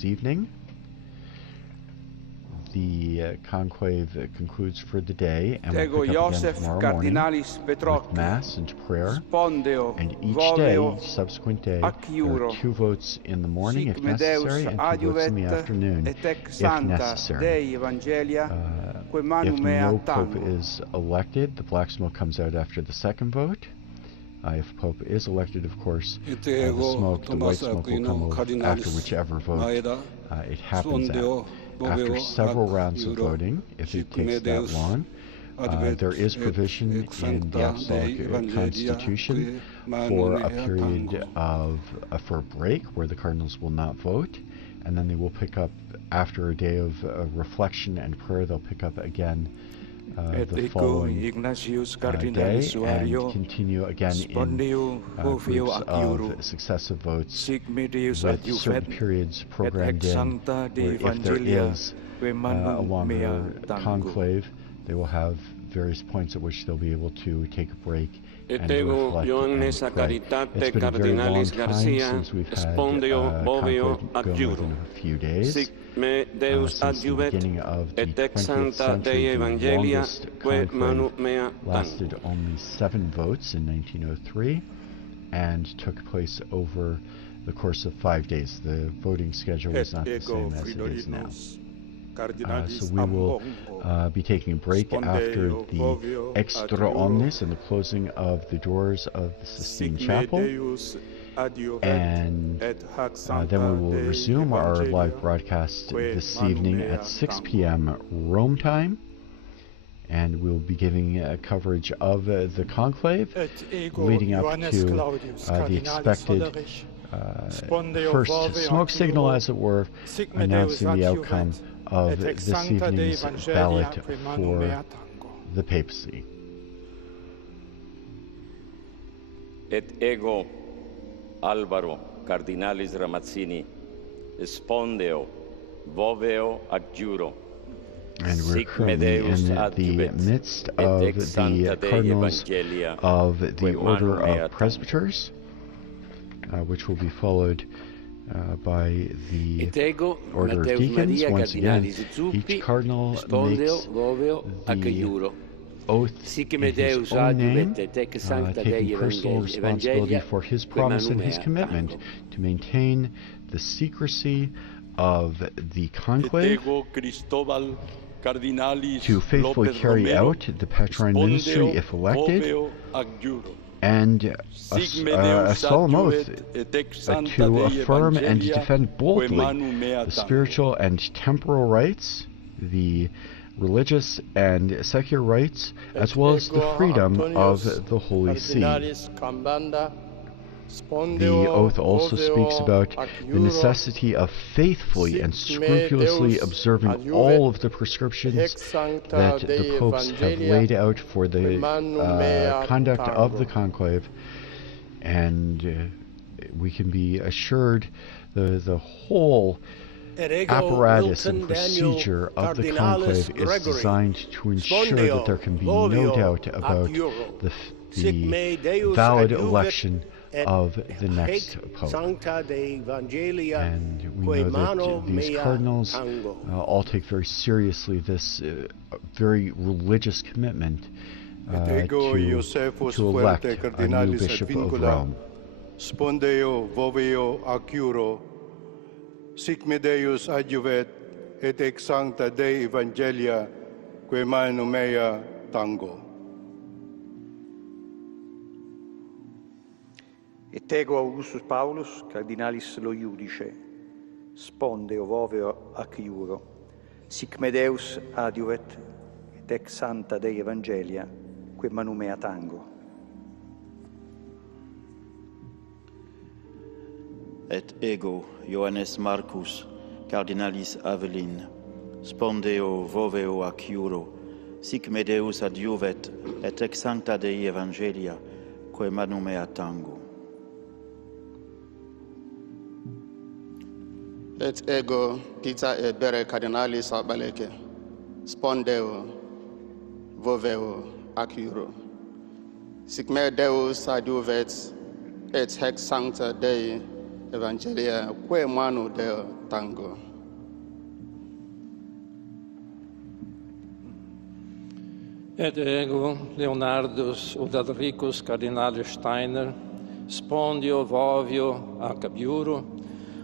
this evening. The conclave concludes for the day, and we'll pick up again tomorrow morning with Mass and prayer. And each day, each subsequent day, there are 2 votes in the morning if necessary, and 2 votes in the afternoon if necessary. If no Pope is elected, the black smoke comes out after the second vote. If Pope is elected, of course, the white smoke will come out after whichever vote it happens at. After several rounds of voting, if it takes that long, there is provision in the Apostolic Constitution for a period for a break where the cardinals will not vote, and then they will pick up after a day of reflection and prayer. They'll pick up again the following day and continue again in groups of successive votes with certain periods programmed in, where if there is a longer conclave, they will have various points at which they'll be able to take a break and reflect and pray. It's been a very long time since we've had conclave go more than a few days. Since the beginning of the 20th century, the longest conclave lasted only 7 votes in 1903 and took place over the course of 5 days. The voting schedule was not the same as it is now. So we will be taking a break after the Extra Omnis and the closing of the doors of the Sistine Chapel. And then we will resume our live broadcast this evening at 6 p.m. Rome time. And we'll be giving coverage of the conclave leading up to the expected first smoke signal, as it were, announcing the outcome of this evening's ballot for the papacy. Et ego Alvaro Cardinalis Ramazzini spondeo voveo adjuro. And we're currently in the midst of the cardinals of the Order of Presbyters, which will be followed by the Order of Deacons. Once again, each cardinal makes the oath in his own name, taking personal responsibility for his promise and his commitment to maintain the secrecy of the conclave, to faithfully carry out the Patrine ministry if elected, and a solemn oath to affirm and defend boldly the spiritual and temporal rights, the religious and secular rights, as well as the freedom of the Holy See. The oath also speaks about the necessity of faithfully and scrupulously observing all of the prescriptions that the popes have laid out for the conduct of the conclave, and we can be assured the whole apparatus and procedure of the conclave is designed to ensure that there can be no doubt about the valid election of the next Pope. And we know that these cardinals all take very seriously this very religious commitment to elect a new Bishop of Rome. Spondeo voveo accuro, sic me Deus adjuvet, et ex sancta Dei Evangelia, quae manu mea tango. Et ego Augustus Paulus, cardinalis lo iudice, spondeo voveo ac iuro, sic me Deus adiuvet, et ex sancta Dei Evangelia, quae manu mea tango. Et ego Ioannes Marcus, cardinalis Avelin, spondeo voveo ac iuro, sic me Deus adiuvet, et ex sancta Dei Evangelia, quae manu mea tango. Et ego Peter e bere cardinalis Abaleke, spondeo voveo ac iuro, sic me Deus adiuvet, et hex sancta Dei Evangelia que manu Deo tango. Et ego, Leonardus ut Adricus cardinalis Steiner, spondio vovio ac abiuro,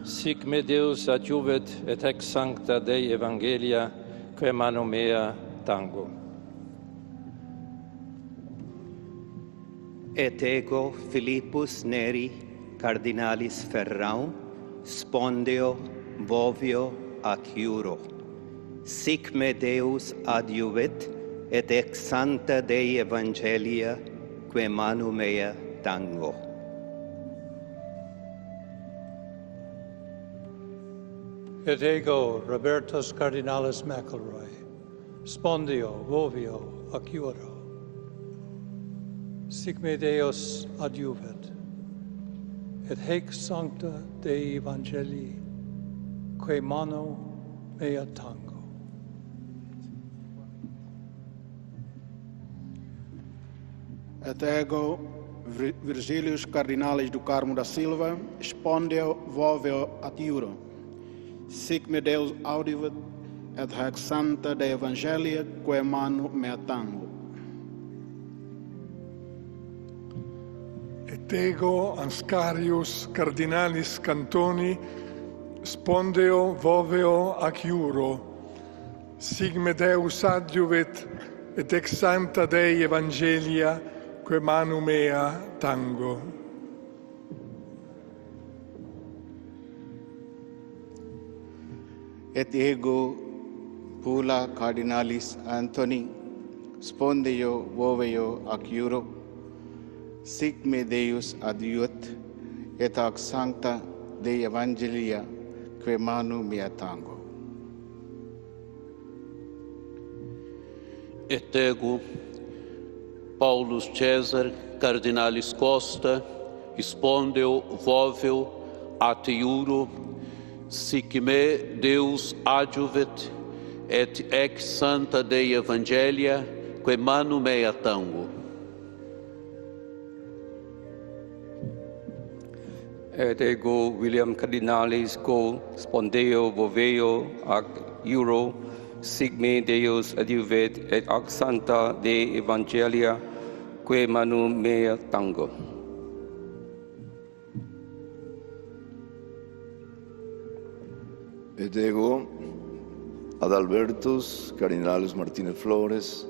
sic me Deus adjuvet et ex sancta Dei Evangelia, que mano mea tango. Et ego, Philippus Neri, cardinalis Ferrau, spondeo vovio ac iuro. Sic me Deus adjuvet, et ex sancta Dei Evangelia, que manu mea tango. Et ego, Robertus Cardinalis McElroy, spondio vovio ac iuro. Sic me Deus adjuvet, et haec sancta Dei Evangelii, que manu mea tango. Et ego, Virgilius Cardinalis do Carmo da Silva, spondio vovio ad iuro. Sic me Deus audivet, et haec sancta Dei Evangelia, que manu mea tango. Et ego, Anscarius Cardinalis Cantoni, spondeo voveo ac iuro. Sic me Deus adjuvet, et ex sancta Dei Evangelia, que manu mea tango. Et ego, Pula Cardinalis Anthony, spondio voveo ac iuro. Sic me Deus adjuvet, et ac sancta Dei Evangelia, que manu mea tango. Et ego, Paulus Caesar Cardinalis Costa, spondeo voveo at iuro, sic me Deus adjuvet, et ex sancta Dei Evangelia, que manu mea tango. Et ego, William Cardinalis Co, spondeo voveo ac iuro, sic me Deus adjuvet, et ac sancta Dei Evangelia, que manu mea tango. Et ego, Adalbertus Cardinalis Martinez Flores,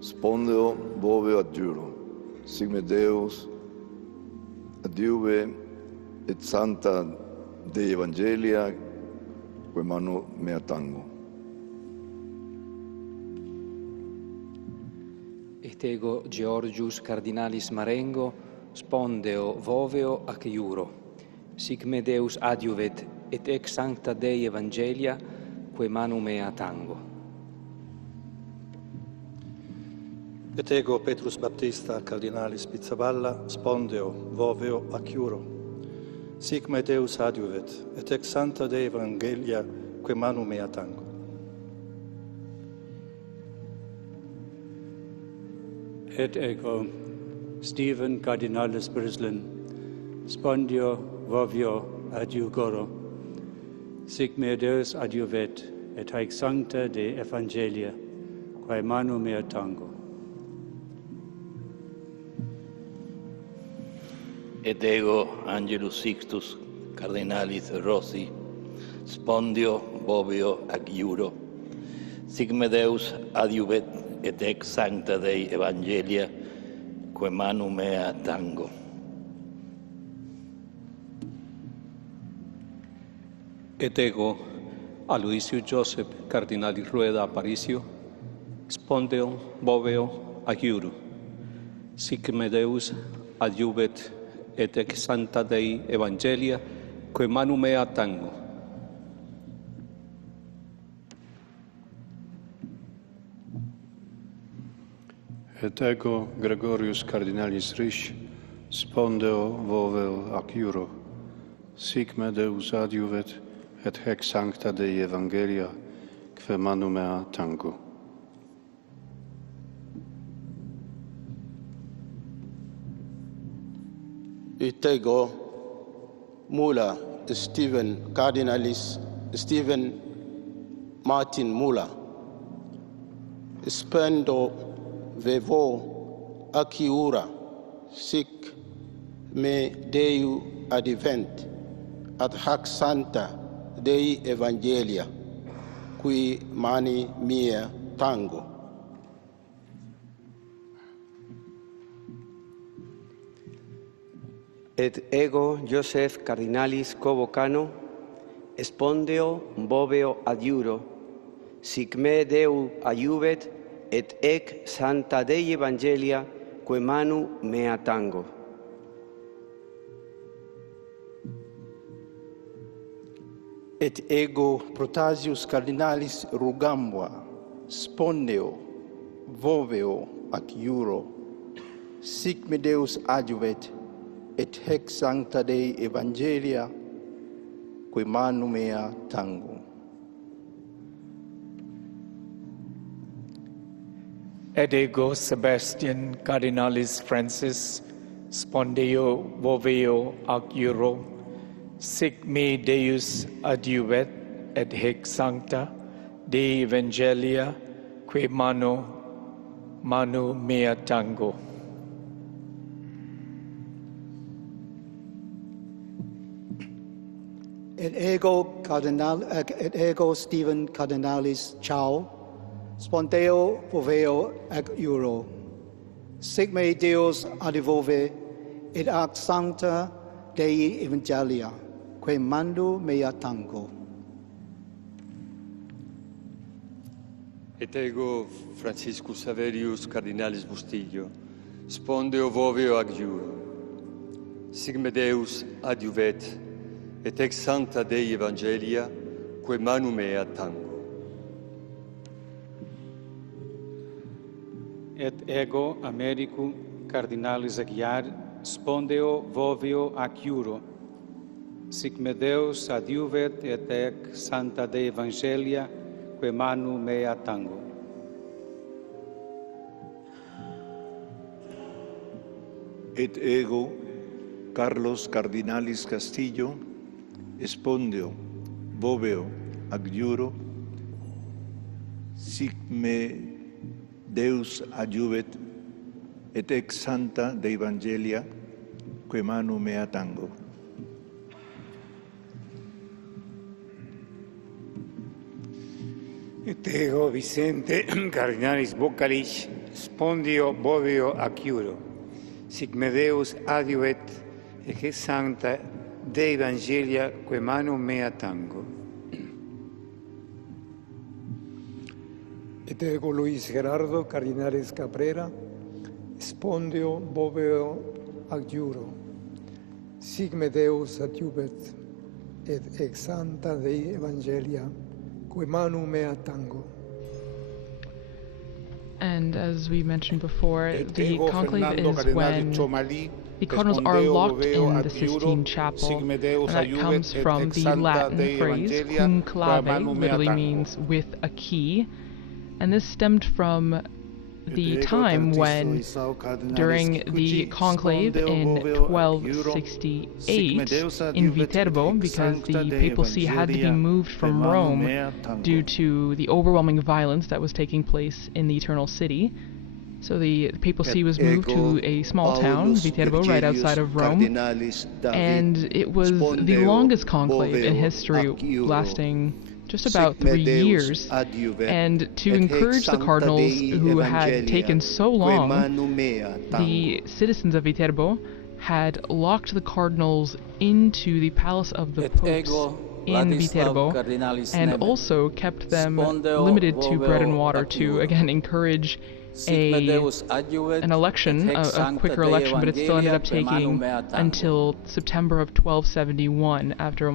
spondeo voveo ad iuro. Sic me Deus adjuve, et sancta Dei Evangelia, que manu mea tango. Et ego, Georgius Cardinalis Marengo, spondeo voveo ac iuro. Sic me Deus adjuvet, et ex sancta Dei Evangelia, que manu mea tango. Et ego, Petrus Baptista Cardinalis Pizzaballa, spondeo voveo ac iuro. Sic me Deus adjuvet, et ex sancta Dei Evangelia, que manu mea tango. Et ego, Stephen Cardinalis Brislin, spondio vovio ad iugoro. Sic me Deus adjuvet, et haec sancta Dei Evangelia, quae manu mea tango. Et ego, Angelus Sixtus Cardinalis Rossi, spondio voveo ac iuro. Sic me Deus adjuvet, et ex sancta Dei Evangelia, que manu mea tango. Et ego, Aloysius Joseph Cardinalis Rueda Aparicio, spondeo voveo ac iuro. Sic me Deus adjuvet, et ex sancta Dei Evangelia, que manu mea tango. Et ego, Gregorius Cardinalis Risch, spondeo voveo ac iuro. Sic me Deus adjuvet, et haec sancta Dei Evangelia, que manu mea tango. Et ego, Muller, Cardinalis Stephen Martin Muller, Spendo Vevo Akiura, sic me Deu advent, ad hac Santa Dei Evangelia, qui mani mia tango. Et ego Joseph Cardinalis Covocano, spondeo boveo adiuro, sic me Deu aiuvet, et ec Santa Dei Evangelia, que manu mea tango. Et ego Protasius Cardinalis Rugambua, spondeo voveo ac iuro, sic me Deus adjuvet, et hec Sancta Dei Evangelia, que manu mea tango. Et ego Sebastian Cardinalis Francis, spondeo voveo ac iuro, sic me Deus adjuvet, et hec Sancta Dei Evangelia, que manu mea tango. Et ego Stephen Cardinalis Chao, spondeo voveo ac iuro, sic me Deus adjuvove, et ac Sancta Dei Evangelia, que manu mea tango. Et ego Franciscus Saverius Cardinalis Bustillo, spondeo voveo ac iuro, sic me Deus adjuvet, et ex Sancta Dei Evangelia, que manu mea tango. Et ego Americum Cardinalis Aguiar, spondeo voveo ac iuro, sic me Deus adjuvet, et ec Sancta Dei Evangelia, que manu mea tango. Et ego Carlos Cardinalis Castillo, spondeo voveo ac iuro, sic me Deus adjuvet, et ex Sancta Dei Evangelia, que manu mea tango. Et ego Vicente Cardinalis Bocalich, spondeo boveo ac iuro, sic me Deus adjuvet, et ec Sancta Dei Evangelia, que manu mea tango. Et ego Luis Gerardo Cardinalis Cabrera, spondeo boveo ac iuro, sic me Deus adjuvet, et ex Sancta Dei Evangelia, que manu mea tango. And as we mentioned before, the conclave is when the cardinals are locked in the Sistine Chapel, and that comes from the Latin phrase conclave, literally means with a key, and this stemmed from the time when, during the conclave in 1268 in Viterbo, because the papal see had to be moved from Rome due to the overwhelming violence that was taking place in the Eternal City. So the papal see was moved to a small town, Viterbo, right outside of Rome, and it was the longest conclave in history, lasting just about 3 years, and to encourage the cardinals who had taken so long, the citizens of Viterbo had locked the cardinals into the palace of the popes in Viterbo, and also kept them limited to bread and water to, again, encourage an election, a quicker election, but it still ended up taking until September of 1271, after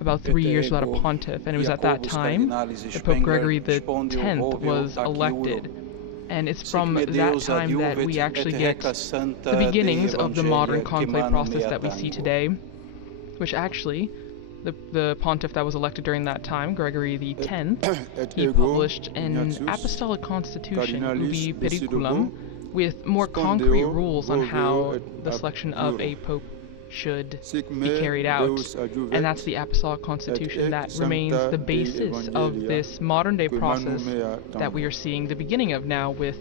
about 3 years without a pontiff, and it was at that time that Pope Gregory X was elected. And it's from that time that we actually get the beginnings of the modern conclave process that we see today, which actually, the pontiff that was elected during that time, Gregory X, he published an apostolic constitution, Ubi Periculum, with more concrete rules on how the selection of a pope should be carried out. And that's the Apostolic Constitution that remains the basis of this modern-day process that we are seeing the beginning of now with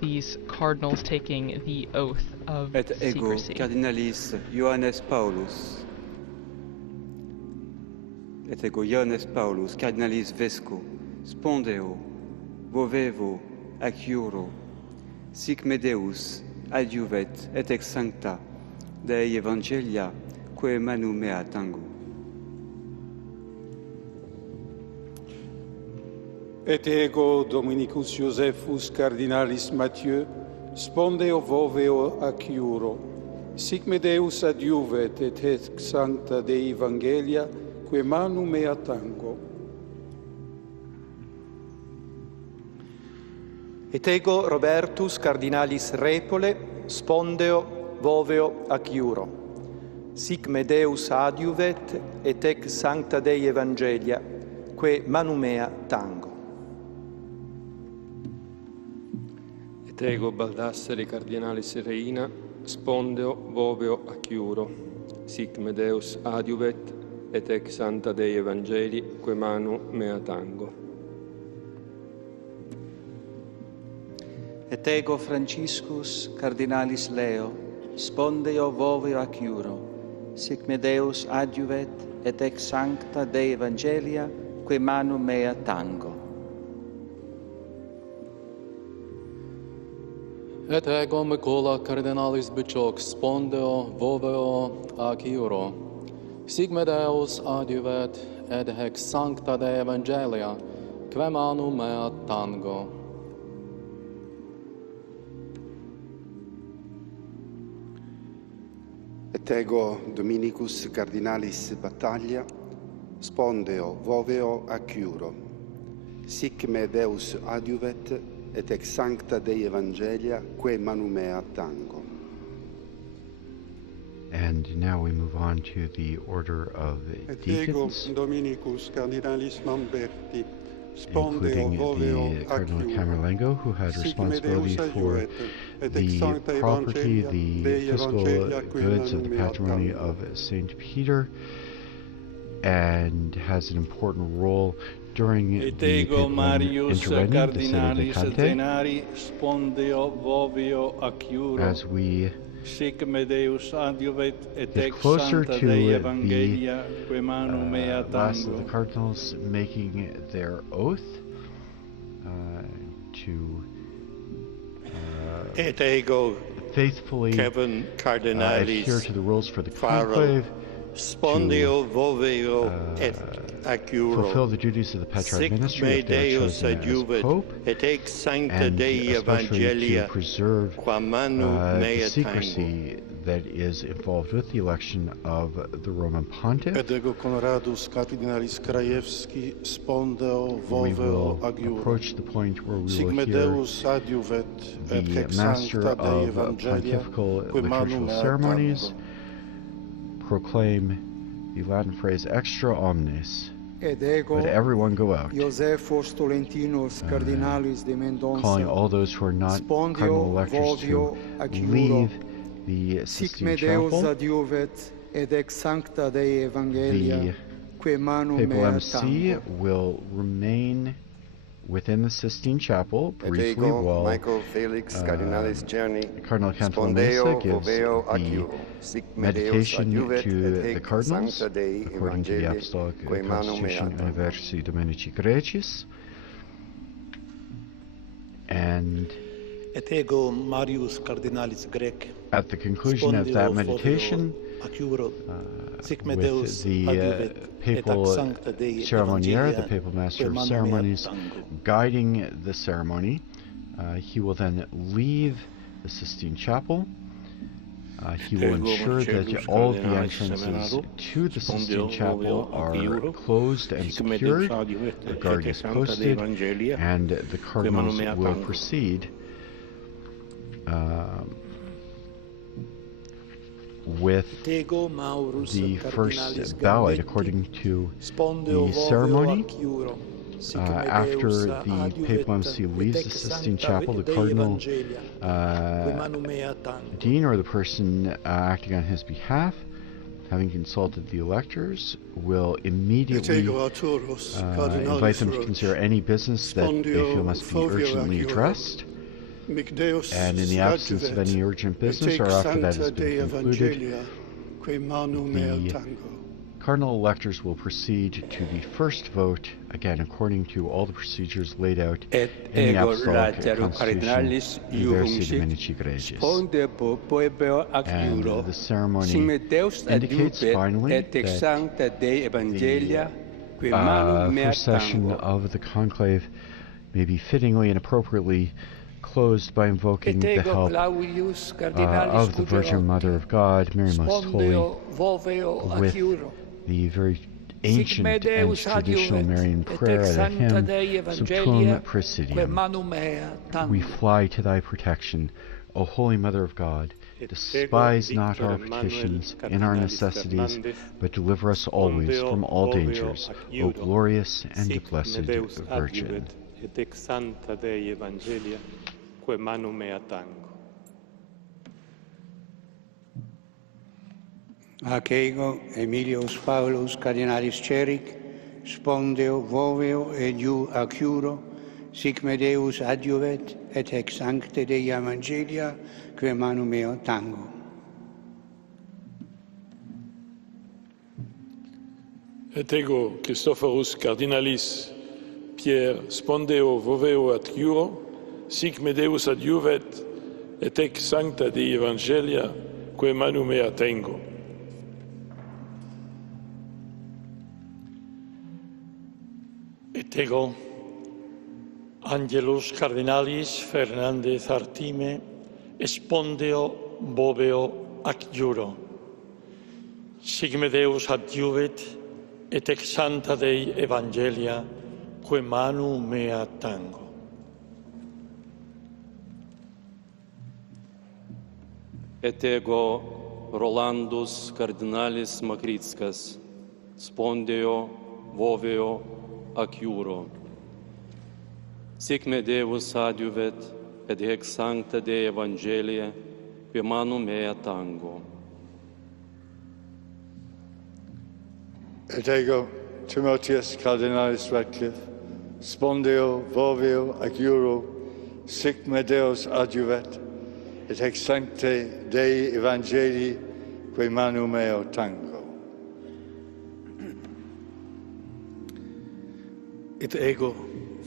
these cardinals taking the oath of secrecy. Cardinalis Johannes Paulus. Et ego Johannes Paulus, Cardinalis Vesco, Spondeo, Vovevo, Acciuro, sic me Deus adjuvet et ex sancta Dei Evangelia quae manu mea tango. Et ego Dominicus Josephus Cardinalis Mathieu, Spondeo Voveo Acciuro, sic me Deus adjuvet et ex sancta Dei Evangelia quae manu mea tango. Et ego Robertus Cardinalis Repole, Spondeo Voveo Acciuro, sic me Deus adjuvet et ex sancta Dei Evangelia quae manu mea tango. Et ego Baldassare Cardinalis Reina, Spondeo Voveo Acciuro, sic me Deus adjuvet et ex sancta Dei Evangelii quae manu mea tango. Et ego Franciscus Cardinalis Leo, Spondeo Voveo Acciuro, sic me Deus adjuvet et ex sancta Dei Evangelia quae manu mea tango. Et ego Micola Cardinalis Bicioc, Spondeo Voveo Acciuro, sic me Deus adjuvet et ex sancta Dei Evangelia quae manu mea tango. Et ego Dominicus Cardinalis Battaglia, Spondeo Voveo Acciuro, sic me Deus adjuvet et ex sancta Dei Evangelia quae manu mea tango. And now we move on to the order of deacons, Dominicus Cardinalis Mamberti, including the Cardinal Camerlengo, who had responsibility for the property, the fiscal goods of the patrimony of St. Peter, and has an important role during the papal interregnum, the sedevacante, as we get closer to the last of the cardinals making their oath to faithfully adhere to the rules for the conclave, Spondeo Voveo et Acciuro, fulfill the duties of the patriarch ministry if they are chosen as Pope, et ex sancta and Dei especially Evangelia to preserve mea the secrecy that is involved with the election of the Roman Pontiff. Et ego Conradus Cardinalis Krajewski, Spondeo We Voveo will Acciuro, approach the point where we sic will me hear Deus adjuvet et the ex master sancta Dei of Evangelia pontifical quae manu liturgical mea ceremonies tango. proclaim the Latin phrase extra omnes. Ed ego Let everyone go out, Josephus Tolentinos Cardinalis de Mendoza, calling all those who are not cardinal electors to leave the Sistine Chapel. ed ex sancta Dei Evangelia, quae manu The papal mea embassy tango. will remain within the Sistine Chapel briefly while Michael Felix Cardinalis Czerny, Cardinal Council Spondeo gives Voveo the Acciuro, sic me Deus meditation adjuvet to et the ex cardinals sancta Dei according to the Evangelii Apostolic quae manu mea Constitution tango. Universi Dominici Graecis. And Et ego Marius Cardinalis Grec, at the conclusion of that meditation, with the papal ceremoniere, the papal master of ceremonies, guiding the ceremony, he will then leave the Sistine Chapel. He will ensure that all of the entrances to the Sistine Chapel are closed and secured, the guard is posted, and the cardinals will proceed with the first ballot according to the ceremony. After the papal embassy leaves the Sistine Chapel, the cardinal dean or the person acting on his behalf having consulted the electors, will immediately invite them to consider any business that they feel must be urgently addressed. And in the absence of any urgent business, or after that has been concluded, the cardinal electors will proceed to the first vote, again according to all the procedures laid out in the Apostolic Constitution Universi Dominici Gregis. And the ceremony indicates finally that the first session of the conclave may be fittingly and appropriately closed by invoking the help of the Virgin Mother of God, Mary Most Holy, with the very ancient and traditional Marian prayer at a hymn, Subtuum Presidium. We fly to thy protection, O Holy Mother of God. Despise not our petitions in our necessities, but deliver us always from all dangers, O glorious and blessed Virgin. Et ex sancta Dei Evangelia, quae manum mea tango. Ac ego, Emilius Paulus, cardinalis ceric, spondeo, voveo, iu acciuro, sic me Deus adjuvet, et ex sancte Dei Evangelia, quae manum mea tango. Et ego, Christophorus cardinalis, Pierre, spondeo, voveo, acciuro, sic me Deus adjuvet, et ex sancta Dei Evangelia, quae manum mea tengo. Et ego, Angelus cardinalis Fernandez Artime, spondeo, voveo, acciuro, sic me Deus adjuvet, et ex sancta Dei Evangelia, quae manum mea tango. Et ego Rolandus cardinalis Makritskas, spondeo, voveo, acciuro. Sic me Deus adjuvet, et ex sancta Dei Evangelia, quae manum mea tango. Et ego Timotheus cardinalis Radcliffe, spondeo, voveo, acciuro, sic me Deus adjuvet, et ex sancte Dei Evangelii, quae manum meo tango. Et ego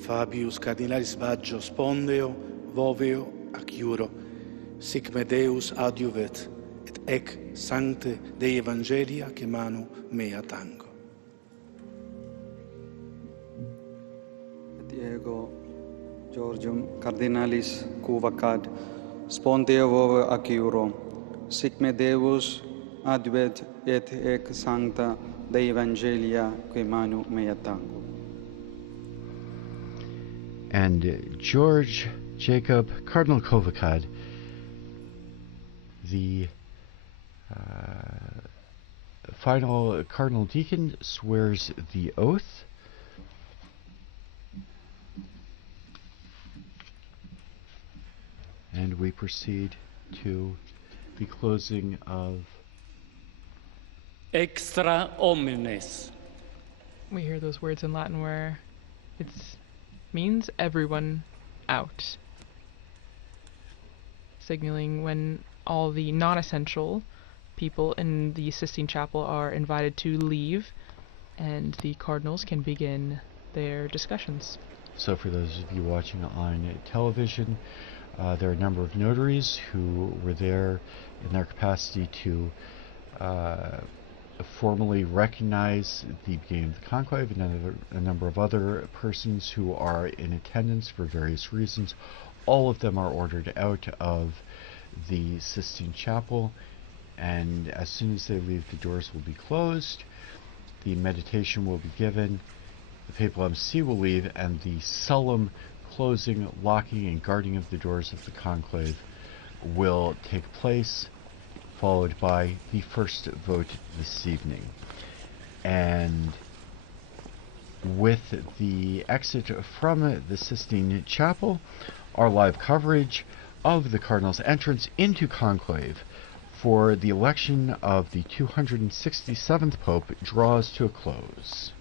Fabius cardinalis Baggio, spondeo, voveo, acciuro, sic me Deus adjuvet, et ec sancte Dei Evangelia, quae manum mea tango. Ego Georgium cardinalis Cuvacad, spondeo, voveo, acciuro, sic me Deus adjuvet, et ec sancta Dei Evangelia, quae manum mea tango. And George Jacob Cardinal Covacad, the final cardinal deacon, swears the oath. And we proceed to the closing of Extra Omnes. We hear those words in Latin where it means everyone out, signaling when all the non-essential people in the Sistine Chapel are invited to leave and the cardinals can begin their discussions. So for those of you watching on television, there are a number of notaries who were there in their capacity to formally recognize the beginning of the conclave, and a number of other persons who are in attendance for various reasons. All of them are ordered out of the Sistine Chapel, and as soon as they leave, the doors will be closed, the meditation will be given, the papal MC will leave, and the solemn closing, locking, and guarding of the doors of the conclave will take place, followed by the first vote this evening. And with the exit from the Sistine Chapel, our live coverage of the Cardinal's entrance into conclave for the election of the 267th Pope draws to a close.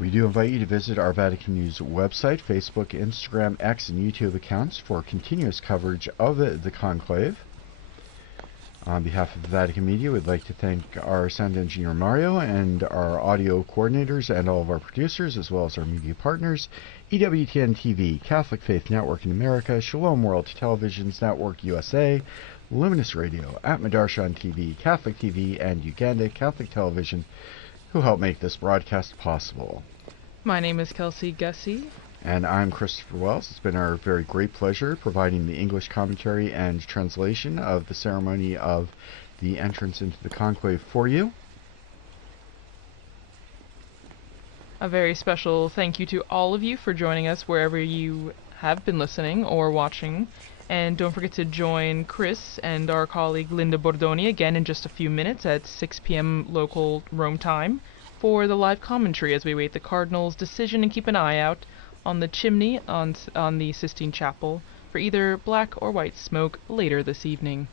We do invite you to visit our Vatican News website, Facebook, Instagram, X, and YouTube accounts for continuous coverage of the Conclave. On behalf of the Vatican Media, we'd like to thank our sound engineer Mario and our audio coordinators and all of our producers, as well as our media partners, EWTN TV, Catholic Faith Network in America, Shalom World Television's Network USA, Luminous Radio, Atmadarshan TV, Catholic TV, and Uganda Catholic Television, who help make this broadcast possible. My name is Kelsey Gussie. And I'm Christopher Wells. It's been our very great pleasure providing the English commentary and translation of the ceremony of the entrance into the conclave for you. A very special thank you to all of you for joining us wherever you have been listening or watching. And don't forget to join Chris and our colleague Linda Bordoni again in just a few minutes at 6 p.m. local Rome time for the live commentary as we await the Cardinal's decision, and keep an eye out on the chimney on the Sistine Chapel for either black or white smoke later this evening.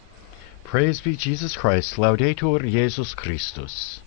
Praise be Jesus Christ. Laudetur Jesus Christus.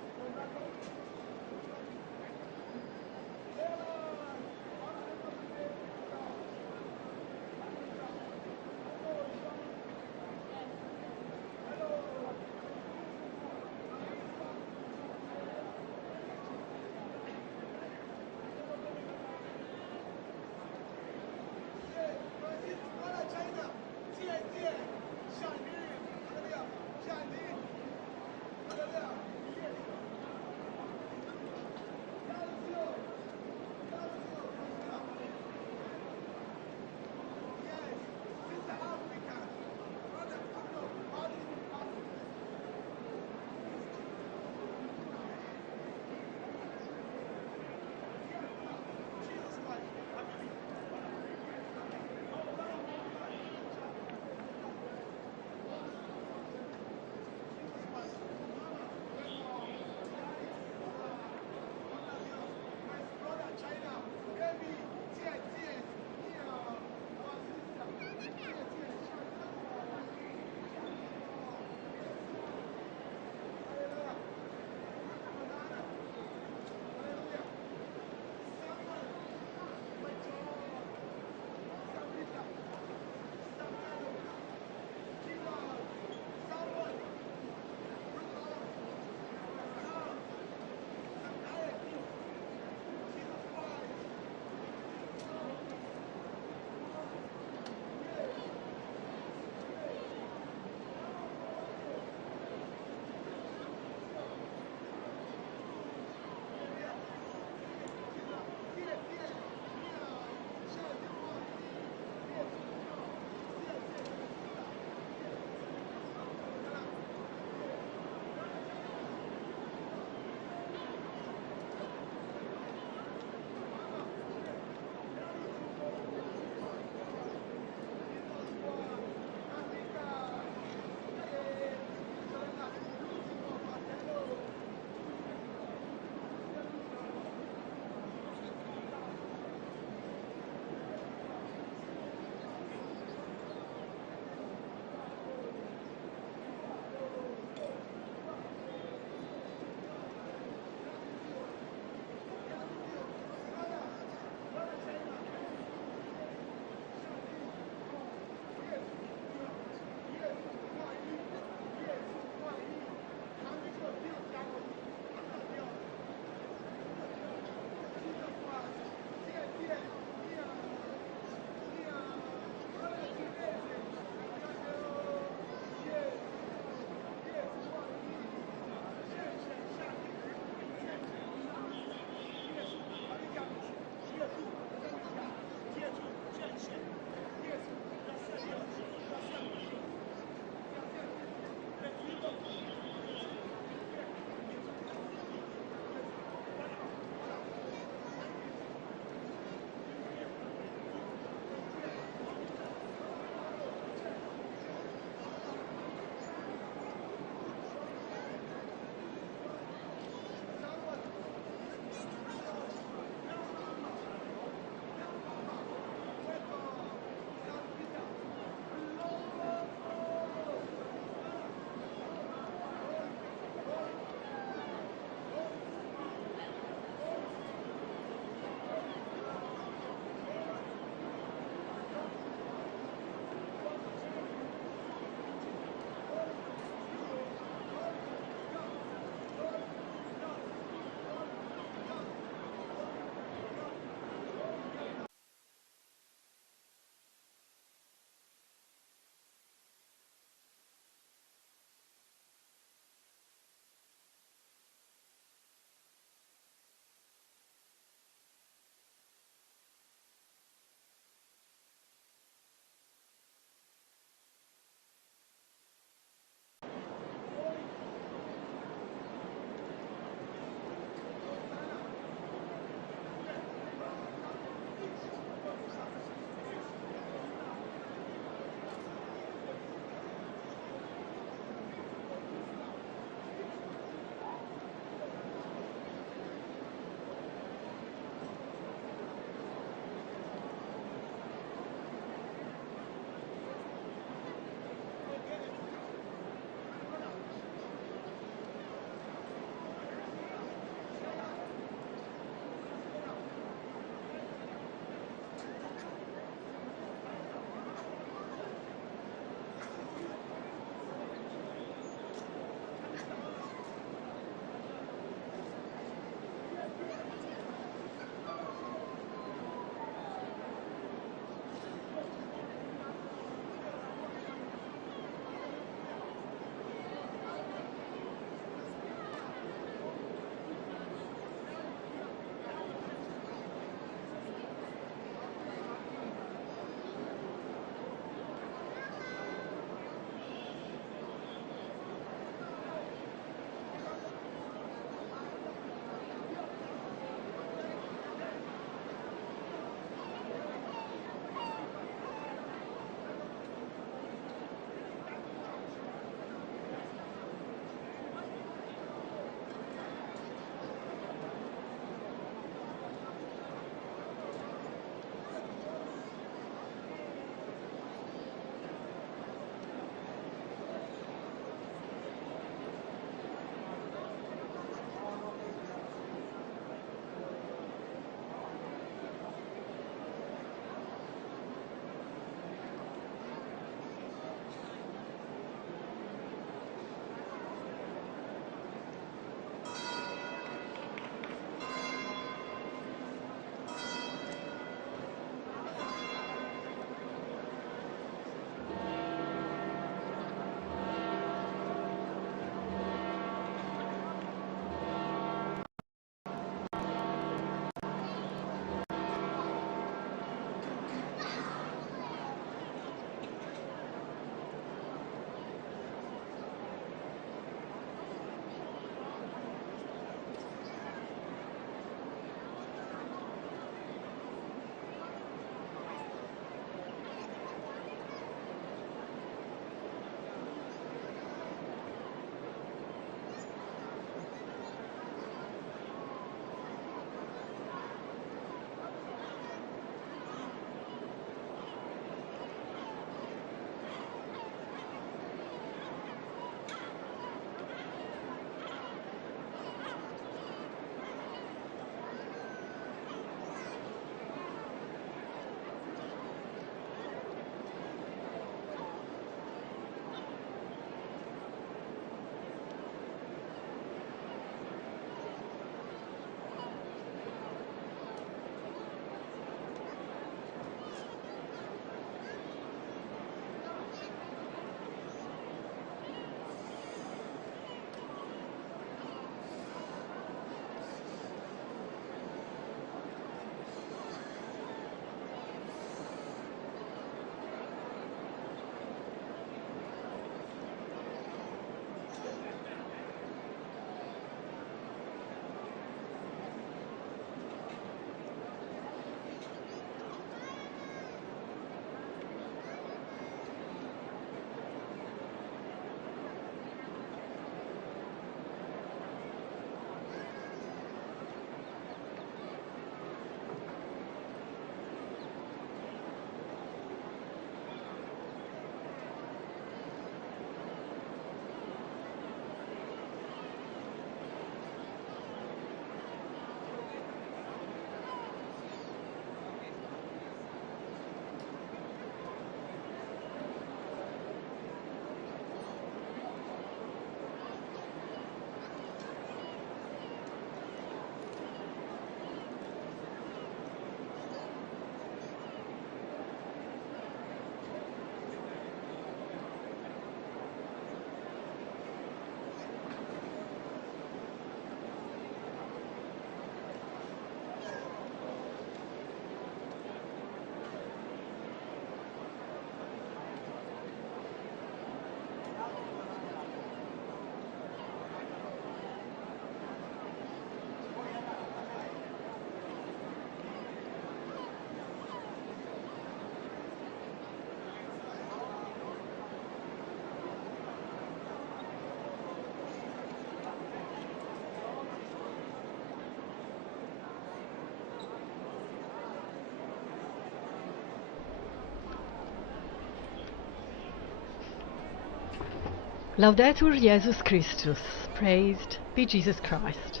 Laudetur Jesus Christus, praised be Jesus Christ.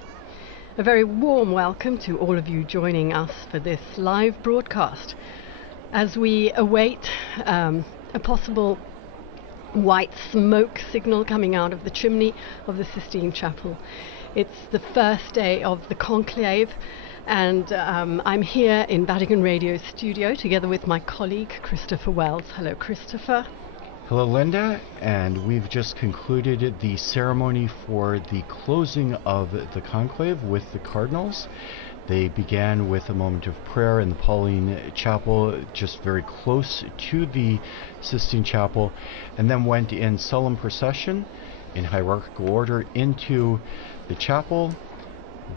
A very warm welcome to all of you joining us for this live broadcast as we await a possible white smoke signal coming out of the chimney of the Sistine Chapel. It's the first day of the Conclave, and I'm here in Vatican Radio studio together with my colleague Christopher Wells. Hello, Christopher. Hello, Linda, and we've just concluded the ceremony for the closing of the conclave with the cardinals. They began with a moment of prayer in the Pauline Chapel, just very close to the Sistine Chapel, and then went in solemn procession in hierarchical order into the chapel.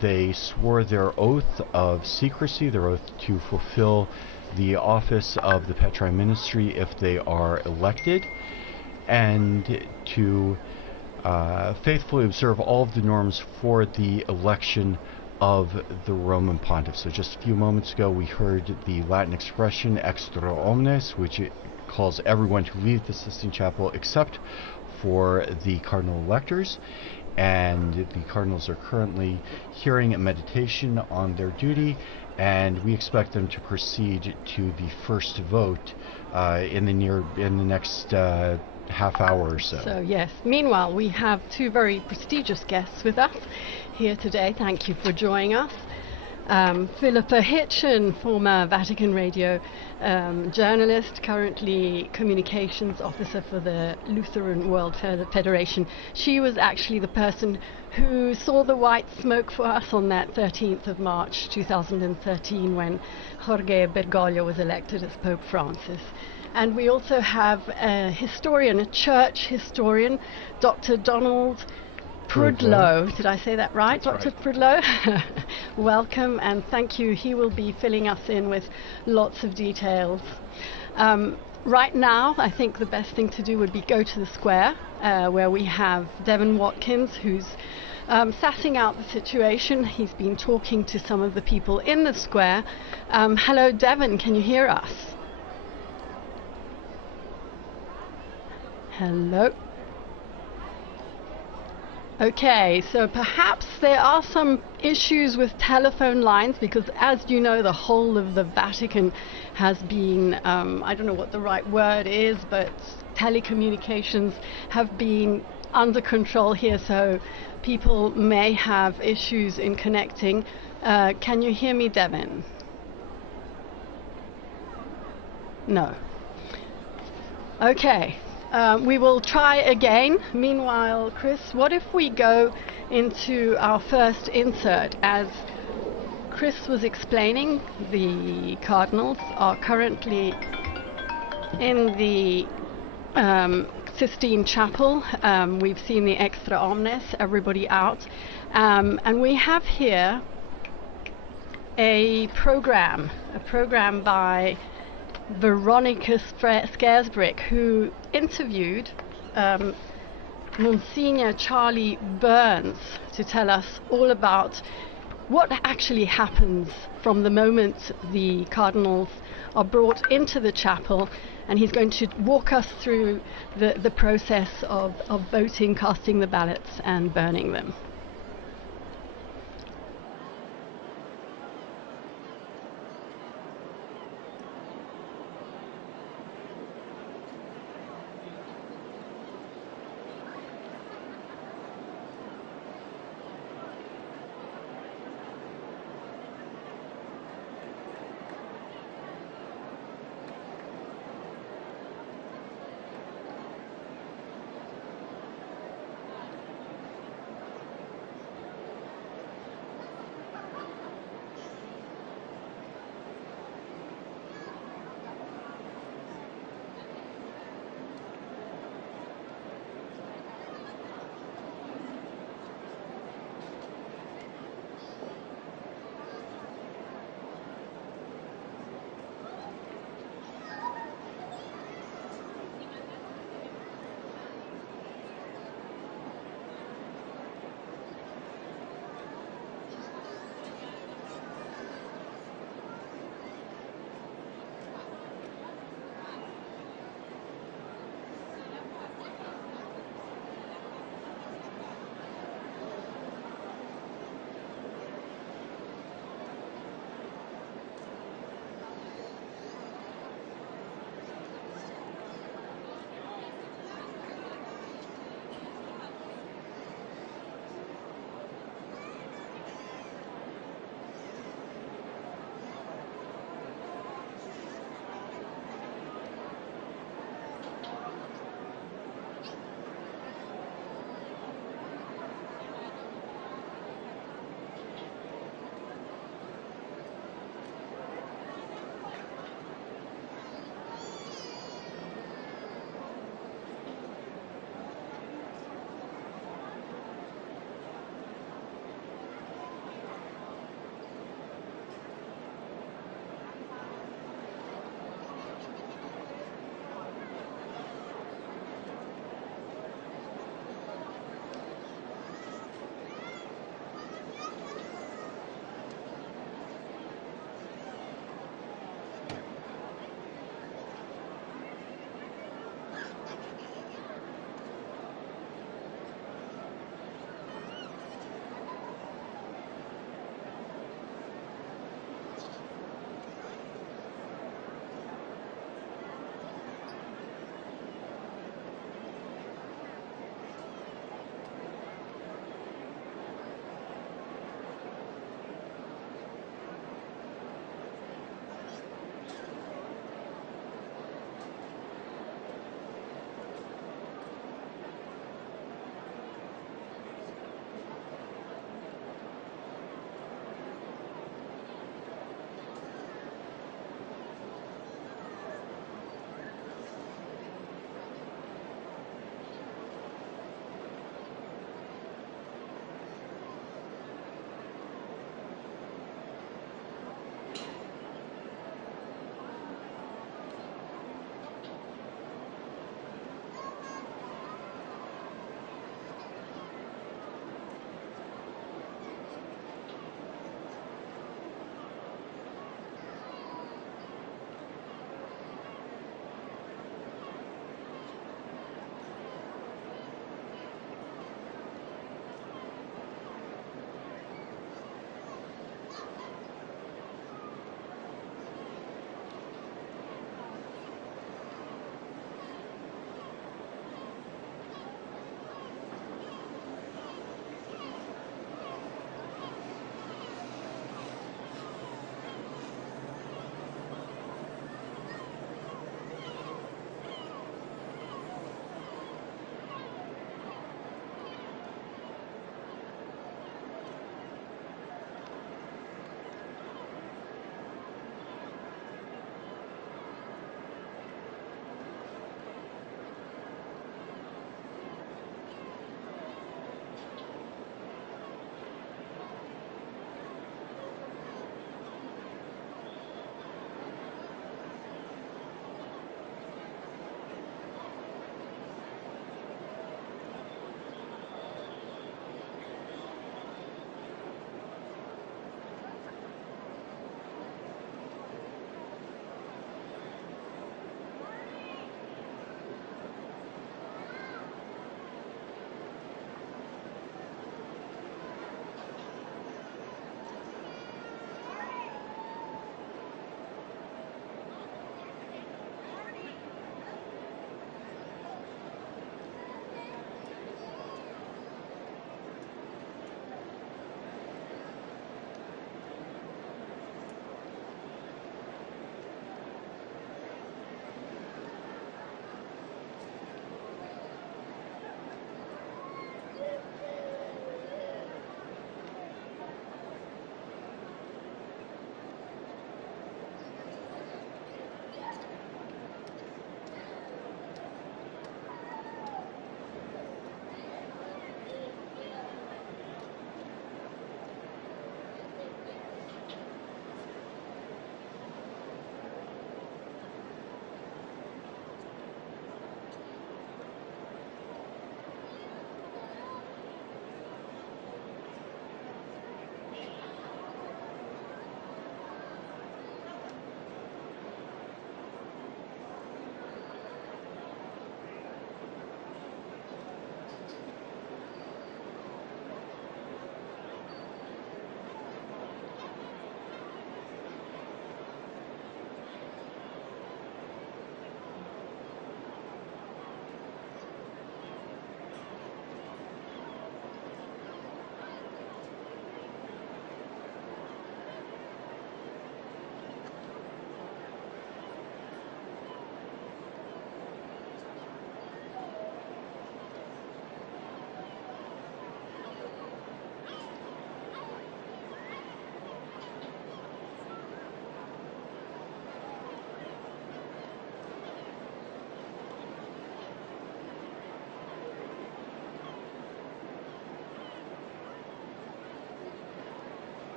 They swore their oath of secrecy, their oath to fulfill the office of the Petrine ministry if they are elected, and to faithfully observe all of the norms for the election of the Roman Pontiff. So just a few moments ago we heard the Latin expression extra omnes, which calls everyone to leave the Sistine Chapel except for the cardinal electors, and the cardinals are currently hearing a meditation on their duty, and we expect them to proceed to the first vote in the next half hour or so. So yes, meanwhile we have two very prestigious guests with us here today. Thank you for joining us. Philippa Hitchen, former Vatican Radio journalist, currently communications officer for the Lutheran World Federation. She was actually the person who saw the white smoke for us on that 13th of March 2013 when Jorge Bergoglio was elected as Pope Francis. And we also have a historian, a church historian, Dr. Donald Prudlow. Did I say that right, That's Dr. Prudlow? Welcome and thank you. He will be filling us in with lots of details. Right now, I think the best thing to do would be go to the square, where we have Devon Watkins, who's sassing out the situation. He's been talking to some of the people in the square. Hello, Devon, can you hear us? Hello. Okay, so perhaps there are some issues with telephone lines because, as you know, the whole of the Vatican has been, I don't know what the right word is, but telecommunications have been under control here, so people may have issues in connecting. Can you hear me, Devin? No. Okay. We will try again. Meanwhile, Chris, what if we go into our first insert? As Chris was explaining, the cardinals are currently in the Sistine Chapel. We've seen the extra omnes, everybody out. And we have here a program by Veronica Scaresbrick, who interviewed Monsignor Charlie Burns to tell us all about what actually happens from the moment the cardinals are brought into the chapel, and he's going to walk us through the process of voting, casting the ballots and burning them.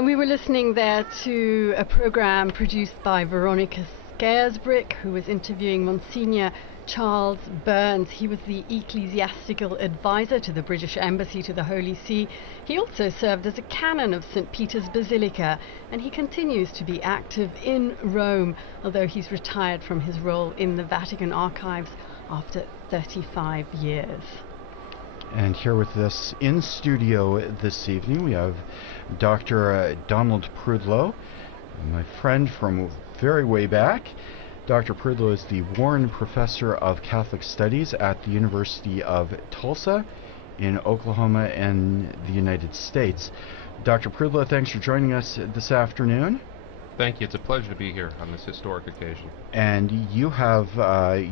And we were listening there to a program produced by Veronica Scaresbrick, who was interviewing Monsignor Charles Burns. He was the ecclesiastical advisor to the British Embassy to the Holy See. He also served as a canon of St. Peter's Basilica, and he continues to be active in Rome, although he's retired from his role in the Vatican archives after 35 years. And here with us in studio this evening, we have Dr. Donald Prudlow, my friend from very way back. Dr. Prudlow is the Warren Professor of Catholic Studies at the University of Tulsa in Oklahoma and the United States. Dr. Prudlow, thanks for joining us this afternoon. Thank you. It's a pleasure to be here on this historic occasion. And you have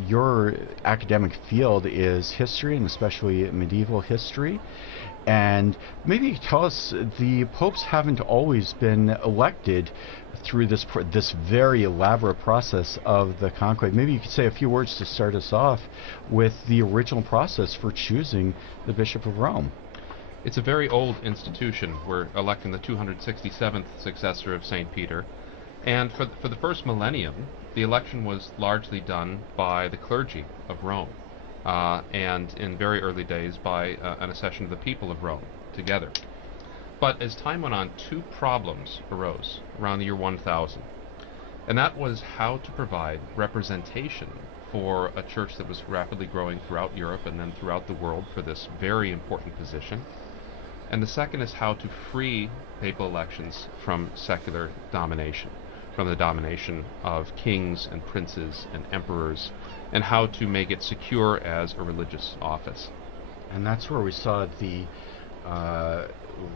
your academic field is history, and especially medieval history. And maybe you could tell us, the popes haven't always been elected through this very elaborate process of the conclave. Maybe you could say a few words to start us off with the original process for choosing the Bishop of Rome. It's a very old institution. We're electing the 267th successor of St. Peter. And for the first millennium, the election was largely done by the clergy of Rome, and in very early days by an accession of the people of Rome together. But as time went on, two problems arose around the year 1000, and that was how to provide representation for a church that was rapidly growing throughout Europe and then throughout the world for this very important position. And the second is how to free papal elections from secular domination, from the domination of kings and princes and emperors, and how to make it secure as a religious office. And that's where we saw the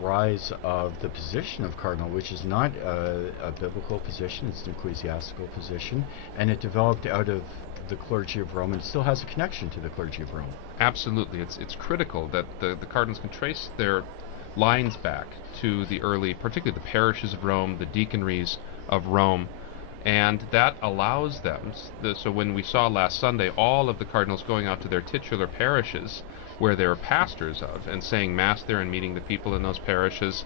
rise of the position of cardinal, which is not a biblical position, it's an ecclesiastical position, and it developed out of the clergy of Rome and still has a connection to the clergy of Rome. Absolutely. It's critical that the cardinals can trace their lines back to the early, particularly the parishes of Rome, the deaconries of Rome, and that allows them, so when we saw last Sunday all of the cardinals going out to their titular parishes where they're pastors of and saying Mass there and meeting the people in those parishes,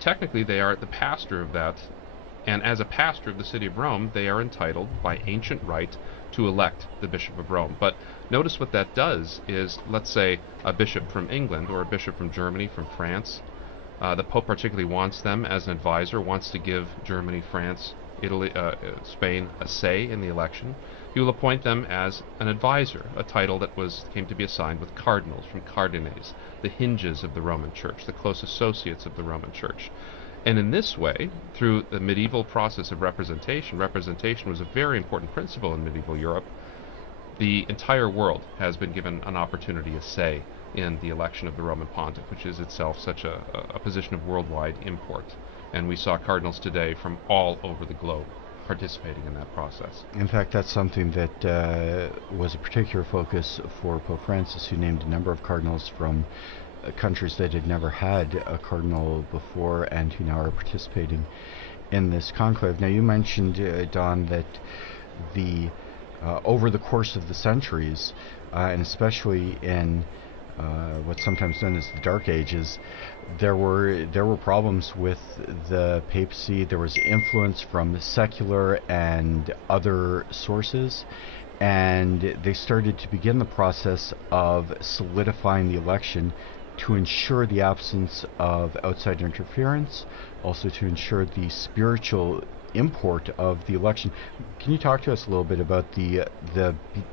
technically they are the pastor of that, and as a pastor of the city of Rome, they are entitled by ancient right to elect the Bishop of Rome. But notice what that does is, let's say a bishop from England or a bishop from Germany, from France, the Pope particularly wants them as an advisor, wants to give Germany, France, Italy, Spain a say in the election. He will appoint them as an advisor, a title that came to be assigned with cardinals, from cardines, the hinges of the Roman Church, the close associates of the Roman Church. And in this way, through the medieval process of representation was a very important principle in medieval Europe. The entire world has been given an opportunity, a say, in the election of the Roman Pontiff, which is itself such a position of worldwide import. And we saw cardinals today from all over the globe participating in that process. In fact, that's something that was a particular focus for Pope Francis, who named a number of cardinals from countries that had never had a cardinal before and who now are participating in this conclave. Now, you mentioned, Don, that over the course of the centuries, and especially in what's sometimes known as the Dark Ages, there were problems with the papacy. There was influence from secular and other sources, and they started to begin the process of solidifying the election to ensure the absence of outside interference, also to ensure the spiritual import of the election. Can you talk to us a little bit about the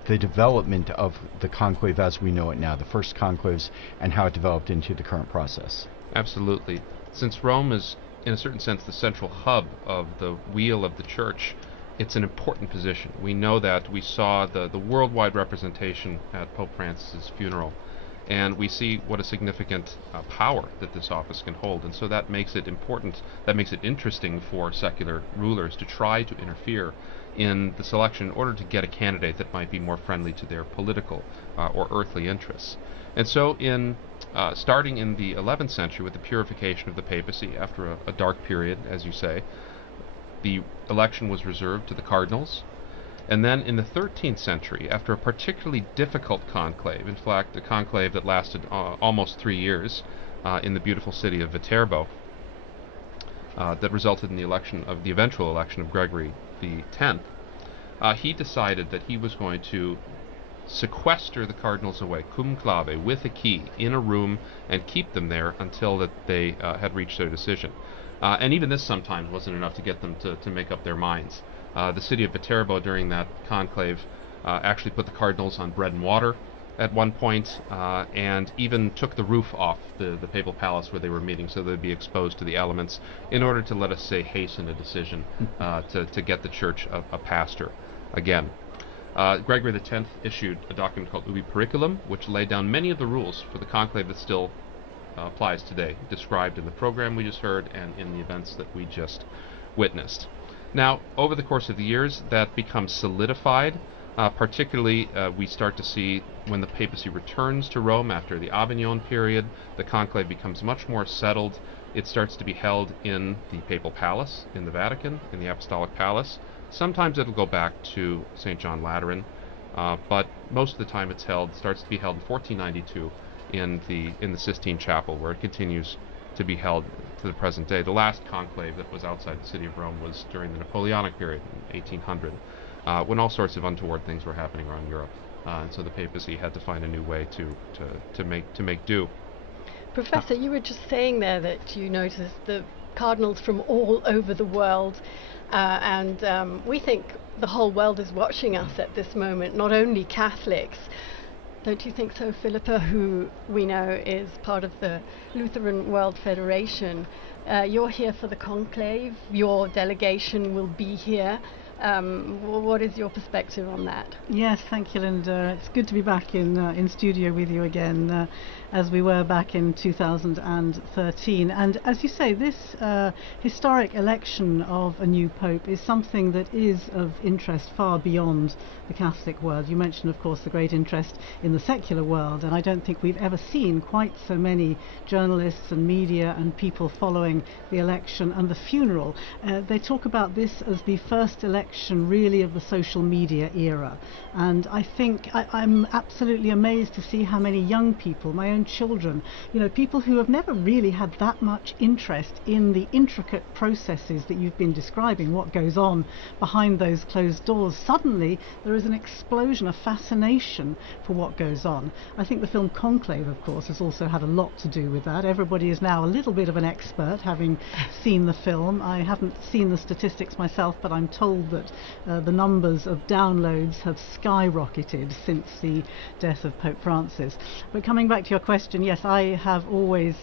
development of the conclave as we know it now, the first conclaves, and how it developed into the current process? Absolutely. Since Rome is, in a certain sense, the central hub of the wheel of the Church, it's an important position. We know that. We saw the worldwide representation at Pope Francis's funeral, and we see what a significant power that this office can hold. And so that makes it important, that makes it interesting for secular rulers to try to interfere in the selection in order to get a candidate that might be more friendly to their political or earthly interests. And so starting in the 11th century with the purification of the papacy after a dark period, as you say, the election was reserved to the cardinals. And then in the 13th century, after a particularly difficult conclave, in fact a conclave that lasted almost 3 years in the beautiful city of Viterbo, that resulted in the eventual election of Gregory the X, he decided that he was going to sequester the cardinals away, conclave, with a key, in a room, and keep them there until that they had reached their decision. And even this sometimes wasn't enough to get them to make up their minds. The city of Viterbo during that conclave actually put the cardinals on bread and water at one point, and even took the roof off the papal palace where they were meeting so they'd be exposed to the elements in order to, let us say, hasten a decision to get the church a pastor again. Gregory X issued a document called Ubi Periculum, which laid down many of the rules for the conclave that still applies today, described in the program we just heard and in the events that we just witnessed. Now, over the course of the years, that becomes solidified. Particularly, we start to see when the papacy returns to Rome after the Avignon period, the conclave becomes much more settled. It starts to be held in the papal palace, in the Vatican, in the apostolic palace. Sometimes it'll go back to St. John Lateran, but most of the time it starts to be held in 1492 in the Sistine Chapel, where it continues to be held to the present day. The last conclave that was outside the city of Rome was during the Napoleonic period, in 1800, when all sorts of untoward things were happening around Europe, and so the papacy had to find a new way to make do. Professor, you were just saying there that you noticed the cardinals from all over the world, and we think the whole world is watching us at this moment, not only Catholics. Don't you think so, Philippa, who we know is part of the Lutheran World Federation? You're here for the conclave. Your delegation will be here. What is your perspective on that? Yes, thank you, Linda. It's good to be back in studio with you again, as we were back in 2013. And as you say, this historic election of a new pope is something that is of interest far beyond the Catholic world. You mentioned, of course, the great interest in the secular world, and I don't think we've ever seen quite so many journalists and media and people following the election and the funeral. They talk about this as the first election really of the social media era, and I think I'm absolutely amazed to see how many young people, my own children, people who have never really had that much interest in the intricate processes that you've been describing, what goes on behind those closed doors. Suddenly there is an explosion of fascination for what goes on. I think the film Conclave, of course, has also had a lot to do with that. Everybody is now a little bit of an expert, having seen the film. I haven't seen the statistics myself, but I'm told that the numbers of downloads have skyrocketed since the death of Pope Francis. But coming back to your question, yes, I have always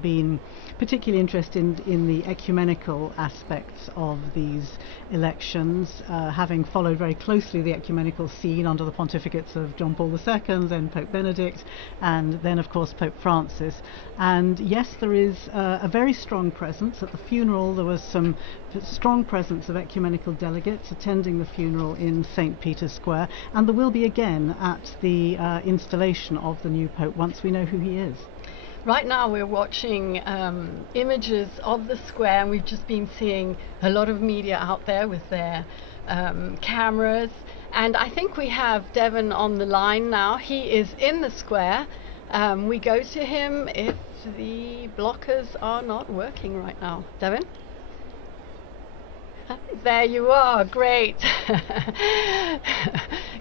been particularly interested in the ecumenical aspects of these elections, having followed very closely the ecumenical scene under the pontificates of John Paul II, then Pope Benedict, and then of course Pope Francis. And yes, there is a very strong presence. At the funeral there was some strong presence of ecumenical delegates attending the funeral in St. Peter's Square, and there will be again at the installation of the new Pope once we know who he is. Right now we're watching images of the square, and we've just been seeing a lot of media out there with their cameras, and I think we have Devon on the line now. He is in the square. We go to him if the blockers are not working right now. Devon? There you are, great.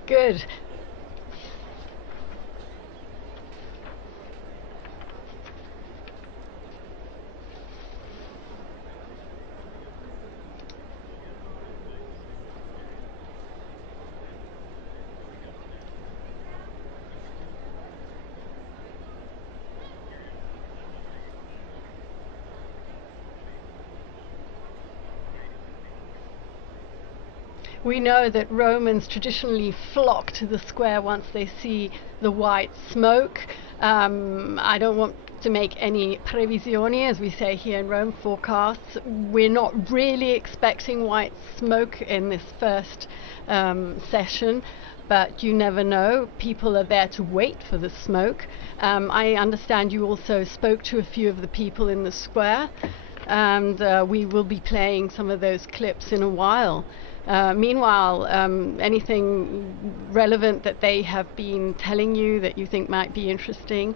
Good. We know that Romans traditionally flock to the square once they see the white smoke. I don't want to make any previsioni, as we say here in Rome, forecasts. We're not really expecting white smoke in this first session, but you never know. People are there to wait for the smoke. I understand you also spoke to a few of the people in the square, and we will be playing some of those clips in a while. Meanwhile, anything relevant that they have been telling you that you think might be interesting?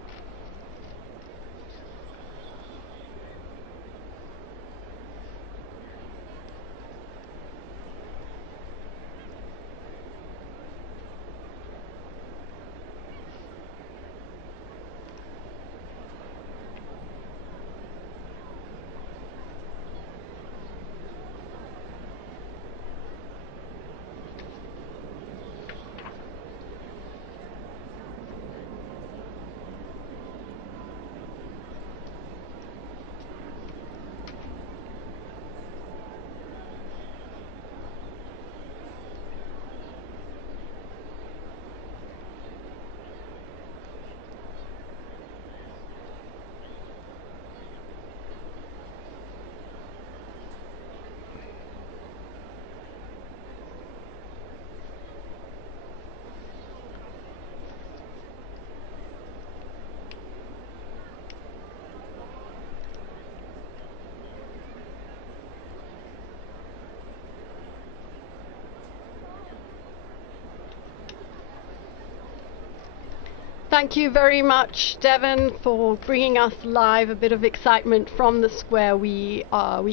Thank you very much, Devon, for bringing us live a bit of excitement from the square. We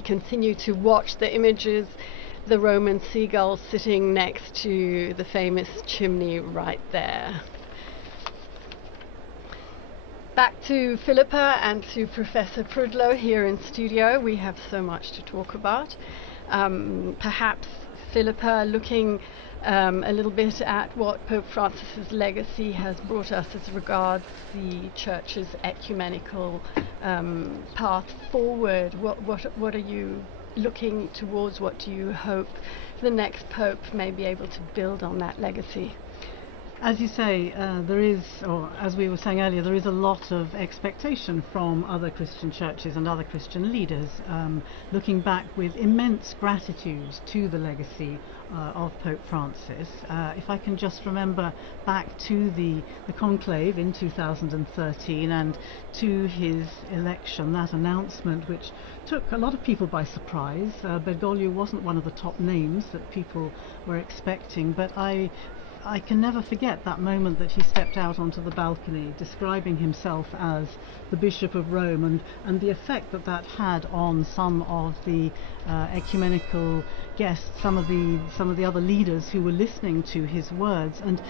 continue to watch the images, the Roman seagull sitting next to the famous chimney right there. Back to Philippa and to Professor Prudlow here in studio. We have so much to talk about. Perhaps Philippa, looking a little bit at what Pope Francis's legacy has brought us as regards the Church's ecumenical path forward. What are you looking towards? What do you hope the next Pope may be able to build on that legacy? As you say, there is, or as we were saying earlier, there is a lot of expectation from other Christian churches and other Christian leaders, looking back with immense gratitude to the legacy of Pope Francis. If I can just remember back to the Conclave in 2013 and to his election, that announcement which took a lot of people by surprise. Bergoglio wasn't one of the top names that people were expecting, but I can never forget that moment that he stepped out onto the balcony describing himself as the Bishop of Rome, and the effect that that had on some of the ecumenical guests, some of the other leaders who were listening to his words, and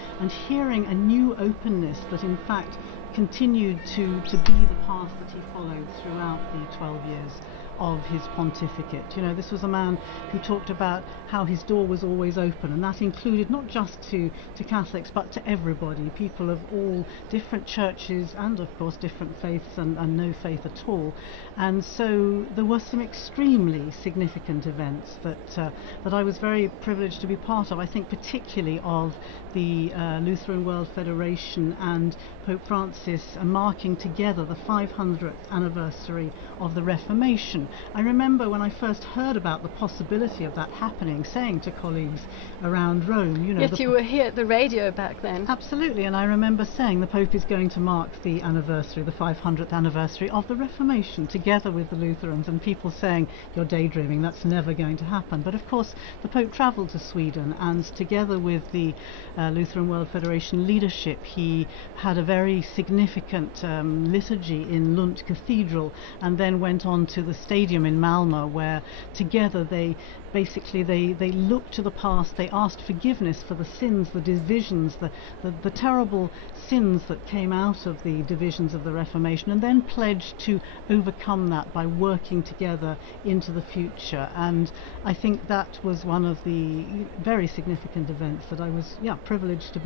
hearing a new openness that in fact continued to be the path that he followed throughout the 12 years of his pontificate. You know, this was a man who talked about how his door was always open, and that included not just to Catholics but to everybody, people of all different churches and of course different faiths and no faith at all. And so there were some extremely significant events that I was very privileged to be part of. I think particularly of the Lutheran World Federation and Pope Francis marking together the 500th anniversary of the Reformation. I remember when I first heard about the possibility of that happening, saying to colleagues around Rome, you know... Yes, you were here at the radio back then. Absolutely, and I remember saying the Pope is going to mark the anniversary, the 500th anniversary of the Reformation, together with the Lutherans, and people saying, you're daydreaming, that's never going to happen. But of course, the Pope travelled to Sweden, and together with the Lutheran World Federation leadership, he had a very significant liturgy in Lund Cathedral, and then went on to the stadium in Malmö, where together they looked to the past, they asked forgiveness for the sins, the divisions, the terrible sins that came out of the divisions of the Reformation, and then pledged to overcome that by working together into the future. And I think that was one of the very significant events that I was privileged to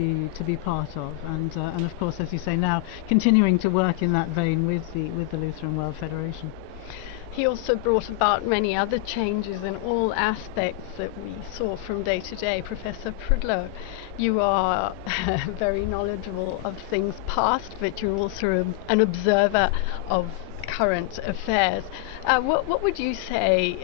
be part of, and of course, as you say, now continuing to work in that vein with the Lutheran World Federation. He also brought about many other changes in all aspects that we saw from day to day. Professor Prudlow, you are very knowledgeable of things past, but you're also an observer of current affairs. What would you say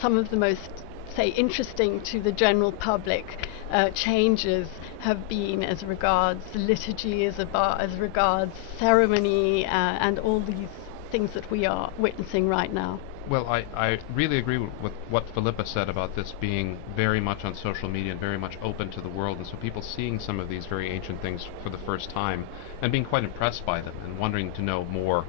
some of the most, say, interesting to the general public changes have been as regards liturgy, as regards ceremony, and all these things that we are witnessing right now? Well, I really agree with what Philippa said about this being very much on social media and very much open to the world, and so people seeing some of these very ancient things for the first time and being quite impressed by them and wondering to know more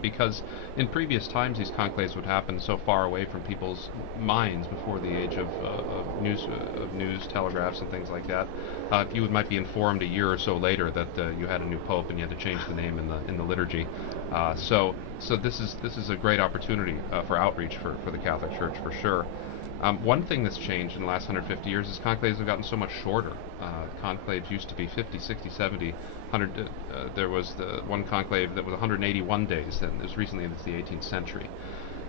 because in previous times these conclaves would happen so far away from people's minds before the age of news, telegraphs and things like that. You might be informed a year or so later that you had a new pope and you had to change the name in the liturgy. So this is a great opportunity for outreach for the Catholic Church, for sure. One thing that's changed in the last 150 years is conclaves have gotten so much shorter. Conclaves used to be 50, 60, 70, 100. There was the one conclave that was 181 days, and as recently as the 18th century.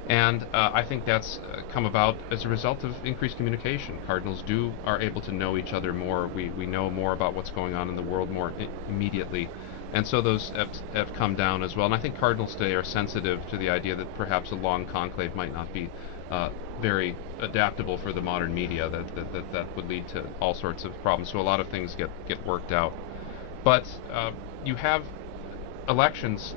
And I think that's come about as a result of increased communication. Cardinals are able to know each other more. We know more about what's going on in the world more immediately. And so those have come down as well. And I think cardinals today are sensitive to the idea that perhaps a long conclave might not be very adaptable for the modern media, that would lead to all sorts of problems. So a lot of things get worked out. But you have elections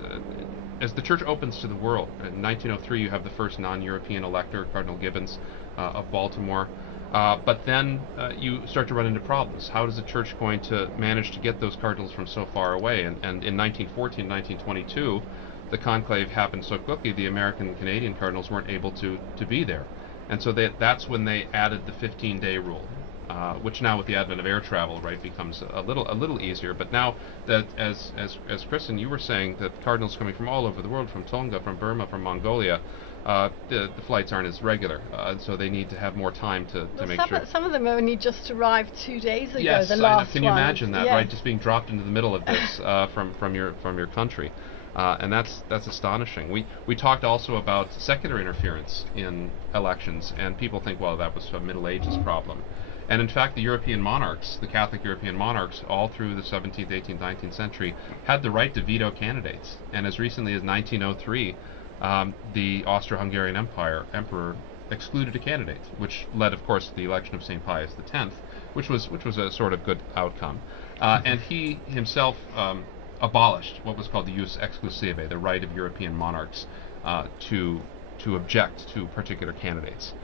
as the Church opens to the world. In 1903 you have the first non-European elector, Cardinal Gibbons of Baltimore. But then you start to run into problems. How is the church going to manage to get those cardinals from so far away? And in 1914, 1922, the conclave happened so quickly, the American and Canadian cardinals weren't able to be there. And so that's when they added the 15-day rule, which now with the advent of air travel, right, becomes a little easier. But now that, as Kristen, you were saying, that cardinals coming from all over the world, from Tonga, from Burma, from Mongolia, the flights aren't as regular, so they need to have more time to make sure. Some of them only just arrived 2 days ago. Yes, the last can you one. imagine that, yes. right? Just being dropped into the middle of this from your country. And that's astonishing. We talked also about secular interference in elections, and people think, well, that was a Middle Ages problem. And in fact, the European monarchs, the Catholic European monarchs, all through the 17th, 18th, 19th century, had the right to veto candidates. And as recently as 1903, the Austro-Hungarian emperor excluded a candidate, which led, of course, to the election of St. Pius X, which was a sort of good outcome. And he himself abolished what was called the jus exclusive, the right of European monarchs to object to particular candidates.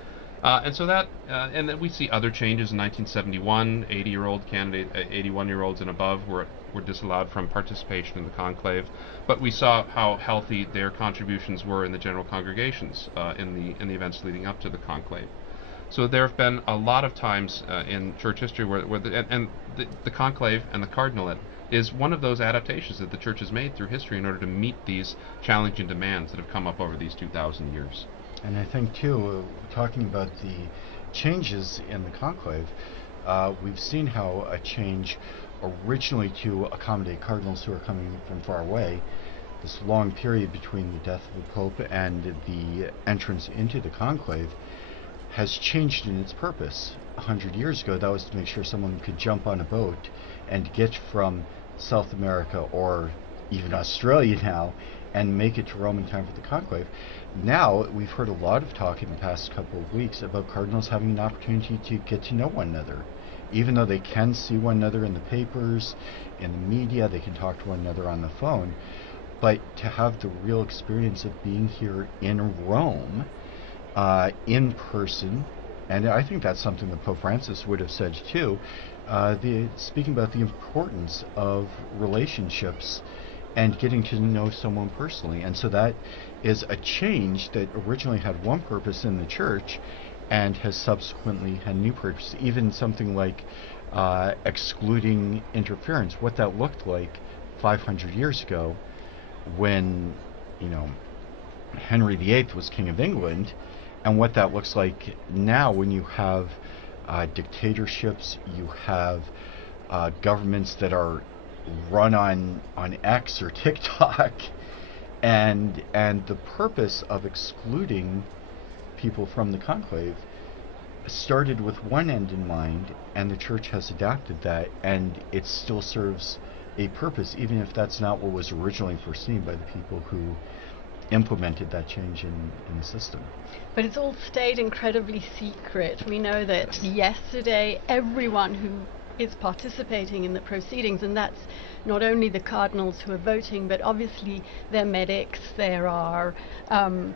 And so that, and then we see other changes in 1971. 81-year-olds and above were disallowed from participation in the conclave. But we saw how healthy their contributions were in the general congregations in the events leading up to the conclave. So there have been a lot of times in church history where the conclave and the cardinalate is one of those adaptations that the church has made through history in order to meet these challenging demands that have come up over these 2,000 years. And I think, too, talking about the changes in the conclave, we've seen how a change originally to accommodate cardinals who are coming from far away, this long period between the death of the Pope and the entrance into the conclave, has changed in its purpose. 100 years ago, that was to make sure someone could jump on a boat and get from South America or even Australia now and make it to Rome in time for the conclave. Now, we've heard a lot of talk in the past couple of weeks about cardinals having an opportunity to get to know one another. Even though they can see one another in the papers, in the media, they can talk to one another on the phone, but to have the real experience of being here in Rome, in person, and I think that's something that Pope Francis would have said too, speaking about the importance of relationships and getting to know someone personally. And so that is a change that originally had one purpose in the church and has subsequently had new purpose. Even something like excluding interference, what that looked like 500 years ago when, Henry VIII was King of England, and what that looks like now when you have dictatorships, you have governments that are run on X or TikTok, and the purpose of excluding people from the conclave started with one end in mind, and the church has adapted that, and it still serves a purpose, even if that's not what was originally foreseen by the people who implemented that change in the system. But it's all stayed incredibly secret. We know that yesterday everyone who is participating in the proceedings, and that's not only the cardinals who are voting, but obviously they're medics, there are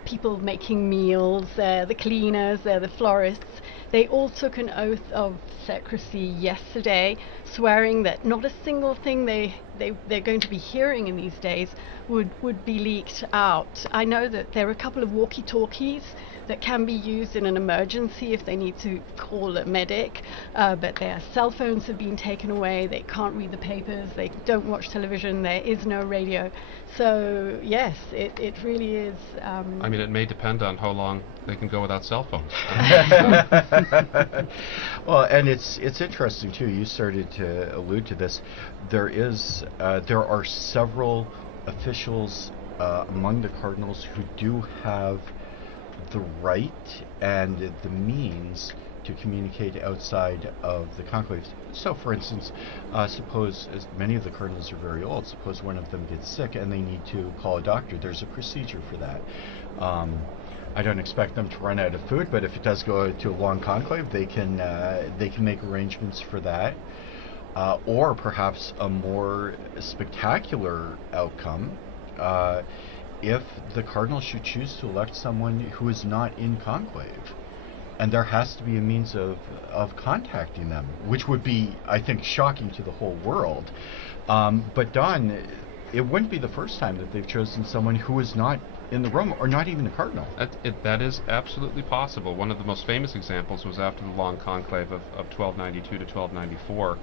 people making meals, they're the cleaners, they're the florists. They all took an oath of secrecy yesterday, swearing that not a single thing they're going to be hearing in these days would be leaked out. I know that there are a couple of walkie-talkies that can be used in an emergency if they need to call a medic, but their cell phones have been taken away, they can't read the papers, they don't watch television, there is no radio. So yes, it really is. I mean, it may depend on how long they can go without cell phones. Well, and it's interesting too. You started to allude to this. There are several officials among the cardinals who do have the right and the means to communicate outside of the conclave. So, for instance, suppose, as many of the cardinals are very old, suppose one of them gets sick and they need to call a doctor. There's a procedure for that. I don't expect them to run out of food, but if it does go to a long conclave, they can make arrangements for that. Or perhaps a more spectacular outcome, if the cardinal should choose to elect someone who is not in conclave, and there has to be a means of contacting them, which would be, I think, shocking to the whole world. But Don, it wouldn't be the first time that they've chosen someone who is not in the room, or not even a cardinal. That is absolutely possible. One of the most famous examples was after the long conclave of 1292 to 1294,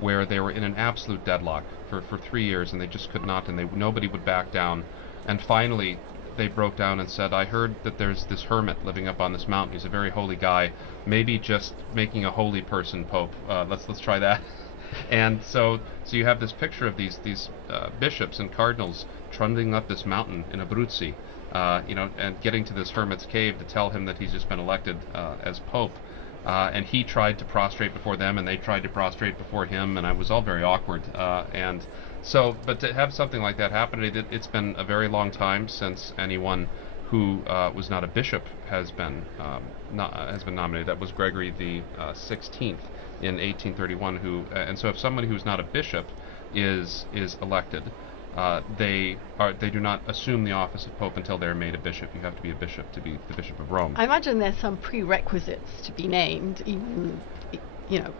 where they were in an absolute deadlock for 3 years, and they just could not, and nobody would back down. And finally, they broke down and said, I heard that there's this hermit living up on this mountain. He's a very holy guy. Maybe just making a holy person pope. Let's try that. And so you have this picture of these bishops and cardinals trundling up this mountain in Abruzzi, and getting to this hermit's cave to tell him that he's just been elected as pope. And he tried to prostrate before them, and they tried to prostrate before him, and it was all very awkward. But to have something like that happen, it's been a very long time since anyone who was not a bishop has been nominated. That was Gregory the 16th in 1831. And so if somebody who's not a bishop is elected, they do not assume the office of Pope until they're made a bishop. You have to be a bishop to be the Bishop of Rome. I imagine there's some prerequisites to be named, even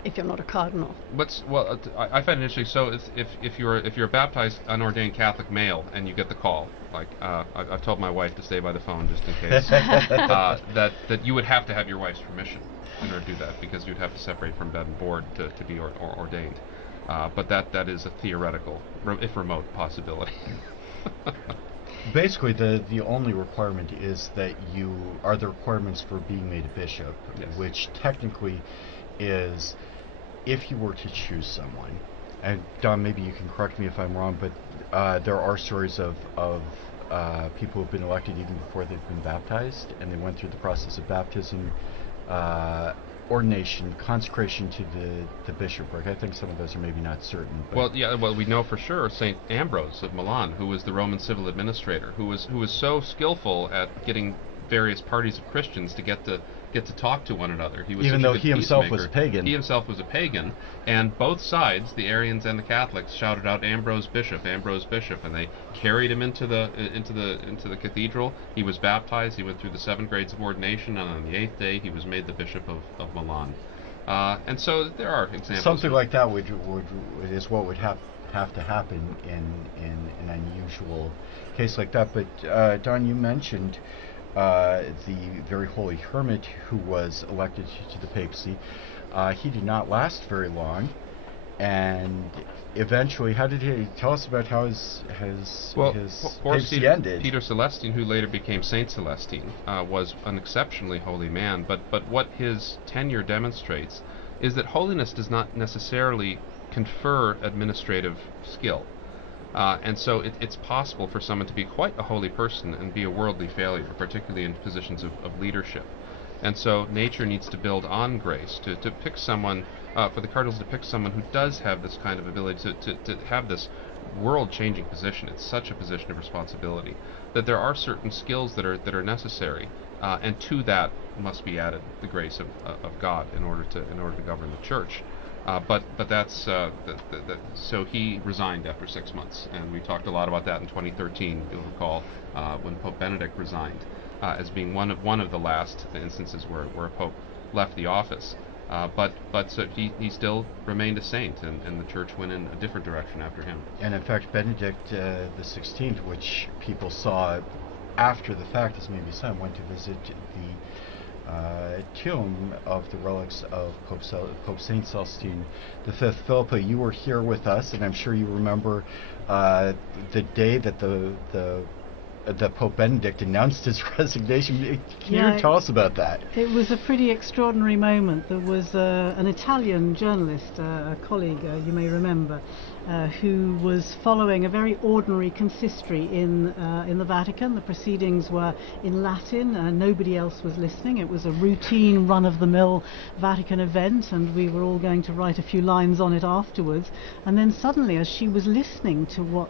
if you're not a cardinal. I find it interesting. So if you're a baptized unordained Catholic male and you get the call, like I've told my wife to stay by the phone just in case, that you would have to have your wife's permission in order to do that, because you'd have to separate from bed and board to be ordained. But that is a theoretical, if remote, possibility. Basically, the only requirement is that you are the requirements for being made a bishop, yes. Which technically is, if you were to choose someone, and Don, maybe you can correct me if I'm wrong, but there are stories of people who've been elected even before they've been baptized, and they went through the process of baptism, ordination, consecration to the bishopric. I think some of those are maybe not certain. But we know for sure St. Ambrose of Milan, who was the Roman civil administrator, who was so skillful at getting various parties of Christians to get to talk to one another. Even though he himself was a pagan. He himself was a pagan, and both sides, the Arians and the Catholics, shouted out Ambrose Bishop, and they carried him into the cathedral. He was baptized. He went through the 7 grades of ordination, and on the 8th day he was made the Bishop of Milan. And so there are examples. Something like that is what would have to happen in an unusual case like that. But Don, you mentioned the very holy hermit who was elected to the papacy. He did not last very long, and eventually, how did he tell us about how his papacy ended? Peter Celestine, who later became Saint Celestine, was an exceptionally holy man. But what his tenure demonstrates is that holiness does not necessarily confer administrative skill. And so it's possible for someone to be quite a holy person and be a worldly failure, particularly in positions of leadership. And so nature needs to build on grace to pick someone, for the cardinals to pick someone who does have this kind of ability to have this world-changing position. It's such a position of responsibility that there are certain skills that are necessary, and to that must be added the grace of God in order to govern the church. But that's so he resigned after 6 months, and we talked a lot about that in 2013. You'll recall when Pope Benedict resigned, as being one of the last instances where a pope left the office. But so he still remained a saint, and the church went in a different direction after him. And in fact, Benedict the 16th, which people saw after the fact as maybe son, went to visit the tomb of the relics of Pope Saint Celestine V. Philippa, you were here with us, and I'm sure you remember the day that the Pope Benedict announced his resignation. Can you tell us about that? It was a pretty extraordinary moment. There was an Italian journalist, a colleague you may remember, who was following a very ordinary consistory in the Vatican. The proceedings were in Latin. Nobody else was listening. It was a routine, run-of-the-mill Vatican event, and we were all going to write a few lines on it afterwards. And then suddenly, as she was listening to what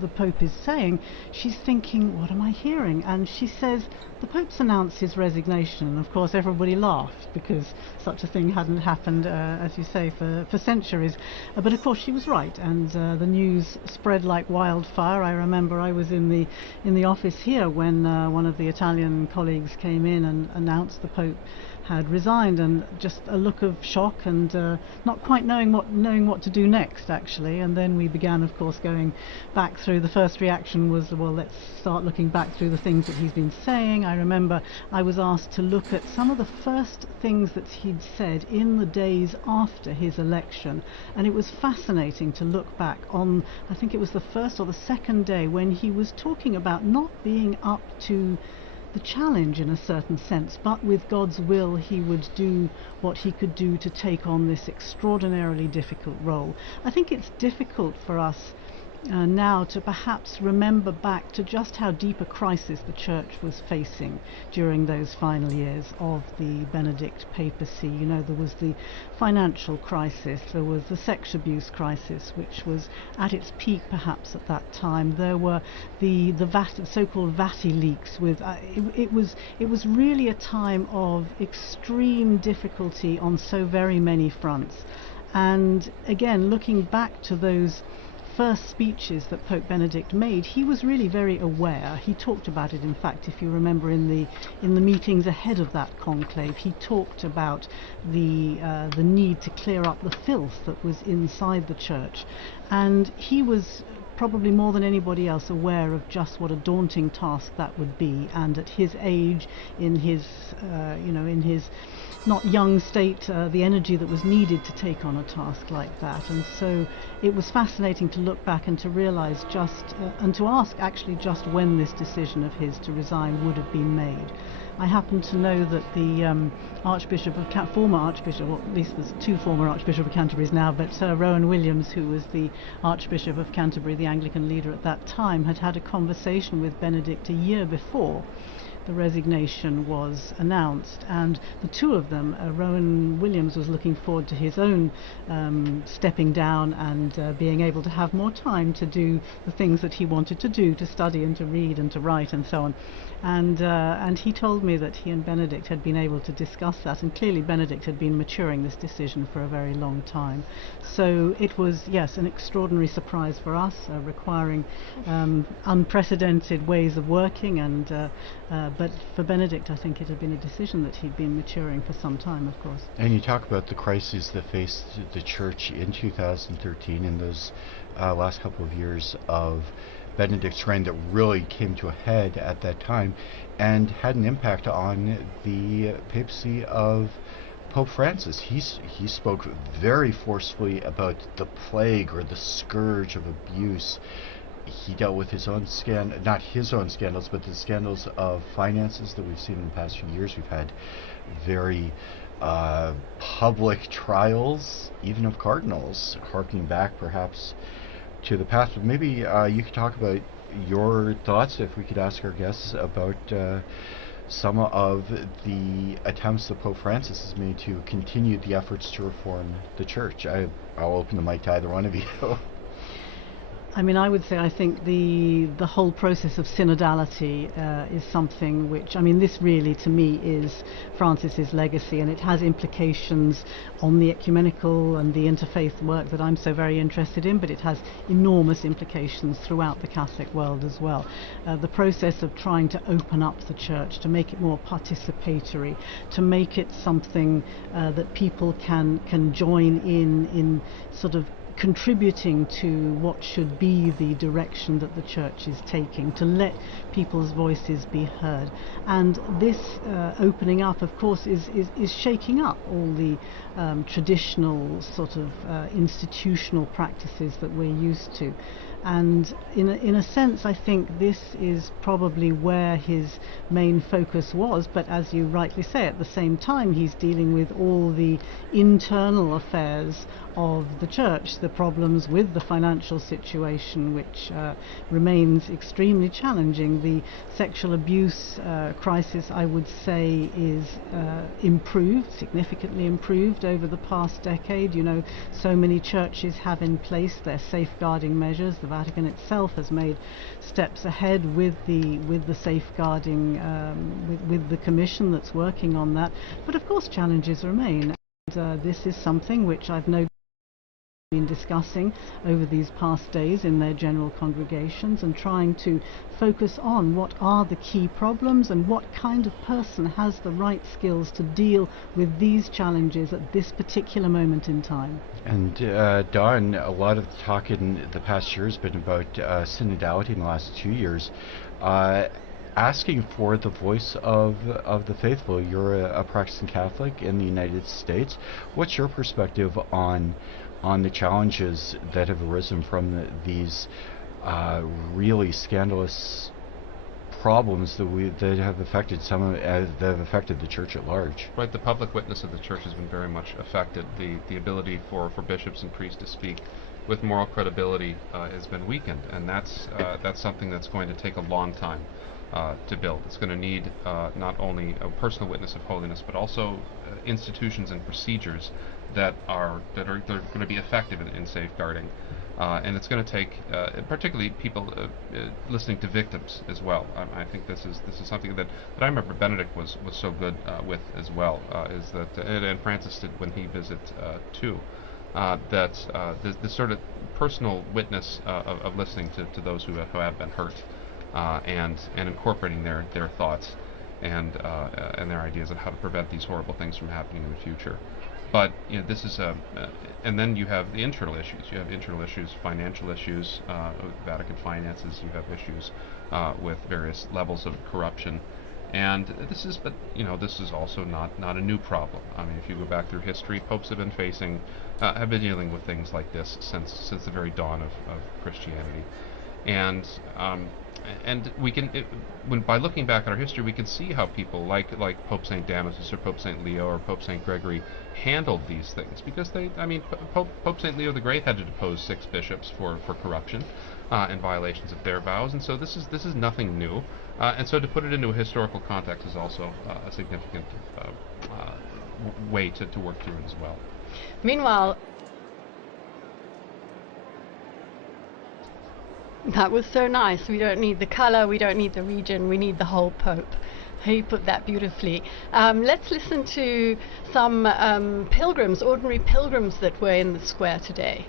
the Pope is saying, she's thinking, what am I hearing? And she says, the Pope's announced his resignation. And of course, everybody laughed, because such a thing hadn't happened, as you say, for centuries. But of course, she was right. And the news spread like wildfire. I remember I was in the office here when one of the Italian colleagues came in and announced the Pope had resigned, and just a look of shock and not quite knowing what to do next, actually. And then we began, of course, going back through. The first reaction was, well, let's start looking back through the things that he's been saying. I remember I was asked to look at some of the first things that he'd said in the days after his election, and it was fascinating to look back on, I think it was the first or the second day, when he was talking about not being up to the challenge in a certain sense, but with God's will he would do what he could do to take on this extraordinarily difficult role. I think it's difficult for us now to perhaps remember back to just how deep a crisis the Church was facing during those final years of the Benedict papacy. You know, there was the financial crisis, there was the sex abuse crisis, which was at its peak perhaps at that time. There were the so-called Vati leaks. With it was really a time of extreme difficulty on so very many fronts. And again, looking back to those first speeches that Pope Benedict made, he was really very aware. He talked about it, in fact, if you remember, in the meetings ahead of that conclave, he talked about the need to clear up the filth that was inside the Church, and he was probably more than anybody else aware of just what a daunting task that would be. And at his age, in his in his not young state, the energy that was needed to take on a task like that. And so it was fascinating to look back and to realize just and to ask actually just when this decision of his to resign would have been made. I happen to know that the former Archbishop, or at least there's two former Archbishop of Canterbury now, but Rowan Williams, who was the Archbishop of Canterbury, the Anglican leader at that time, had a conversation with Benedict a year before the resignation was announced, and the two of them, Rowan Williams was looking forward to his own stepping down and being able to have more time to do the things that he wanted to do, to study and to read and to write and so on. And he told me that he and Benedict had been able to discuss that, and clearly Benedict had been maturing this decision for a very long time. So it was, yes, an extraordinary surprise for us, requiring unprecedented ways of working, and but for Benedict, I think it had been a decision that he'd been maturing for some time, of course. And you talk about the crises that faced the Church in 2013 and those last couple of years of Benedict's reign that really came to a head at that time and had an impact on the papacy of Pope Francis. He spoke very forcefully about the plague or the scourge of abuse. He dealt with his own not his own scandals, but the scandals of finances that we've seen in the past few years. We've had very public trials, even of cardinals, harking back perhaps to the past. But maybe you could talk about your thoughts, if we could ask our guests, about some of the attempts that Pope Francis has made to continue the efforts to reform the Church. I'll open the mic to either one of you. I mean, I would say I think the whole process of synodality is something which, I mean, this really to me is Francis's legacy, and it has implications on the ecumenical and the interfaith work that I'm so very interested in, but it has enormous implications throughout the Catholic world as well. The process of trying to open up the Church, to make it more participatory, to make it something that people can join in sort of contributing to what should be the direction that the Church is taking, to let people's voices be heard. And this opening up, of course, is shaking up all the traditional sort of institutional practices that we're used to. And in a sense, I think this is probably where his main focus was, but as you rightly say, at the same time he's dealing with all the internal affairs of the Church, the problems with the financial situation, which remains extremely challenging. The sexual abuse crisis, I would say, is improved, significantly improved over the past decade. You know, so many churches have in place their safeguarding measures. The Vatican itself has made steps ahead with the safeguarding, with the commission that's working on that. But of course challenges remain, and this is something which I've no been discussing over these past days in their general congregations and trying to focus on what are the key problems and what kind of person has the right skills to deal with these challenges at this particular moment in time. And Don, a lot of the talk in the past year has been about synodality in the last 2 years, asking for the voice of the faithful. You're a practicing Catholic in the United States. What's your perspective on the challenges that have arisen from these really scandalous problems that have affected that have affected the Church at large? Right, the public witness of the Church has been very much affected. The ability for bishops and priests to speak with moral credibility has been weakened, and that's something that's going to take a long time to build. It's going to need not only a personal witness of holiness, but also institutions and procedures that are going to be effective in safeguarding. And it's going to take, particularly people listening to victims as well. I think this is something that I remember Benedict was so good with as well. Is that and Francis did when he visited too. That this sort of personal witness of listening to those who have been hurt, and incorporating their thoughts and their ideas on how to prevent these horrible things from happening in the future. But this is and then you have the internal issues. You have internal issues, financial issues, Vatican finances. You have issues with various levels of corruption, and this is also not a new problem. I mean, if you go back through history, popes have been dealing with things like this since the very dawn of Christianity, and we can, by looking back at our history, we can see how people like Pope St. Damasus or Pope St. Leo or Pope St. Gregory handled these things, because Pope St. Leo the Great had to depose 6 bishops for corruption and violations of their vows, and so this is nothing new, and so to put it into a historical context is also a significant way to work through it as well. Meanwhile, that was so nice. We don't need the color, we don't need the region, we need the whole Pope. He put that beautifully. Let's listen to some pilgrims, ordinary pilgrims that were in the square today.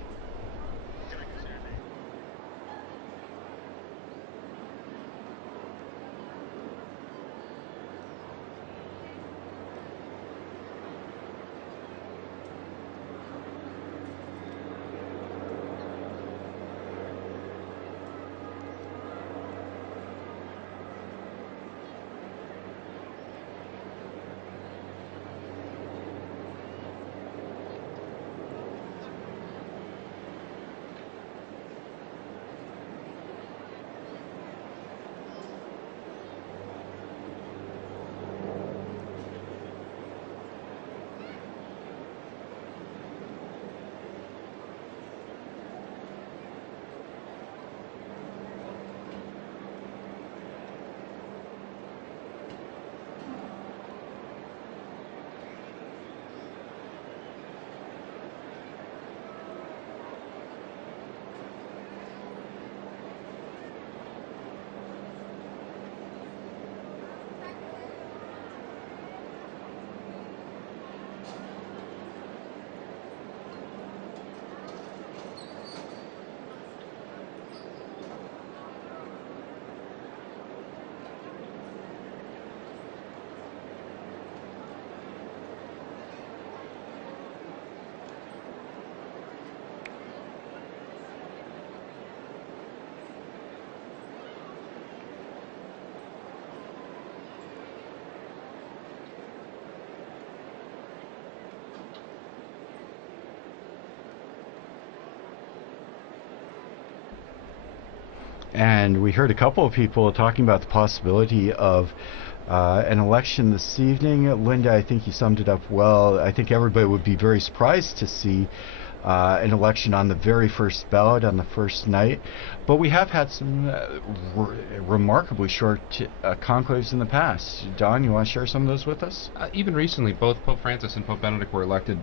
And we heard a couple of people talking about the possibility of an election this evening. Linda, I think you summed it up well. I think everybody would be very surprised to see an election on the very first ballot on the first night. But we have had some remarkably short conclaves in the past. Don, you want to share some of those with us? Even recently, both Pope Francis and Pope Benedict were elected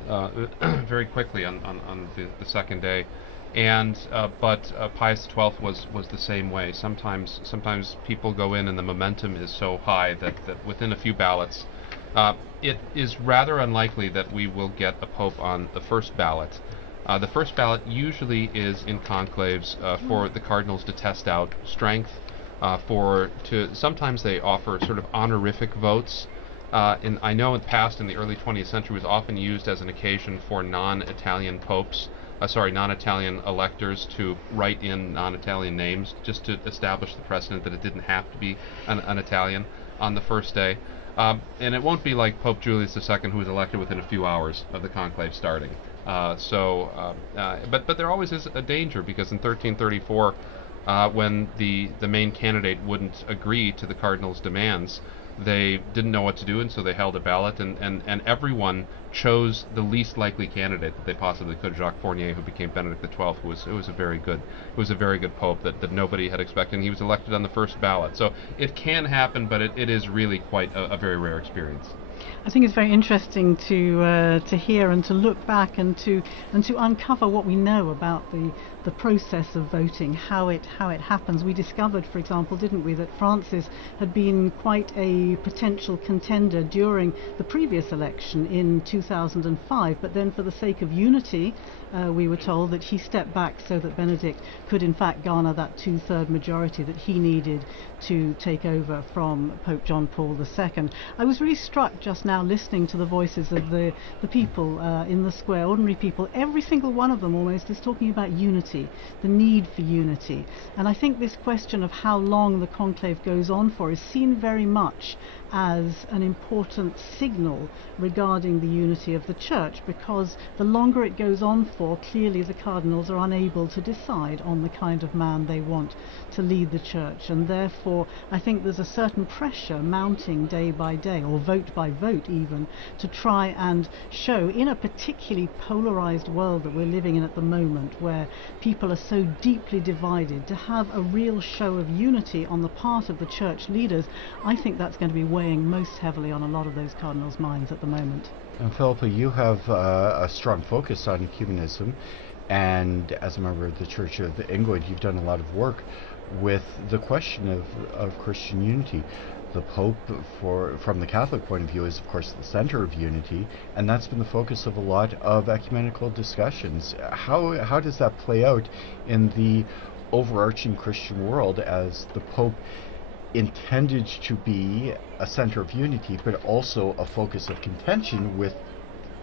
very quickly on the second day. And but Pius XII was the same way. Sometimes people go in and the momentum is so high that within a few ballots, it is rather unlikely that we will get a pope on the first ballot The first ballot usually is in conclaves for the cardinals to test out strength, sometimes they offer sort of honorific votes. I know in the past, in the early 20th century, was often used as an occasion for non-Italian electors to write in non-Italian names, just to establish the precedent that it didn't have to be an Italian on the first day. And it won't be like Pope Julius II, who was elected within a few hours of the conclave starting. But there always is a danger, because in 1334, when the main candidate wouldn't agree to the cardinals' demands, they didn't know what to do, and so they held a ballot, and everyone chose the least likely candidate that they possibly could, Jacques Fournier, who became Benedict XII, who was a very good pope that nobody had expected, and he was elected on the first ballot. So it can happen, but it is really quite a very rare experience. I think it's very interesting to hear and to look back and to uncover what we know about the process of voting, how it happens. We discovered, for example, didn't we, that Francis had been quite a potential contender during the previous election in 2005, but then for the sake of unity, we were told that he stepped back so that Benedict could in fact garner that 2/3 majority that he needed to take over from Pope John Paul II. I was really struck just now listening to the voices of the people in the square, ordinary people. Every single one of them almost is talking about unity, the need for unity. And I think this question of how long the conclave goes on for is seen very much as an important signal regarding the unity of the Church, because the longer it goes on for, clearly the cardinals are unable to decide on the kind of man they want to lead the Church, and therefore I think there's a certain pressure mounting day by day, or vote by vote even, to try and show, in a particularly polarized world that we're living in at the moment, where people are so deeply divided, to have a real show of unity on the part of the Church leaders. I think that's going to be weighing most heavily on a lot of those cardinals' minds at the moment. And Philippa, you have a strong focus on ecumenism, and as a member of the Church of England, you've done a lot of work with the question of Christian unity. The Pope, from the Catholic point of view, is of course the center of unity, and that's been the focus of a lot of ecumenical discussions. How does that play out in the overarching Christian world, as the Pope intended to be a center of unity, but also a focus of contention with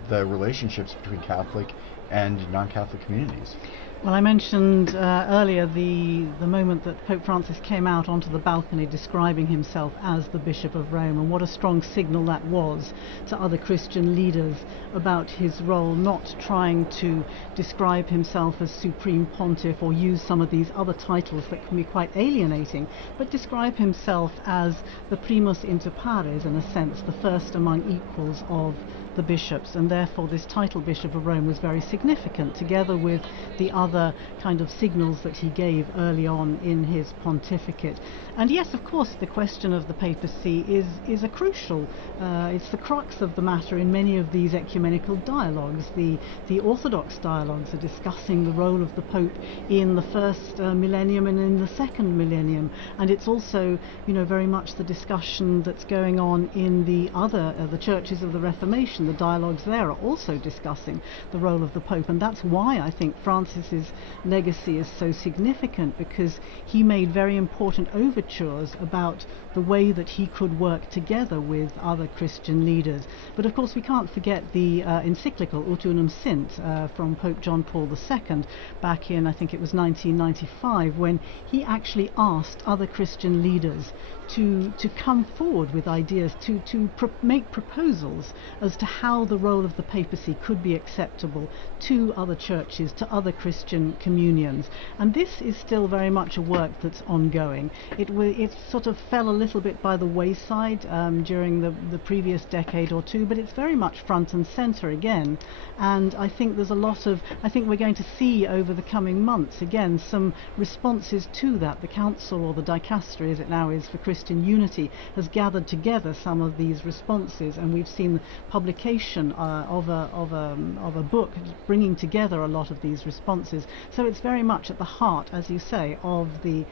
the relationships between Catholic and non-Catholic communities? Well, I mentioned earlier the moment that Pope Francis came out onto the balcony describing himself as the Bishop of Rome, and what a strong signal that was to other Christian leaders about his role, not trying to describe himself as Supreme Pontiff or use some of these other titles that can be quite alienating, but describe himself as the primus inter pares, in a sense, the first among equals of the bishops, and therefore this title Bishop of Rome was very significant, together with the other kind of signals that he gave early on in his pontificate. And yes, of course, the question of the papacy is a crucial, it's the crux of the matter in many of these ecumenical dialogues. The Orthodox dialogues are discussing the role of the Pope in the first millennium and in the second millennium, and it's also, very much the discussion that's going on in the other the churches of the Reformation. The dialogues there are also discussing the role of the Pope, and that's why I think Francis's legacy is so significant, because he made very important overtures about the way that he could work together with other Christian leaders. But of course we can't forget the encyclical Ut Unum Sint from Pope John Paul II back in, I think it was 1995, when he actually asked other Christian leaders to come forward with ideas, to make proposals as to how the role of the papacy could be acceptable to other churches, to other Christian communions. And this is still very much a work that's ongoing. It sort of fell a little bit by the wayside during the previous decade or two, but it's very much front and center again. And I think there's I think we're going to see over the coming months again some responses to that. The Council, or the Dicastery as it now is for Christian Unity, has gathered together some of these responses, and we've seen the publication of a book bringing together a lot of these responses. churches. So it's very much at the heart, as you say, of the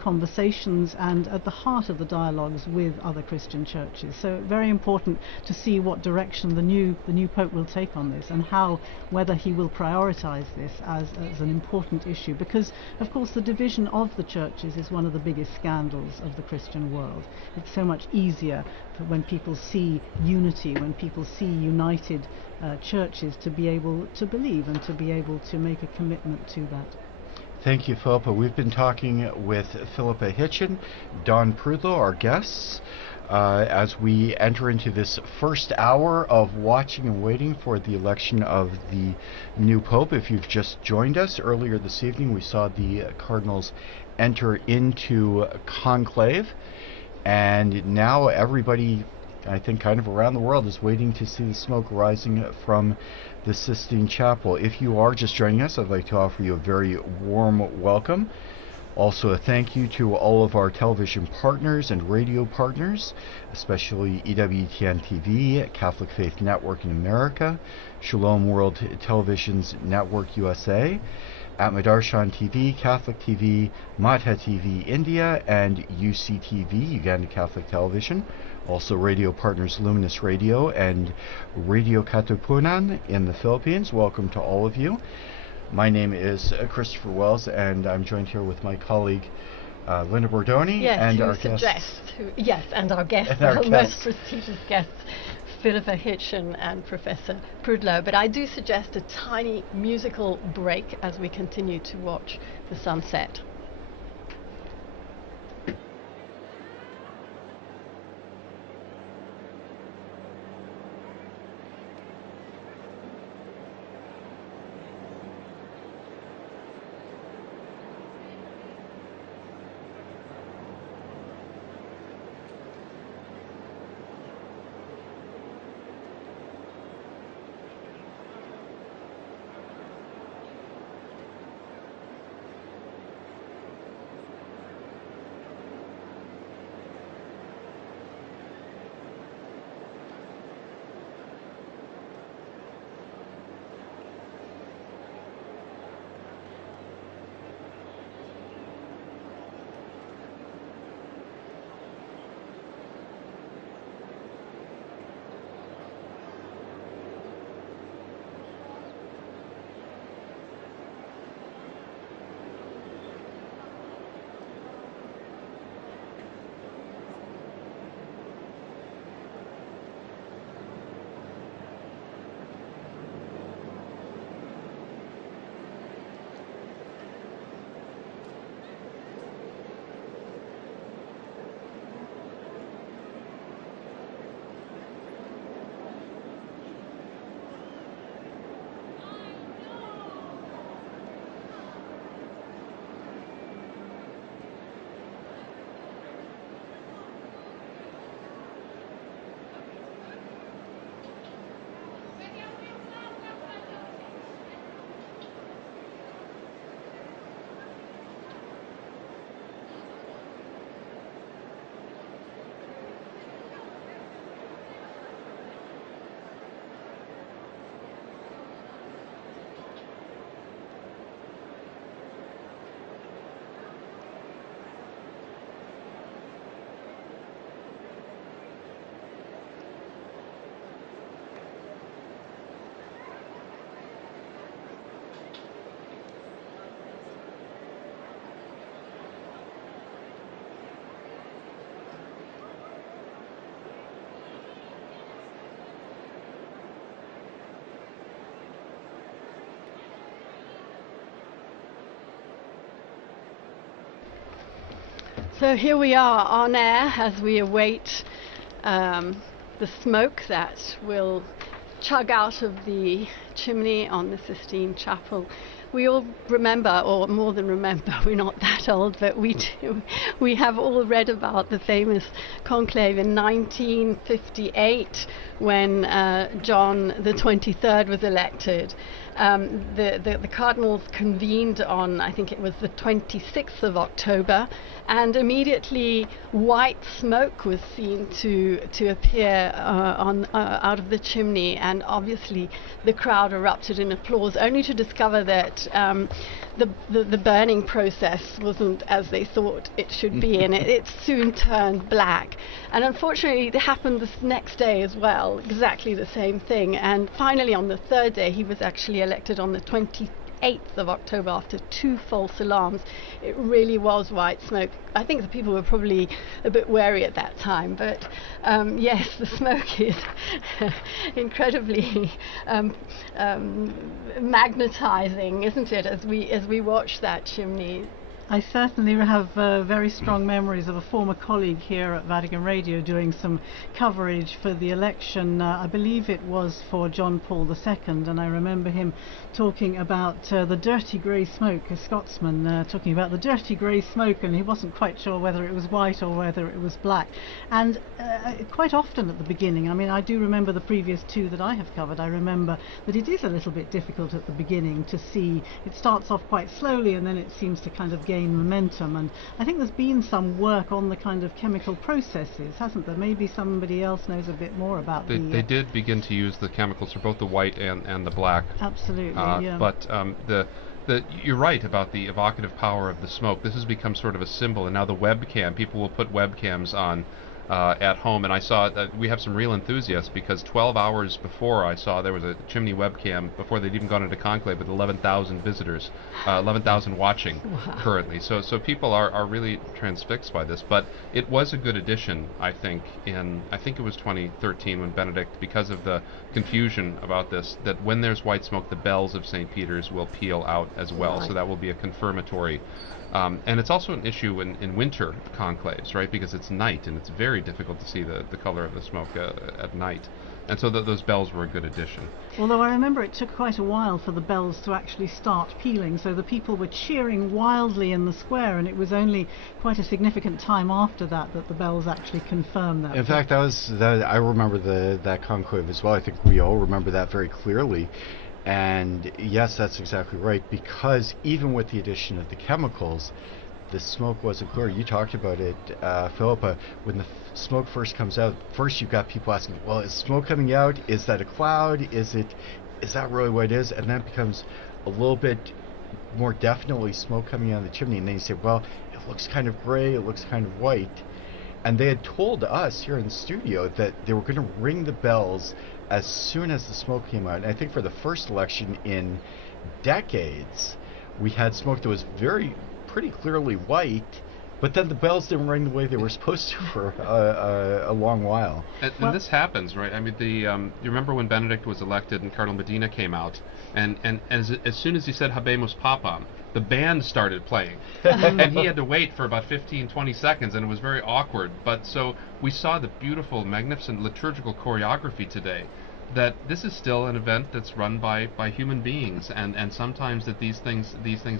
conversations and at the heart of the dialogues with other Christian churches. So very important to see what direction the new Pope will take on this, and whether he will prioritize this as an important issue, because of course the division of the churches is one of the biggest scandals of the Christian world. It's so much easier when people see unity, when people see united churches, to be able to believe and to be able to make a commitment to that. Thank you, Philippa. We've been talking with Philippa Hitchen, Don Prudlow, our guests, as we enter into this first hour of watching and waiting for the election of the new Pope. If you've just joined us, earlier this evening we saw the cardinals enter into conclave, and now everybody, I think, kind of around the world is waiting to see the smoke rising from the Sistine Chapel. If you are just joining us, I'd like to offer you a very warm welcome. Also, a thank you to all of our television partners and radio partners, especially EWTN TV, Catholic Faith Network in America, Shalom World Television's Network USA, at Madarshan TV, Catholic TV, Madha TV India, and UCTV, Uganda Catholic Television. Also radio partners Luminous Radio and Radio Katipunan in the Philippines. Welcome to all of you. My name is Christopher Wells, and I'm joined here with my colleague Linda Bordoni, and our guest. And our guests, our most prestigious guests, Philippa Hitchen and Professor Prudlow. But I do suggest a tiny musical break as we continue to watch the sunset. So here we are on air as we await the smoke that will chug out of the chimney on the Sistine Chapel. We all remember, or more than remember, we're not that old, but we do. We have all read about the famous conclave in 1958 when John the 23rd was elected. The cardinals convened on, I think it was the 26th of October, and immediately white smoke was seen to appear out of the chimney, and obviously the crowd erupted in applause, only to discover that the burning process wasn't as they thought it should be, and it soon turned black. And unfortunately, it happened this next day as well, exactly the same thing. And finally, on the third day, he was actually elected on the 28th of October after 2 false alarms. It really was white smoke. I think the people were probably a bit wary at that time, but yes, the smoke is incredibly magnetizing, isn't it, as we watch that chimney. I certainly have very strong memories of a former colleague here at Vatican Radio doing some coverage for the election. I believe it was for John Paul II, and I remember him talking about the dirty grey smoke, a Scotsman talking about the dirty grey smoke, and he wasn't quite sure whether it was white or whether it was black. And quite often at the beginning, I mean, I do remember the previous 2 that I have covered, I remember that it is a little bit difficult at the beginning to see. It starts off quite slowly and then it seems to kind of gain momentum, and I think there's been some work on the kind of chemical processes, hasn't there? Maybe somebody else knows a bit more about they did begin to use the chemicals for both the white and the black. Absolutely, yeah. But you're right about the evocative power of the smoke. This has become sort of a symbol, and now the webcam, people will put webcams on at home, and I saw that we have some real enthusiasts, because 12 hours before I saw there was a chimney webcam before they'd even gone into Conclave with 11,000 visitors, 11,000 watching currently. So people are really transfixed by this. But it was a good addition, I think it was 2013 when Benedict, because of the confusion about this, that when there's white smoke, the bells of St. Peter's will peal out as well. Right. So that will be a confirmatory. And it's also an issue in winter conclaves, right? Because it's night, and it's very difficult to see the color of the smoke at night. And so those bells were a good addition. Although I remember it took quite a while for the bells to actually start pealing, so the people were cheering wildly in the square, and it was only quite a significant time after that that the bells actually confirmed that. In fact, I remember that conclave as well. I think we all remember that very clearly. And yes, that's exactly right, because even with the addition of the chemicals, the smoke wasn't clear. You talked about it, Philippa. When the smoke first comes out, first you've got people asking, well, is smoke coming out? Is that a cloud? Is that really what it is? And then it becomes a little bit more definitely smoke coming out of the chimney. And then you say, well, it looks kind of gray, it looks kind of white. And they had told us here in the studio that they were going to ring the bells as soon as the smoke came out. And I think for the first election in decades, we had smoke that was pretty clearly white, but then the bells didn't ring the way they were supposed to for a long while. And this happens, right? I mean, you remember when Benedict was elected and Cardinal Medina came out, and as soon as he said Habemus Papam, the band started playing. And he had to wait for about 15-20 seconds, and it was very awkward. But so we saw the beautiful, magnificent liturgical choreography today, that this is still an event that's run by human beings, and sometimes that these things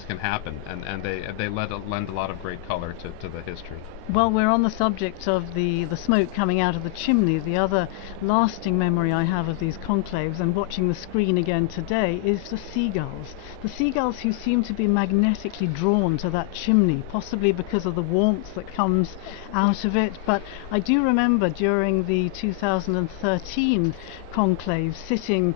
can happen, and they lend a lot of great color to the history. Well, we're on the subject of the smoke coming out of the chimney. The other lasting memory I have of these conclaves, and watching the screen again today, is the seagulls. The seagulls who seem to be magnetically drawn to that chimney, possibly because of the warmth that comes out of it. But I do remember during the 2013 conclave sitting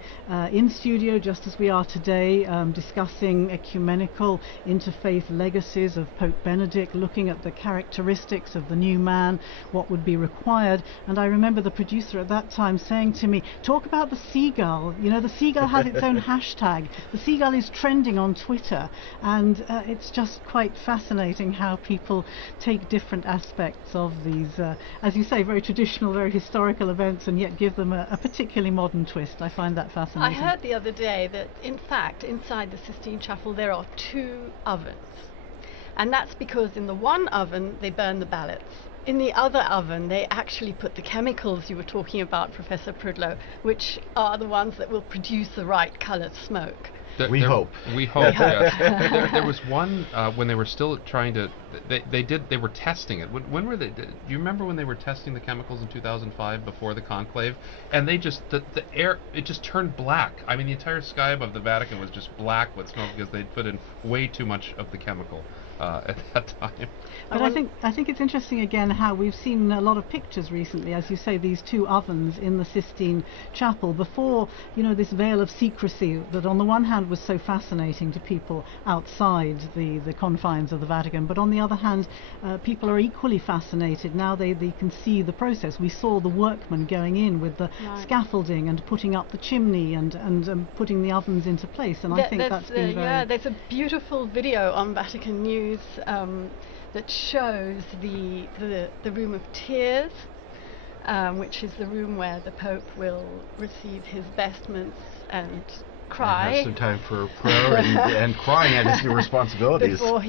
in studio just as we are today, discussing ecumenical interfaith legacies of Pope Benedict, looking at the characteristics of the new man, what would be required. And I remember the producer at that time saying to me, talk about the seagull. You know, the seagull has its own hashtag. The seagull is trending on Twitter, and it's just quite fascinating how people take different aspects of these, as you say, very traditional, very historical events, and yet give them a particularly modern twist. I find that fascinating. I heard the other day that, in fact, inside the Sistine Chapel there are 2 ovens. And that's because in the one oven they burn the ballots. In the other oven they actually put the chemicals you were talking about, Professor Prudlow, which are the ones that will produce the right coloured smoke. We hope. Yes. There was one when they were still trying to. They were testing it. When were they? Do you remember when they were testing the chemicals in 2005 before the conclave? And they just the air, it just turned black. I mean, the entire sky above the Vatican was just black with smoke because they'd put in way too much of the chemical at that time. But I think it's interesting again how we've seen a lot of pictures recently, as you say, these two ovens in the Sistine Chapel before, this veil of secrecy that on the one hand was so fascinating to people outside the confines of the Vatican, but on the other hand people are equally fascinated now they can see the process. We saw the workmen going in with the scaffolding and putting up the chimney and putting the ovens into place, and I think that's been very... there's a beautiful video on Vatican News that shows the Room of Tears, which is the room where the Pope will receive his vestments and cry. And have some time for prayer and crying at his new responsibilities. Before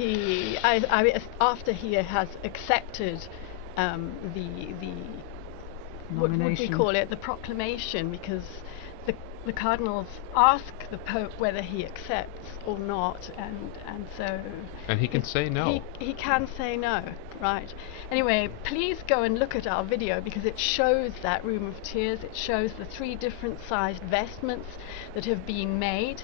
after he has accepted the what would we call it, the proclamation, because the cardinals ask the Pope whether he accepts or not, and so... And he can say no. He can say no, right. Anyway, please go and look at our video, because it shows that Room of Tears. It shows the 3 different sized vestments that have been made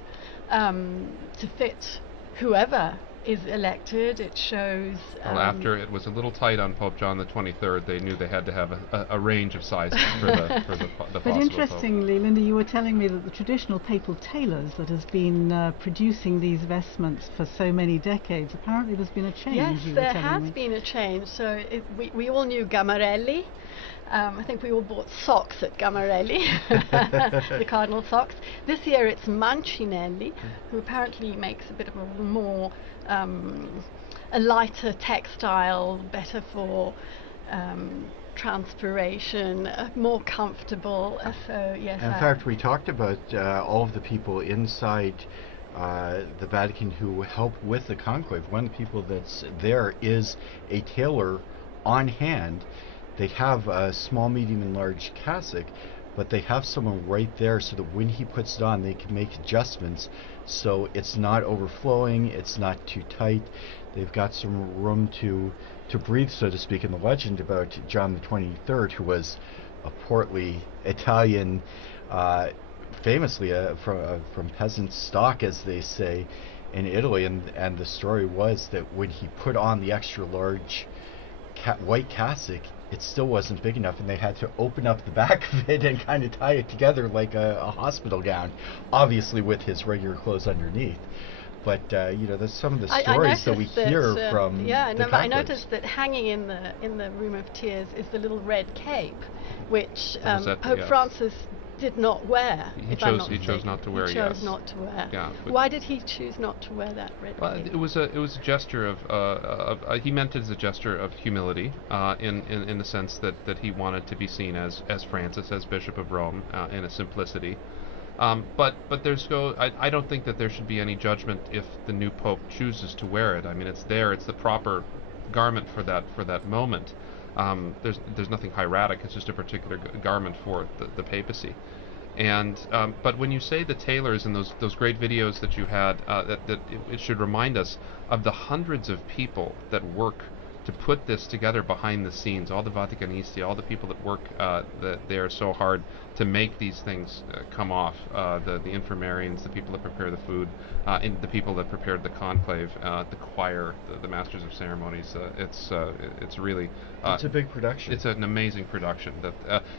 to fit whoever is elected. It shows... Well, after it was a little tight on Pope John the 23rd, they knew they had to have a range of sizes for the But interestingly, Pope. Linda, you were telling me that the traditional papal tailors that has been producing these vestments for so many decades, apparently there's been a change. Yes, there has been a change. So we all knew Gamarelli. I think we all bought socks at Gamarelli, the cardinal socks. This year it's Mancinelli, who apparently makes a bit of a more, a lighter textile, better for transpiration, more comfortable. So yes. In fact, we talked about all of the people inside the Vatican who help with the conclave. One of the people that's there is a tailor on hand. They have a small, medium, and large cassock, but they have someone right there so that when he puts it on, they can make adjustments so it's not overflowing, it's not too tight. They've got some room to breathe, so to speak. In the legend about John the 23rd, who was a portly Italian, famously from peasant stock, as they say, in Italy, and the story was that when he put on the extra large white cassock, it still wasn't big enough, and they had to open up the back of it and kind of tie it together like a hospital gown, obviously with his regular clothes underneath. But there's some of the stories that we hear from the I noticed that hanging in the Room of Tears is the little red cape, which Pope Francis did not wear. He chose not to wear. He chose not to wear. Yeah, why did he choose not to wear that red cape? It was a gesture of he meant it as a gesture of humility, in the sense that he wanted to be seen as Francis, as Bishop of Rome, in a simplicity. But I don't think that there should be any judgment if the new Pope chooses to wear it. I mean, it's the proper garment for that moment. There's nothing hieratic. It's just a particular garment for the papacy. And but when you say the tailors and those great videos that you had, it should remind us of the hundreds of people that work to put this together behind the scenes, all the Vaticanisti, all the people that work that they are so hard to make these things come off, the infirmarians, the people that prepare the food, and the people that prepared the conclave, the choir, the masters of ceremonies. It's really it's a big production. It's an amazing production,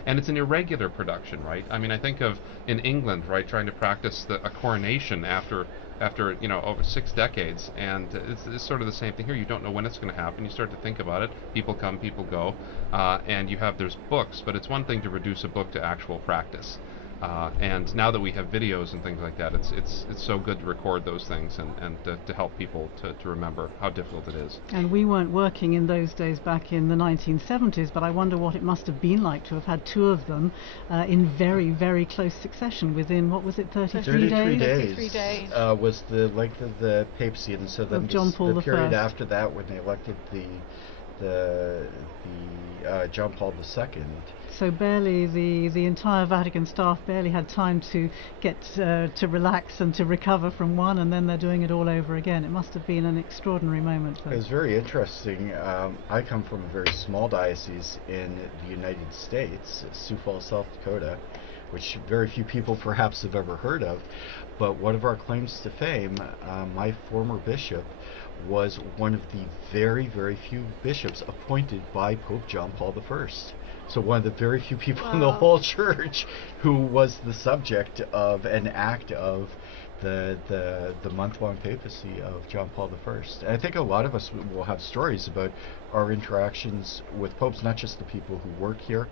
and it's an irregular production, right? I mean, I think of in England, right, trying to practice a coronation after over 6 decades, and it's sort of the same thing here. You don't know when it's going to happen. You start to think about it. People come, people go, and there's books, but it's one thing to reduce a book to actual practice. And now that we have videos and things like that, it's so good to record those things and to help people to remember how difficult it is. And we weren't working in those days back in the 1970s, but I wonder what it must have been like to have had two of them in very, very close succession within, what was it, 33 days? 33 days was the length of the papacy, and so then the period after that when they elected the John Paul II. So barely the entire Vatican staff barely had time to get to relax and to recover from one, and then they're doing it all over again. It must have been an extraordinary moment for them. It was very interesting. I come from a very small diocese in the United States, Sioux Falls, South Dakota, which very few people perhaps have ever heard of. But one of our claims to fame, my former bishop was one of the very, very few bishops appointed by Pope John Paul I. So one of the very few people in the whole church who was the subject of an act of the month-long papacy of John Paul I. And I think a lot of us will have stories about our interactions with popes, not just the people who work here,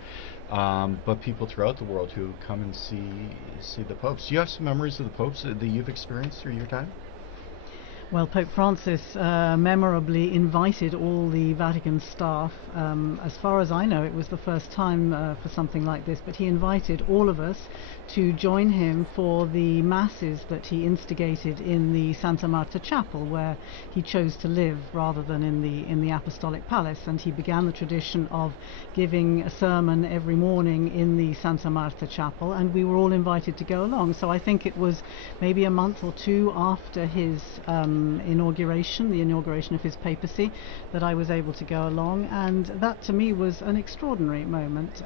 but people throughout the world who come and see the popes. Do you have some memories of the popes that you've experienced through your time? Well, Pope Francis memorably invited all the Vatican staff. As far as I know, it was the first time for something like this, but he invited all of us to join him for the masses that he instigated in the Santa Marta Chapel, where he chose to live rather than in the Apostolic Palace. And he began the tradition of giving a sermon every morning in the Santa Marta Chapel, and we were all invited to go along. So I think it was maybe a month or two after his inauguration, the inauguration of his papacy, that I was able to go along, and that to me was an extraordinary moment.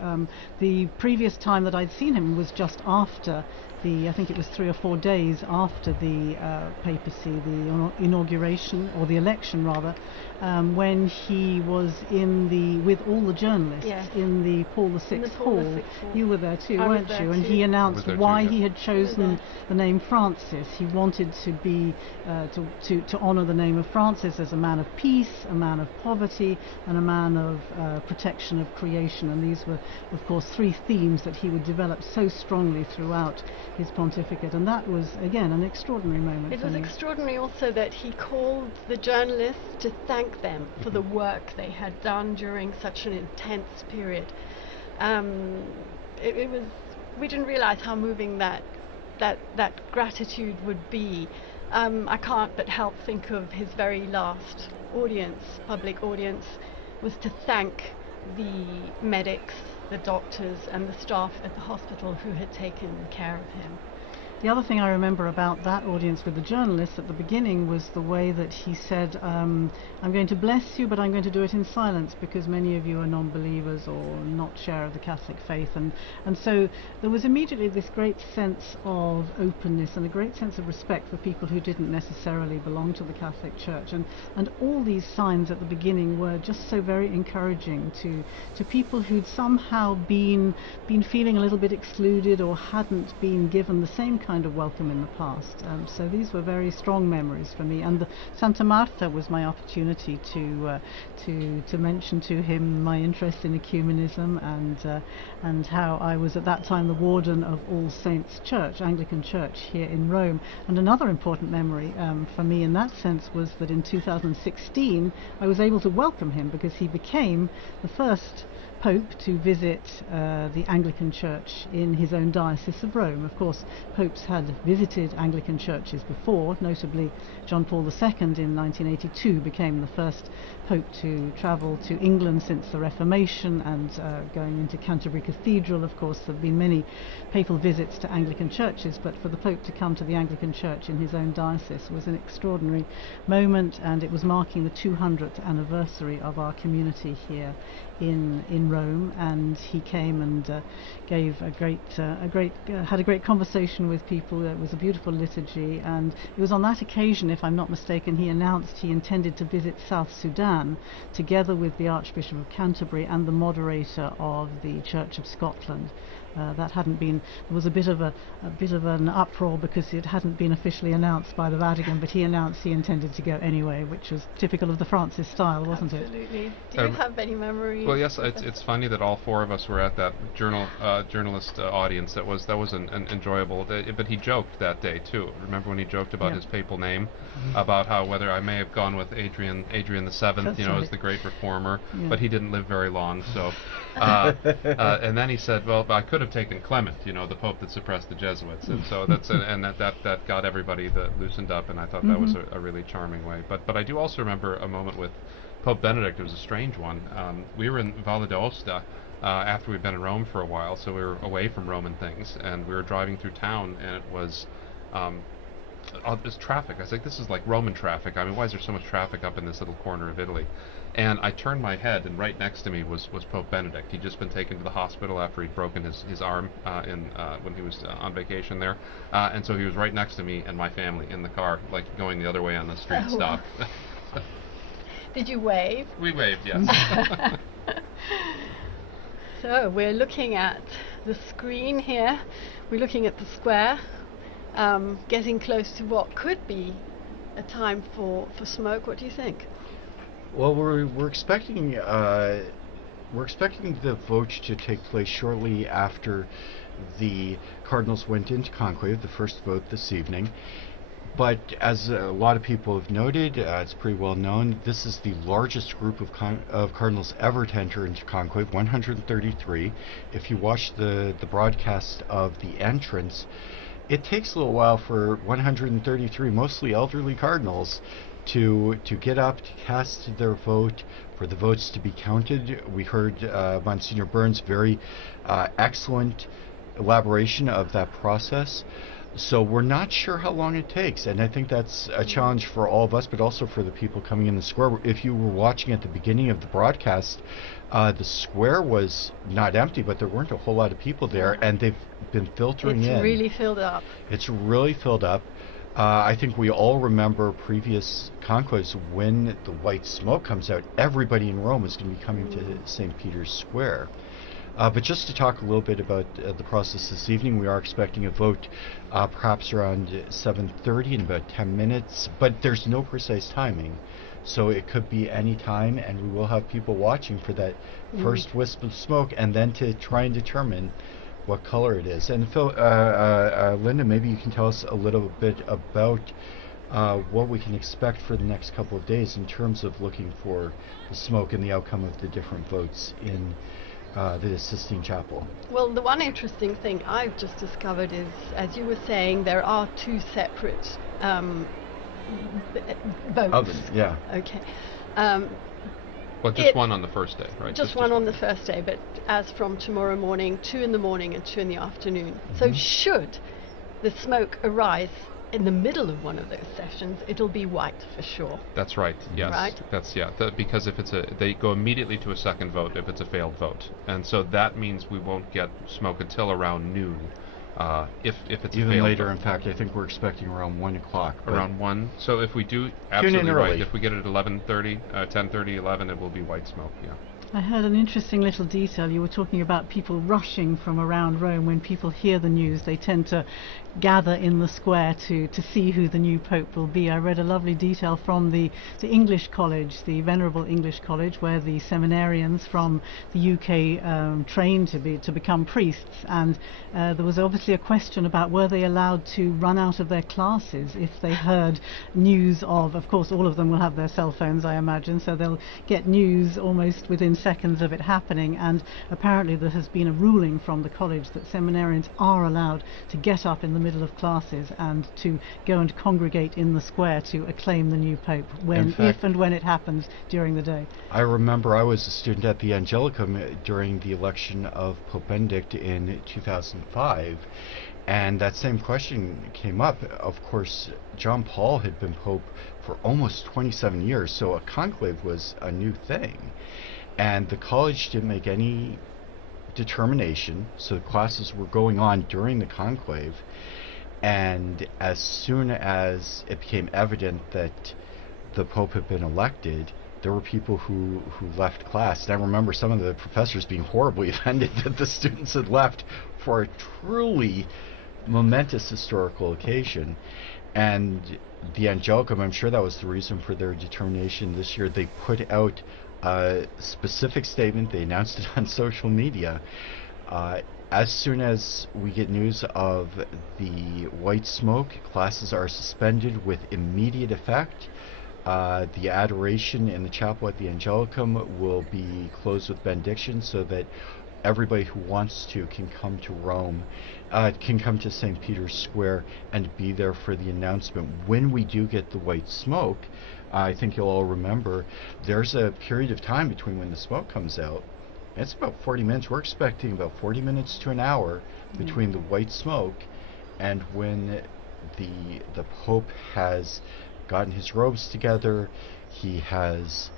The previous time that I'd seen him was just after I think it was 3 or 4 days after the papacy, the inauguration, or the election rather, when he was with all the journalists in the Paul VI Hall. You were there too, weren't you? And he announced why he had chosen the name Francis. He wanted to be to honour the name of Francis as a man of peace, a man of poverty, and a man of protection of creation. And these were, of course, 3 themes that he would develop so strongly throughout his pontificate, and that was again an extraordinary moment. It was extraordinary also that he called the journalists to thank them for the work they had done during such an intense period. It was, we didn't realize how moving that gratitude would be. I can't but help think of his very last public audience, was to thank the medics, the doctors and the staff at the hospital who had taken care of him. The other thing I remember about that audience with the journalists at the beginning was the way that he said, I'm going to bless you, but I'm going to do it in silence because many of you are non-believers or not share of the Catholic faith. And so there was immediately this great sense of openness and a great sense of respect for people who didn't necessarily belong to the Catholic Church. And all these signs at the beginning were just so very encouraging to people who'd somehow been feeling a little bit excluded or hadn't been given the same kind of welcome in the past. So these were very strong memories for me, and the Santa Marta was my opportunity to mention to him my interest in ecumenism and how I was at that time the warden of All Saints Church, Anglican Church here in Rome. And another important memory for me in that sense was that in 2016 I was able to welcome him because he became the first Pope to visit the Anglican Church in his own diocese of Rome. Of course, popes had visited Anglican churches before, notably John Paul II in 1982 became the first Pope to travel to England since the Reformation, and going into Canterbury Cathedral. Of course, there have been many papal visits to Anglican churches, but for the Pope to come to the Anglican Church in his own diocese was an extraordinary moment, and it was marking the 200th anniversary of our community here in Rome, and he came and gave had a great conversation with people. It was a beautiful liturgy, and it was on that occasion, if I'm not mistaken, he announced he intended to visit South Sudan together with the Archbishop of Canterbury and the moderator of the Church of Scotland. that hadn't been. There was a bit of an uproar because it hadn't been officially announced by the Vatican, but he announced he intended to go anyway, which was typical of the Francis style, wasn't it? Absolutely. Do you have any memories? Well, yes, it's funny that all four of us were at that journalist audience. That was an enjoyable. But he joked that day too. Remember when he joked about his papal name, about how whether I may have gone with Adrian the Seventh, as the great reformer, but he didn't live very long. So, and then he said, well, I could have taken Clement, the Pope that suppressed the Jesuits, and so that got everybody loosened up, and I thought that was a really charming way. But I do also remember a moment with Pope Benedict. It was a strange one. We were in Valle d'Aosta after we'd been in Rome for a while, so we were away from Roman things, and we were driving through town, and it was this traffic. I was like, this is like Roman traffic. I mean, why is there so much traffic up in this little corner of Italy? And I turned my head, and right next to me was Pope Benedict. He'd just been taken to the hospital after he'd broken his arm when he was on vacation there. And so he was right next to me and my family in the car, like going the other way on the street stop. Did you wave? We waved, yes. So we're looking at the screen here. We're looking at the square, getting close to what could be a time for smoke. What do you think? Well, we're expecting the vote to take place shortly after the cardinals went into conclave, the first vote this evening. But as a lot of people have noted, it's pretty well known, this is the largest group of cardinals ever to enter into conclave, 133. If you watch the broadcast of the entrance, it takes a little while for 133 mostly elderly cardinals to get up, to cast their vote, for the votes to be counted. We heard Monsignor Burns' very excellent elaboration of that process. So we're not sure how long it takes, and I think that's a challenge for all of us, but also for the people coming in the square. If you were watching at the beginning of the broadcast, the square was not empty, but there weren't a whole lot of people there, and they've been filtering in. It's really filled up. It's really filled up. I think we all remember previous conclaves when the white smoke comes out, everybody in Rome is going to be coming to St. Peter's Square. But just to talk a little bit about the process this evening, we are expecting a vote perhaps around 7:30 in about 10 minutes, but there's no precise timing. So it could be any time, and we will have people watching for that first wisp of smoke, and then to try and determine what color it is. And Phil, Linda, maybe you can tell us a little bit about what we can expect for the next couple of days in terms of looking for the smoke and the outcome of the different votes in the Sistine Chapel. Well, the one interesting thing I've just discovered is, as you were saying, there are two separate votes. Oven, yeah. Okay. Well, just one on the first day, right? Just one on the first day, but as from tomorrow morning, 2 in the morning and 2 in the afternoon. So should the smoke arise in the middle of one of those sessions, it'll be white for sure. That's right, yes. Right? That's, because if they go immediately to a second vote if it's a failed vote. And so that means we won't get smoke until around noon. If it's even a failed later, vote. in fact, I think we're expecting around 1 o'clock. Around 1. So if we do absolutely right, if we get it at 11:30, 10:30, 11, it will be white smoke, yeah. I heard an interesting little detail. You were talking about people rushing from around Rome. When people hear the news, they tend to gather in the square to see who the new Pope will be. I read a lovely detail from the English College, the Venerable English College, where the seminarians from the UK trained to become priests, and there was obviously a question about were they allowed to run out of their classes if they heard news of course all of them will have their cell phones, I imagine, so they'll get news almost within seconds of it happening. And apparently there has been a ruling from the college that seminarians are allowed to get up in the middle of classes and to go and congregate in the square to acclaim the new Pope if and when it happens during the day. I remember I was a student at the Angelicum during the election of Pope Benedict in 2005, and that same question came up. Of course, John Paul had been Pope for almost 27 years, so a conclave was a new thing. And the college didn't make any determination, so the classes were going on during the conclave, and as soon as it became evident that the Pope had been elected, there were people who left class. And I remember some of the professors being horribly offended that the students had left for a truly momentous historical occasion. And the Angelicum, I'm sure that was the reason for their determination this year. They put out a specific statement. They announced it on social media. As soon as we get news of the white smoke, classes are suspended with immediate effect. The adoration in the chapel at the Angelicum will be closed with benediction so that everybody who wants to can come to Rome, can come to St. Peter's Square and be there for the announcement. When we do get the white smoke, I think you'll all remember, there's a period of time between when the smoke comes out. It's about 40 minutes. We're expecting about 40 minutes to an hour between the white smoke and when the Pope has gotten his robes together. He has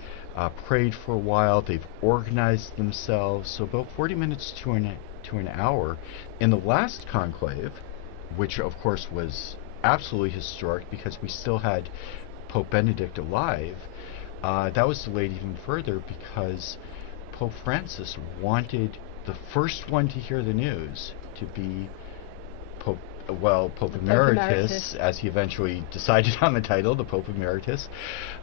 prayed for a while. They've organized themselves. So about 40 minutes to an hour. In the last conclave, which of course was absolutely historic because we still had Pope Benedict alive, that was delayed even further because Pope Francis wanted the first one to hear the news to be Pope Emeritus, as he eventually decided on the title, the Pope Emeritus,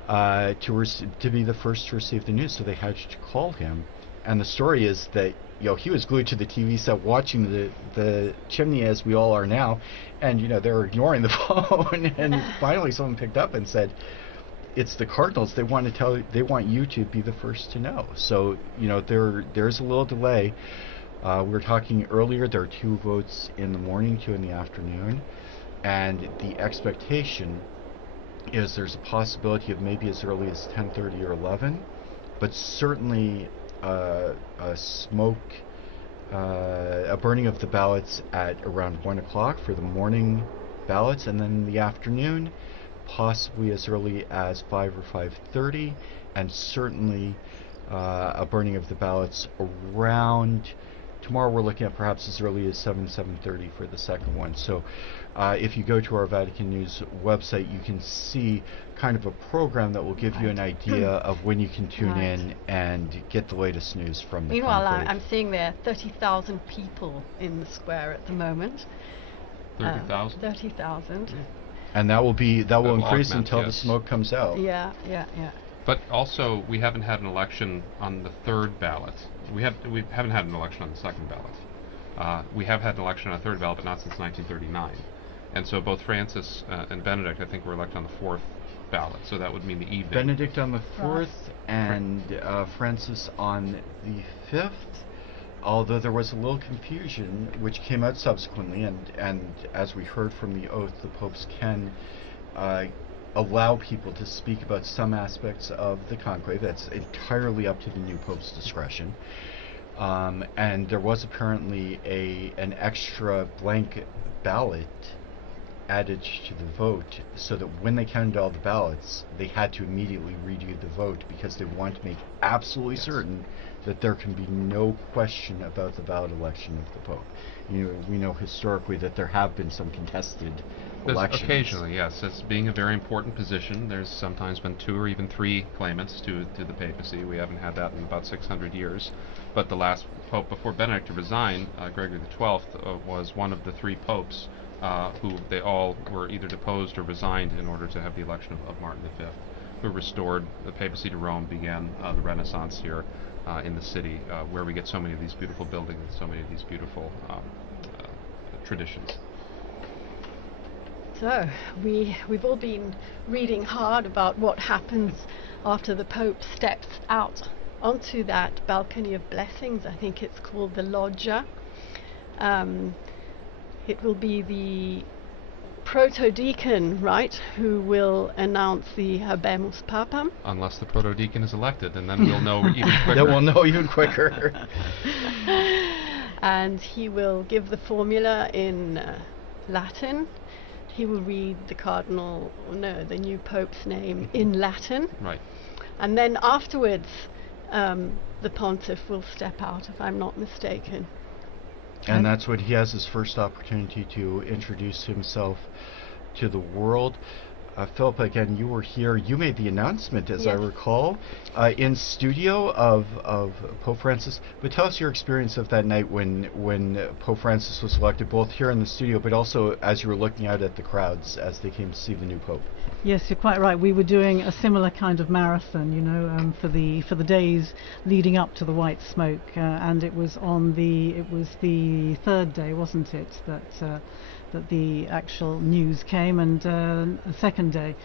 to be the first to receive the news. So they had to call him. And the story is that he was glued to the TV set watching the chimney, as we all are now, and they were ignoring the phone. And finally, someone picked up and said, "It's the cardinals. They want you to be the first to know." So there's a little delay. We were talking earlier. There are 2 votes in the morning, 2 in the afternoon, and the expectation is there's a possibility of maybe as early as 10:30 or 11, but certainly a burning of the ballots at around 1 o'clock for the morning ballots, and then in the afternoon, possibly as early as 5 or 5:30, and certainly a burning of the ballots around. Tomorrow we're looking at perhaps as early as 7:30 for the second one. So if you go to our Vatican News website, you can see kind of a program that will give you an idea of when you can tune in and get the latest news from the Meanwhile, conclave. I'm seeing there are 30,000 people in the square at the moment. 30,000? 30,000. And that will increase until the smoke comes out. Yeah. But also, we haven't had an election on the third ballot. We haven't had an election on the second ballot. We have had an election on a third ballot, but not since 1939. And so both Francis and Benedict, I think, were elected on the fourth ballot. So that would mean the evening. Benedict on the 4th and Francis on the 5th. Although there was a little confusion, which came out subsequently, and as we heard from the oath, the popes can allow people to speak about some aspects of the conclave. That's entirely up to the new pope's discretion. And there was apparently an extra blank ballot added to the vote, so that when they counted all the ballots, they had to immediately redo the vote because they want to make absolutely certain that there can be no question about the valid election of the Pope. We know historically that there have been some contested elections. Occasionally, yes. It's being a very important position. There's sometimes been 2 or even 3 claimants to the papacy. We haven't had that in about 600 years. But the last Pope before Benedict to resign, Gregory XII, was one of the 3 popes who they all were either deposed or resigned in order to have the election of Martin V, who restored the papacy to Rome, began the Renaissance here in the city, where we get so many of these beautiful buildings, so many of these beautiful traditions. So we've all been reading hard about what happens after the Pope steps out onto that balcony of blessings. I think it's called the loggia. It will be the proto-deacon, right, who will announce the Habemus Papam. Unless the proto-deacon is elected, and then we'll know even quicker. Then we'll know even quicker. And he will give the formula in Latin. He will read the new Pope's name in Latin. Right. And then afterwards, the pontiff will step out, if I'm not mistaken. And that's what he has his first opportunity to introduce himself to the world. Philippa, again, you were here. You made the announcement, as I Yes. recall, in studio of Pope Francis. But tell us your experience of that night when Pope Francis was elected, both here in the studio, but also as you were looking out at the crowds as they came to see the new Pope. Yes, you're quite right. We were doing a similar kind of marathon, for the days leading up to the White Smoke, and it was the third day, wasn't it, that the actual news came, and second day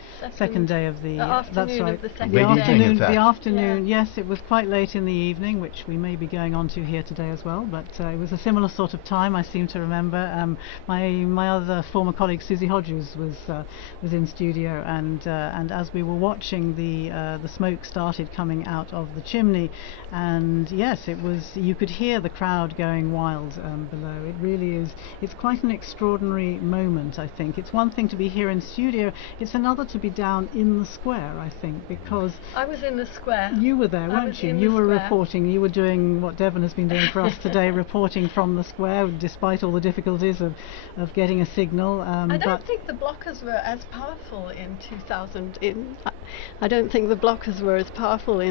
of the afternoon, that's right, of the second the afternoon. Yeah. Yes, it was quite late in the evening, which we may be going on to here today as well, but it was a similar sort of time. I seem to remember my other former colleague Susie Hodges was in studio, and as we were watching the smoke started coming out of the chimney, and yes, you could hear the crowd going wild below. It really is. It's quite an extraordinary moment, I think. It's one thing to be here in studio, it's another to be down in the square, I think, because I was in the square. You were there, weren't you? You were reporting, you were doing what Devon has been doing for us today, reporting from the square, despite all the difficulties of getting a signal. I don't think the blockers were as powerful in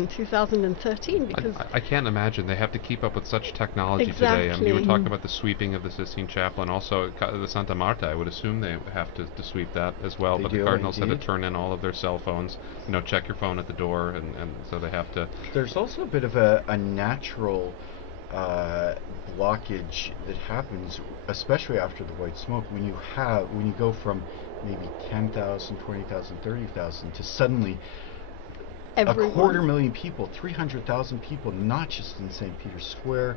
2013 because I can't imagine. They have to keep up with such technology today. I mean, you were talking about the sweeping of the Sistine Chapel and also the Santa Marta. I would assume they have to sweep that as well. But the Cardinals had to turn in all of their cell phones, check your phone at the door, and so they have to. There's also a bit of a natural blockage that happens, especially after the White Smoke, when you go from maybe 10,000, 20,000, 30,000 to suddenly everyone. 250,000 people, 300,000 people, not just in St. Peter's Square,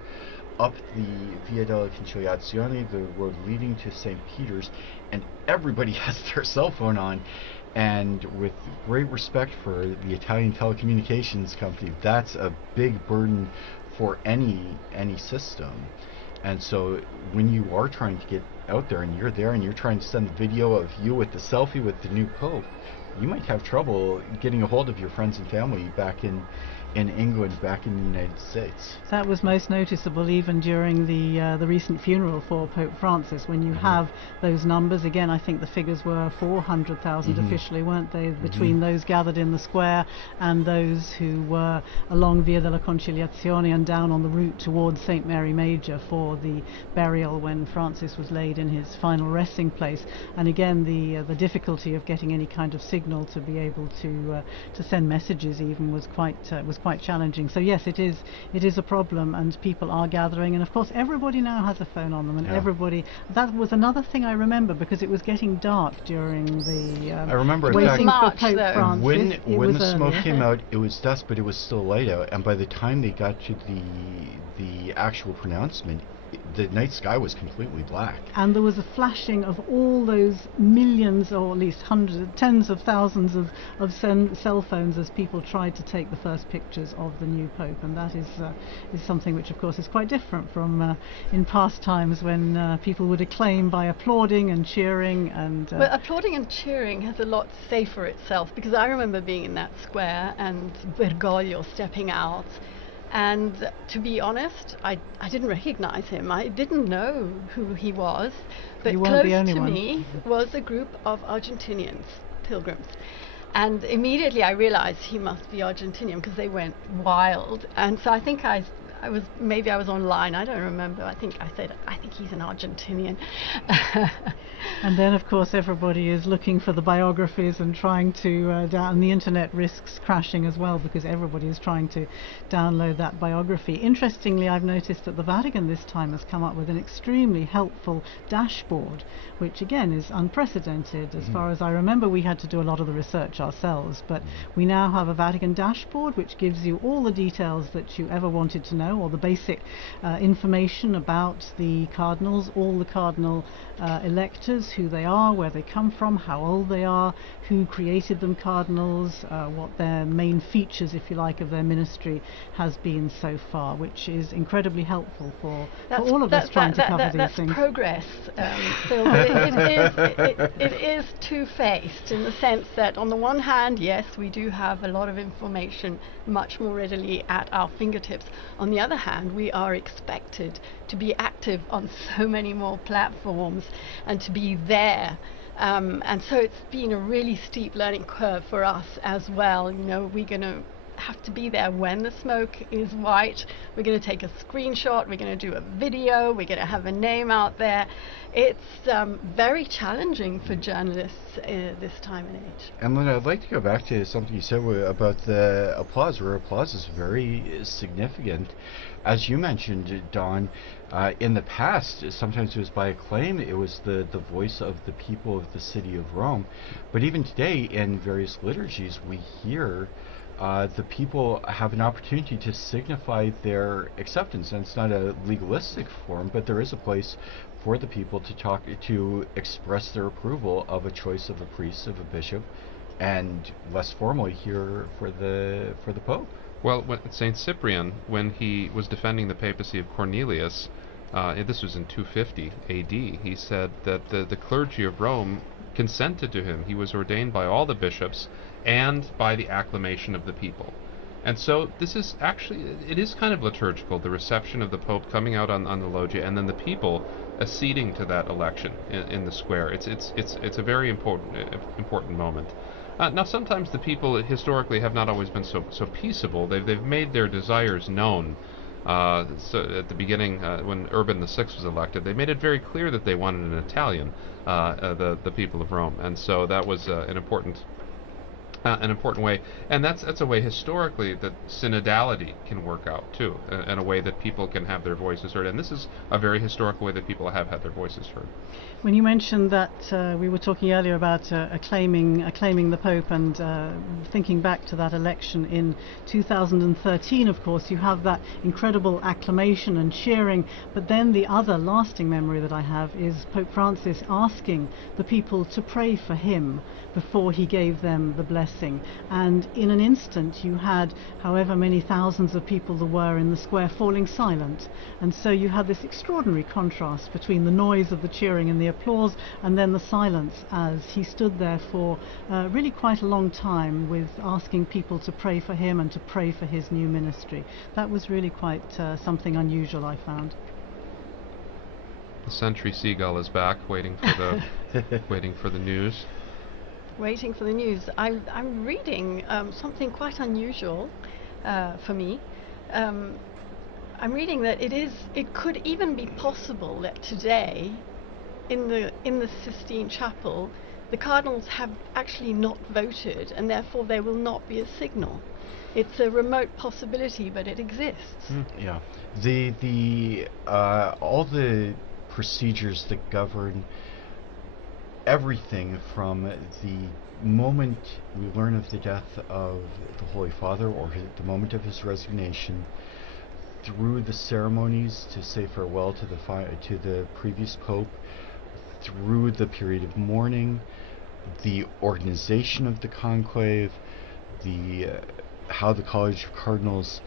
up the Via della Conciliazione, the road leading to St. Peter's, and everybody has their cell phone on. And with great respect for the Italian telecommunications company, that's a big burden for any system. And so when you are trying to get out there and you're there and you're trying to send the video of you with the selfie with the new Pope, you might have trouble getting a hold of your friends and family back in England, back in the United States. That was most noticeable even during the recent funeral for Pope Francis, when you have those numbers. Again, I think the figures were 400,000 officially, weren't they, between those gathered in the square and those who were along Via della Conciliazione and down on the route towards St. Mary Major for the burial when Francis was laid in his final resting place. And again, the difficulty of getting any kind of signal to be able to send messages even was quite challenging. So yes, it is a problem, and people are gathering, and of course everybody now has a phone on them, and everybody. That was another thing I remember, because it was getting dark during the I remember waiting March, for Pope Francis. When the smoke came out, it was dusk, but it was still light out, and by the time they got to the actual pronouncement, the night sky was completely black. And there was a flashing of all those millions, or at least tens of thousands of cell phones as people tried to take the first pictures of the new Pope. And that is something which, of course, is quite different from in past times when people would acclaim by applauding and cheering. Well, applauding and cheering has a lot to say for itself, because I remember being in that square and Bergoglio stepping out. And to be honest, I didn't recognize him. I didn't know who he was. But close to me was a group of Argentinians, pilgrims. And immediately I realized he must be Argentinian, because they went wild. And so I think I was online, I don't remember. I think I said, I think he's an Argentinian. And then, of course, everybody is looking for the biographies and trying to and the internet risks crashing as well, because everybody is trying to download that biography. Interestingly, I've noticed that the Vatican this time has come up with an extremely helpful dashboard, which again is unprecedented. As far as I remember, we had to do a lot of the research ourselves, but we now have a Vatican dashboard which gives you all the details that you ever wanted to know, or the basic information about the cardinals, all the cardinal electors, who they are, where they come from, how old they are, who created them cardinals, what their main features, if you like, of their ministry has been so far, which is incredibly helpful for all of us trying to cover these things. That's progress, Phil. It is two-faced, in the sense that on the one hand, yes, we do have a lot of information much more readily at our fingertips. On the other hand, we are expected to be active on so many more platforms and to be there And so it's been a really steep learning curve for us as well. You know, we're going to have to be there when the smoke is white. We're going to take a screenshot. We're going to do a video. We're going to have a name out there. It's very challenging for journalists this time and age. And Linda, I'd like to go back to something you said about the applause, where applause is very significant. As you mentioned, Don, in the past, sometimes it was by acclaim. It was the voice of the people of the city of Rome. But even today, in various liturgies, we hear the people have an opportunity to signify their acceptance. And it's not a legalistic form, but there is a place for the people to express their approval of a choice of a priest, of a bishop, and less formally here for the Pope. Well, Saint Cyprian, when he was defending the papacy of Cornelius, this was in 250 AD, he said that the clergy of Rome consented to him. He was ordained by all the bishops and by the acclamation of the people. And so this is actually, it is kind of liturgical, the reception of the Pope coming out on the loggia, and then the people acceding to that election in the square. It's a very important moment. Now, sometimes the people historically have not always been so peaceable. They've made their desires known. So at the beginning, when Urban VI was elected, they made it very clear that they wanted an Italian, the people of Rome, and so that was an important way, and that's a way historically that synodality can work out too, and a way that people can have their voices heard. And this is a very historical way that people have had their voices heard. When you mentioned that we were talking earlier about acclaiming the Pope, and thinking back to that election in 2013, of course, you have that incredible acclamation and cheering, but then the other lasting memory that I have is Pope Francis asking the people to pray for him before he gave them the blessing. And in an instant you had however many thousands of people there were in the square falling silent, and so you had this extraordinary contrast between the noise of the cheering and the applause, and then the silence as he stood there for really quite a long time, with asking people to pray for him and to pray for his new ministry. That was really quite something unusual, I found. The sentry seagull is back, waiting for the news. Waiting for the news. I'm reading something quite unusual for me. I'm reading that it could even be possible that today, in the Sistine Chapel, the cardinals have actually not voted, and therefore there will not be a signal. It's a remote possibility, but it exists. Yeah, all the procedures that govern everything from the moment we learn of the death of the Holy Father, or the moment of his resignation, through the ceremonies to say farewell to the previous Pope, through the period of mourning, the organization of the conclave, how the College of Cardinals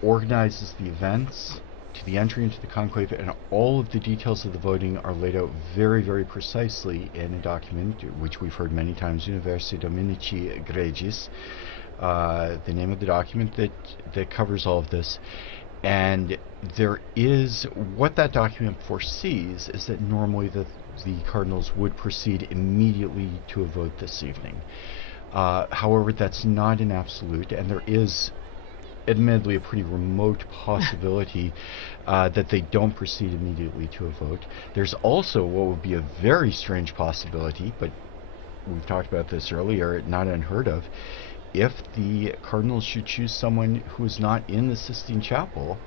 organizes the events, to the entry into the conclave, and all of the details of the voting are laid out very, very precisely in a document which we've heard many times, Universi Dominici Gregis, the name of the document that covers all of this. And there is, what that document foresees is that normally the cardinals would proceed immediately to a vote this evening. However, that's not an absolute, and there is admittedly a pretty remote possibility that they don't proceed immediately to a vote. There's also what would be a very strange possibility, but we've talked about this earlier, not unheard of, if the cardinals should choose someone who is not in the Sistine Chapel,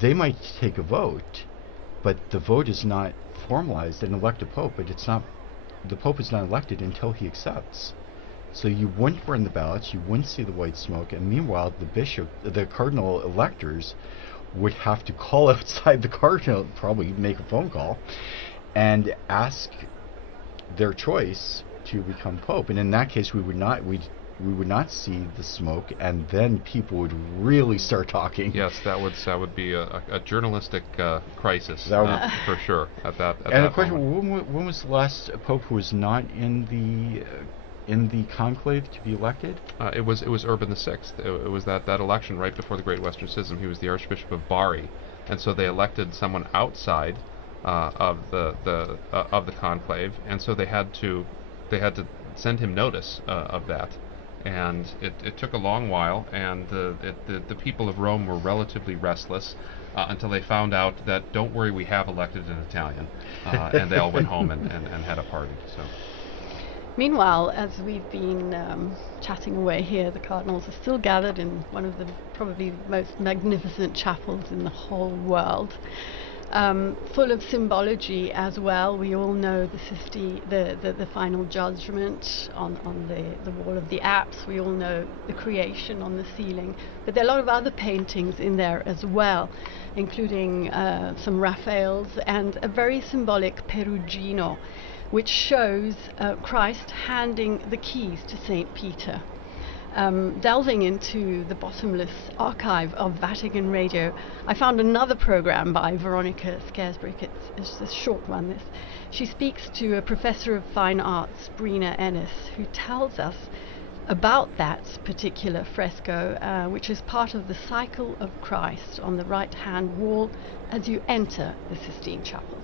they might take a vote, but the vote is not formalized and elect a pope, but the pope is not elected until he accepts. So you wouldn't burn the ballots, you wouldn't see the white smoke, and meanwhile the cardinal electors would have to call outside the cardinal, probably make a phone call, and ask their choice to become pope. And in that case, we would not see the smoke, and then people would really start talking. Yes, that would be a journalistic crisis for sure at that. And the question: when was the last pope who was not in the conclave to be elected? It was Urban VI. It was that election right before the Great Western Schism. He was the Archbishop of Bari, and so they elected someone outside of the conclave, and so they had to send him notice of that. And it took a long while, and the people of Rome were relatively restless until they found out that, don't worry, we have elected an Italian. And they all went home and had a party. So. Meanwhile, as we've been chatting away here, the cardinals are still gathered in one of the probably most magnificent chapels in the whole world. Full of symbology as well. We all know the final judgment on the wall of the apse. We all know the creation on the ceiling. But there are a lot of other paintings in there as well, including some Raphaels and a very symbolic Perugino, which shows Christ handing the keys to St. Peter. Delving into the bottomless archive of Vatican Radio, I found another program by Veronica Scaresbrick. It's a short one. She speaks to a professor of fine arts, Brina Ennis, who tells us about that particular fresco, which is part of the cycle of Christ on the right-hand wall as you enter the Sistine Chapel.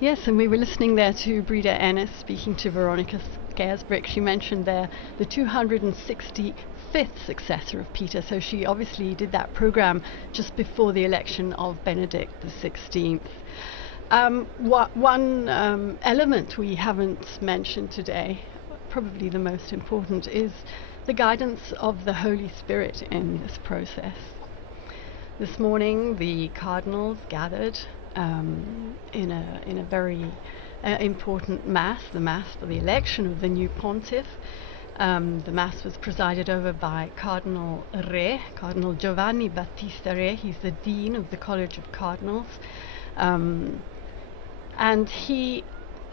Yes, and we were listening there to Breda Ennis speaking to Veronica Scaresbrick. She mentioned there the 265th successor of Peter, so she obviously did that program just before the election of Benedict XVI. One element we haven't mentioned today, probably the most important, is the guidance of the Holy Spirit in this process. This morning the cardinals gathered in a very important mass, the mass for the election of the new pontiff. The mass was presided over by Cardinal Giovanni Battista Re. He's the dean of the College of Cardinals, and he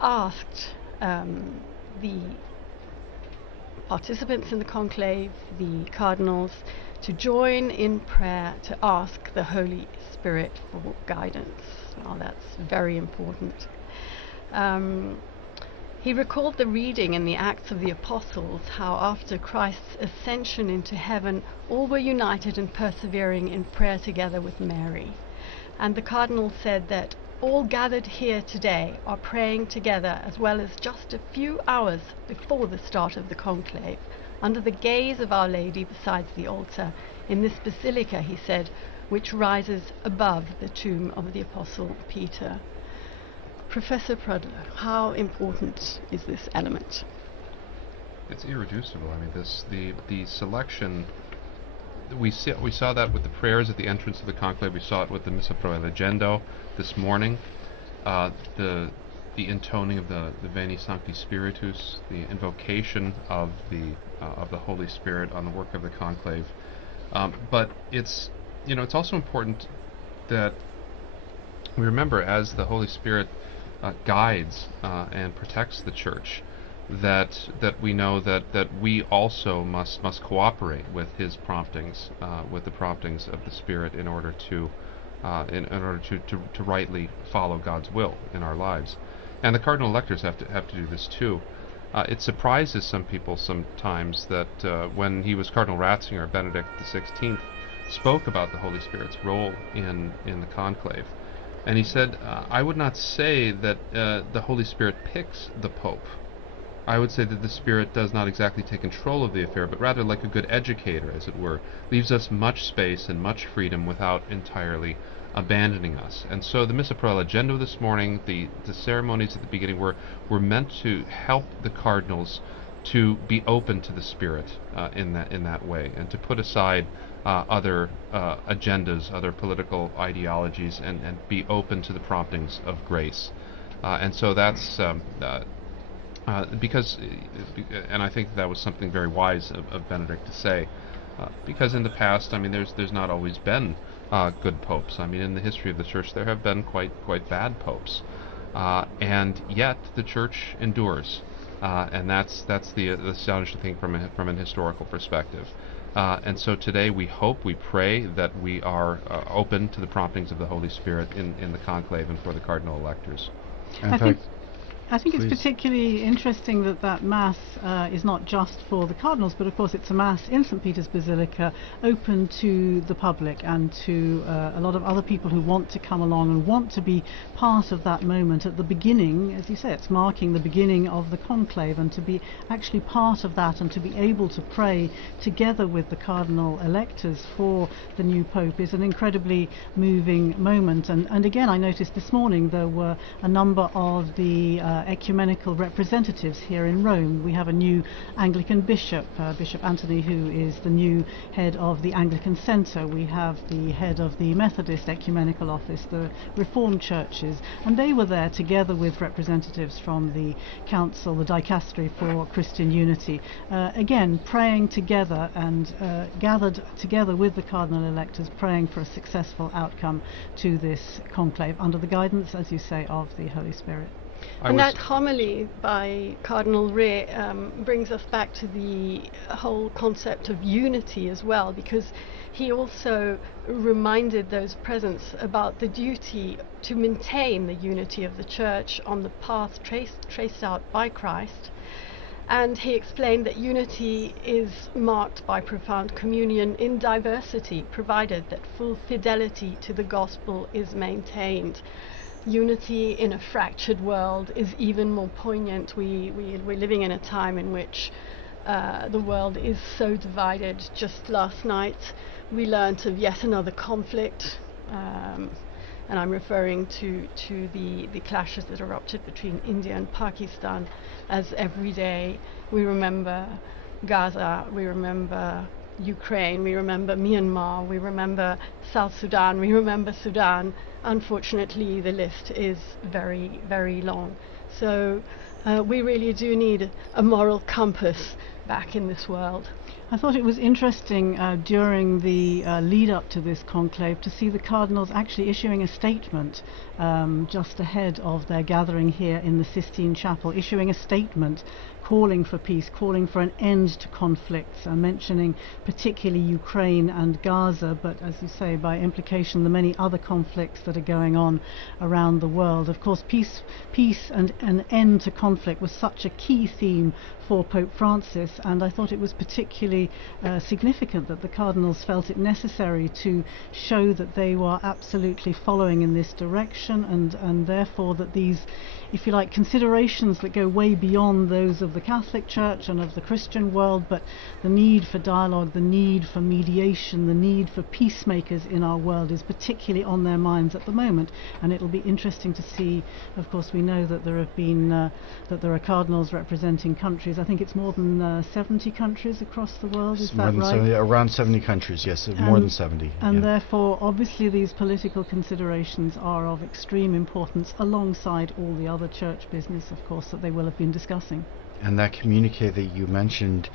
asked the participants in the conclave, the cardinals, to join in prayer to ask the Holy Spirit for guidance. Well, that's very important. He recalled the reading in the Acts of the Apostles, how after Christ's ascension into heaven, all were united and persevering in prayer together with Mary. And the cardinal said that all gathered here today are praying together, as well as just a few hours before the start of the conclave, under the gaze of Our Lady besides the altar, in this basilica, he said, which rises above the tomb of the Apostle Peter. Professor Prudler, how important is this element? It's irreducible. I mean, the selection, we saw that with the prayers at the entrance of the conclave. We saw it with the Missa Pro Elegendo this morning. The intoning of the Veni Sancti Spiritus, the invocation of the Holy Spirit on the work of the conclave. But it's also important that we remember, as the Holy Spirit guides and protects the Church, that we know that we also must cooperate with His promptings, with the promptings of the Spirit, in order to rightly follow God's will in our lives. And the cardinal electors have to do this too. It surprises some people sometimes that when he was Cardinal Ratzinger, Benedict XVI spoke about the Holy Spirit's role in the conclave. And he said, I would not say that the Holy Spirit picks the Pope. I would say that the Spirit does not exactly take control of the affair, but rather, like a good educator, as it were, leaves us much space and much freedom without entirely abandoning us. And so the Missa Pro Elegendo this morning, the ceremonies at the beginning were meant to help the cardinals to be open to the Spirit in that way, and to put aside other agendas, other political ideologies, and be open to the promptings of grace. And so that's because, and I think that was something very wise of Benedict to say, because in the past, I mean, there's not always been good popes. I mean, in the history of the Church, there have been quite bad popes, and yet the Church endures, and that's the astonishing thing from an historical perspective. And so today we pray that we are open to the promptings of the Holy Spirit in the conclave and for the cardinal electors. I think it's particularly interesting that Mass is not just for the cardinals, but of course it's a Mass in St. Peter's Basilica, open to the public and to a lot of other people who want to come along and want to be part of that moment at the beginning. As you say, it's marking the beginning of the conclave, and to be actually part of that and to be able to pray together with the cardinal electors for the new Pope is an incredibly moving moment. And again, I noticed this morning there were a number of the ecumenical representatives here in Rome. We have a new Anglican bishop, Bishop Anthony, who is the new head of the Anglican Centre. We have the head of the Methodist Ecumenical Office, the Reformed churches, and they were there together with representatives from the Council, the Dicastery for Christian Unity, again praying together and gathered together with the cardinal electors, praying for a successful outcome to this conclave under the guidance, as you say, of the Holy Spirit. And that homily by Cardinal Re brings us back to the whole concept of unity as well, because he also reminded those present about the duty to maintain the unity of the Church on the path traced out by Christ. And he explained that unity is marked by profound communion in diversity, provided that full fidelity to the gospel is maintained. unity in a fractured world is even more poignant. We're living in a time in which the world is so divided. Just last night we learnt of yet another conflict, and I'm referring to the clashes that erupted between India and Pakistan, as every day we remember Gaza, we remember Ukraine, we remember Myanmar, we remember South Sudan, we remember Sudan. Unfortunately, the list is very, very long. So we really do need a moral compass back in this world. I thought it was interesting during the lead up to this conclave to see the cardinals actually issuing a statement just ahead of their gathering here in the Sistine Chapel, issuing a statement calling for peace, calling for an end to conflicts, mentioning particularly Ukraine and Gaza, but as you say, by implication, the many other conflicts that are going on around the world. Of course, peace and an end to conflict was such a key theme for Pope Francis, and I thought it was particularly significant that the cardinals felt it necessary to show that they were absolutely following in this direction, and therefore that these, if you like, considerations that go way beyond those of the Catholic Church and of the Christian world, but the need for dialogue, the need for mediation, the need for peacemakers in our world is particularly on their minds at the moment. And it'll be interesting to see. Of course, we know that there have been that there are cardinals representing countries. I think it's more than 70 countries across the world. Is that right? Around 70 countries, yes, more than 70. And therefore, obviously, these political considerations are of extreme importance, alongside all the other church business, of course, that they will have been discussing. And that communique that you mentioned,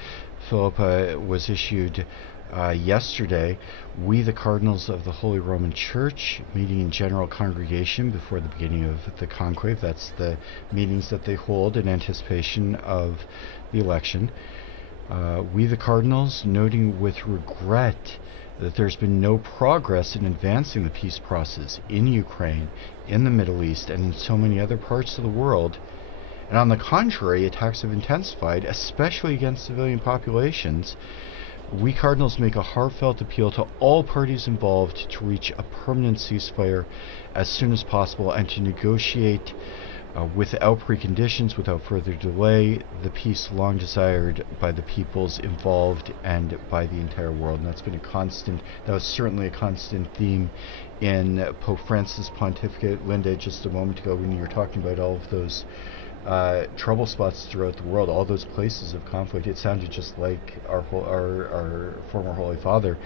Philippa, was issued yesterday. We, the Cardinals of the Holy Roman Church, meeting in General Congregation before the beginning of the conclave. That's the meetings that they hold in anticipation of the election. We, the Cardinals, noting with regret that there's been no progress in advancing the peace process in Ukraine, in the Middle East, and in so many other parts of the world. And on the contrary, attacks have intensified, especially against civilian populations. We Cardinals make a heartfelt appeal to all parties involved to reach a permanent ceasefire as soon as possible and to negotiate without preconditions, without further delay, the peace long desired by the peoples involved and by the entire world. And that's been that was certainly a constant theme in Pope Francis' pontificate. Linda, just a moment ago when you were talking about all of those trouble spots throughout the world, all those places of conflict, it sounded just like our former Holy Father,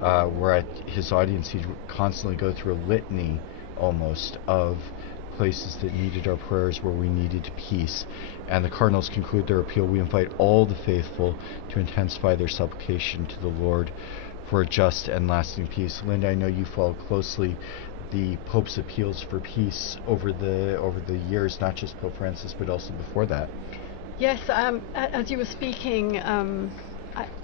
where at his audience he'd constantly go through a litany almost of places that needed our prayers, where we needed peace. And the Cardinals conclude their appeal. We invite all the faithful to intensify their supplication to the Lord for a just and lasting peace. Linda, I know you follow closely the Pope's appeals for peace over the years, not just Pope Francis, but also before that. Yes, as you were speaking,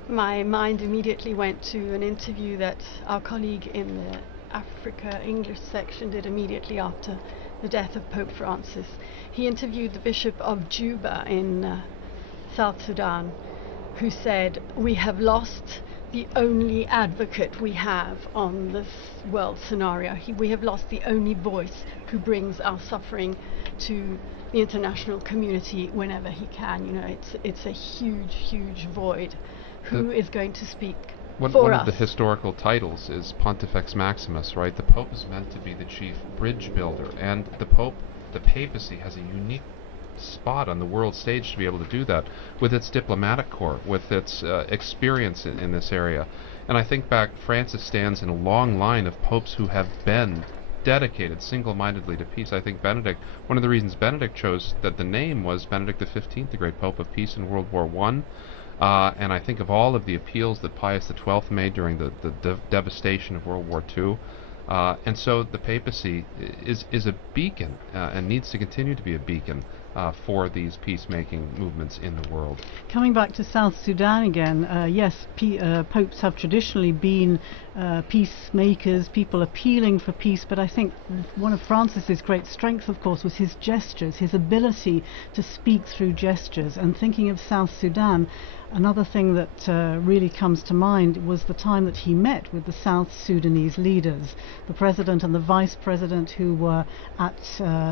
my mind immediately went to an interview that our colleague in the Africa English section did immediately after the death of Pope Francis. He interviewed the Bishop of Juba in South Sudan, who said, "We have lost the only advocate we have on this world scenario. We have lost the only voice who brings our suffering to the international community whenever he can." You know, it's a huge, huge void. Who is going to speak for us? One of the historical titles is Pontifex Maximus, right? The Pope is meant to be the chief bridge builder, and the papacy has a unique spot on the world stage to be able to do that with its diplomatic corps, with its experience in this area. And I think back, Francis stands in a long line of popes who have been dedicated single-mindedly to peace. I think Benedict, one of the reasons Benedict chose that the name was Benedict XV, the great Pope of Peace in World War I. And I think of all of the appeals that Pius XII made during the devastation of World War II. And so the papacy is a beacon and needs to continue to be a beacon for these peacemaking movements in the world. Coming back to South Sudan again, yes, popes have traditionally been peacemakers, people appealing for peace, but I think one of Francis's great strengths, of course, was his gestures, his ability to speak through gestures. And thinking of South Sudan, another thing that really comes to mind was the time that he met with the South Sudanese leaders, the president and the vice president, who were at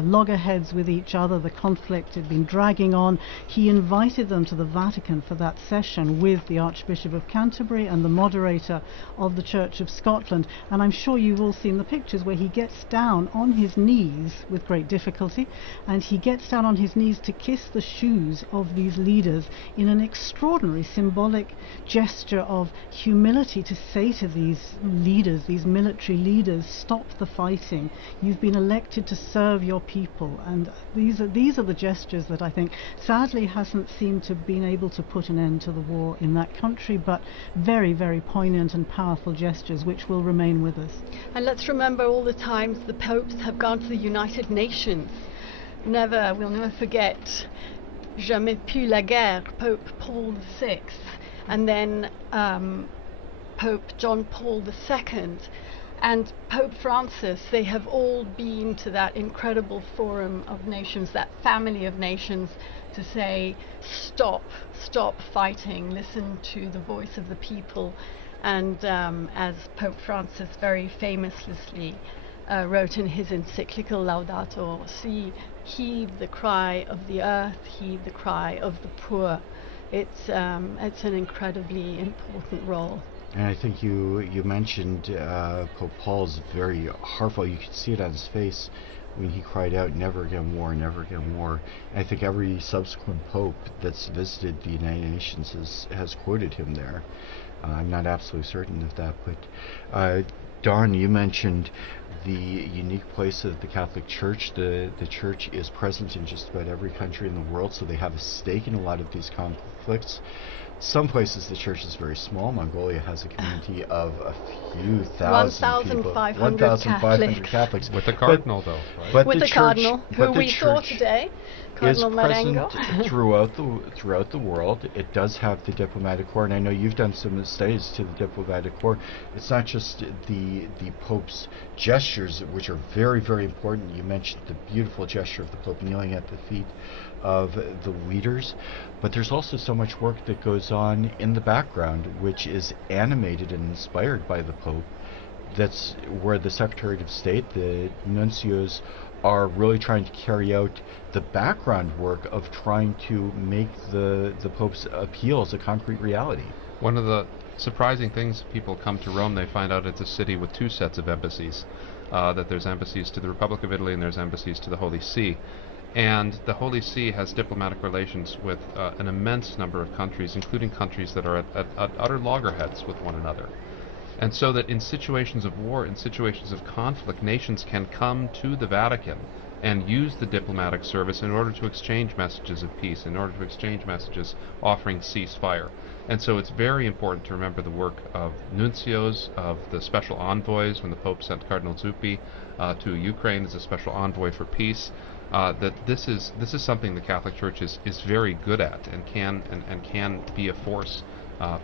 loggerheads with each other. The conflict had been dragging on. He invited them to the Vatican for that session with the Archbishop of Canterbury and the moderator of the Church of Scotland. And I'm sure you've all seen the pictures where he gets down on his knees with great difficulty, and he gets down on his knees to kiss the shoes of these leaders in an extraordinary symbolic gesture of humility, to say to these leaders, these military leaders, stop the fighting. You've been elected to serve your people. And these are the gestures that I think sadly hasn't seemed to have been able to put an end to the war in that country, but very, very poignant and powerful gestures which will remain with us. And let's remember all the times the popes have gone to the United Nations. We'll never forget Jamais plus la guerre, Pope Paul VI, and then Pope John Paul II, and Pope Francis. They have all been to that incredible forum of nations, that family of nations, to say stop fighting, listen to the voice of the people. And as Pope Francis very famously wrote in his encyclical Laudato Si, heed the cry of the earth, heed the cry of the poor. It's an incredibly important role. And I think you mentioned Pope Paul's very heartfelt. You could see it on his face when he cried out, "Never again war, never again war." And I think every subsequent pope that's visited the United Nations has quoted him there. I'm not absolutely certain of that, but Don, you mentioned the unique place of the Catholic Church. The Church is present in just about every country in the world, so they have a stake in a lot of these conflicts. Some places the Church is very small. Mongolia has a community of a few thousand people. 1,500 Catholics. With the Cardinal, though. Right? But with the Cardinal, who we saw today. Is Cardinal present throughout the world. It does have the diplomatic corps, and I know you've done some studies to the diplomatic corps. It's not just the Pope's gestures, which are very, very important. You mentioned the beautiful gesture of the Pope kneeling at the feet of the leaders, but there's also so much work that goes on in the background, which is animated and inspired by the Pope. That's where the Secretary of State, the nuncios, are really trying to carry out the background work of trying to make the Pope's appeals a concrete reality. One of the surprising things, people come to Rome, they find out it's a city with two sets of embassies, that there's embassies to the Republic of Italy and there's embassies to the Holy See. And the Holy See has diplomatic relations with an immense number of countries, including countries that are at utter loggerheads with one another. And so that in situations of war, in situations of conflict, nations can come to the Vatican and use the diplomatic service in order to exchange messages of peace, in order to exchange messages offering ceasefire. And so it's very important to remember the work of nuncios, of the special envoys. When the Pope sent Cardinal Zuppi to Ukraine as a special envoy for peace, that this is something the Catholic Church is very good at and can be a force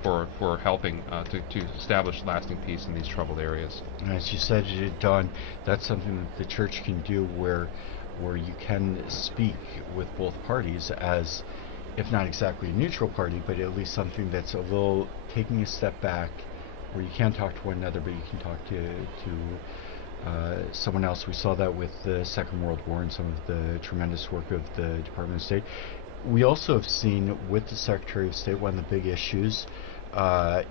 for helping to establish lasting peace in these troubled areas. As you said, Don, that's something that the Church can do, where you can speak with both parties as, if not exactly a neutral party, but at least something that's a little taking a step back, where you can't talk to one another, but you can talk to someone else. We saw that with the Second World War and some of the tremendous work of the Department of State. We also have seen with the Secretary of State, one of the big issues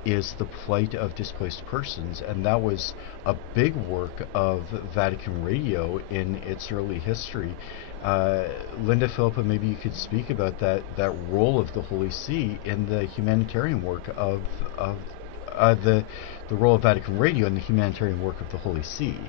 is the plight of displaced persons, and that was a big work of Vatican Radio in its early history. Linda Philippa, maybe you could speak about that role of the Holy See in the humanitarian work of the role of Vatican Radio in the humanitarian work of the Holy See.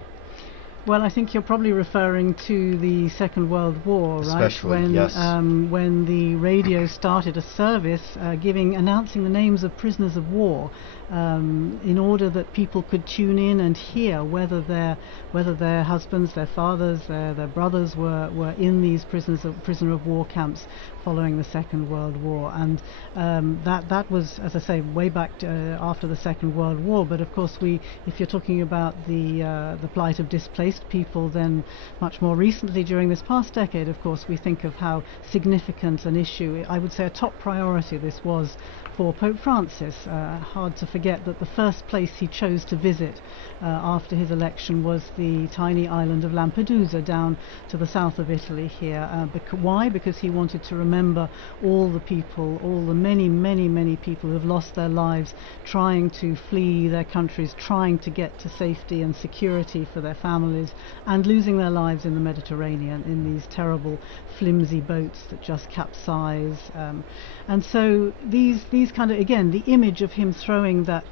Well, I think you're probably referring to the Second World War, right? Especially, yes. When the radio started a service announcing the names of prisoners of war, in order that people could tune in and hear whether their husbands, their fathers, their brothers were in these prisoner of war camps following the Second World War. And that was, as I say, way back after the Second World War. But of course, if you're talking about the plight of displaced people, then much more recently during this past decade, of course, we think of how significant an issue, I would say a top priority, this was for Pope Francis. Hard to forget that the first place he chose to visit after his election was the tiny island of Lampedusa down to the south of Italy here. Why? Because he wanted to remember all the people, all the many people who have lost their lives trying to flee their countries, trying to get to safety and security for their families, and losing their lives in the Mediterranean in these terrible flimsy boats that just capsize. And so these kind of, again, the image of him throwing that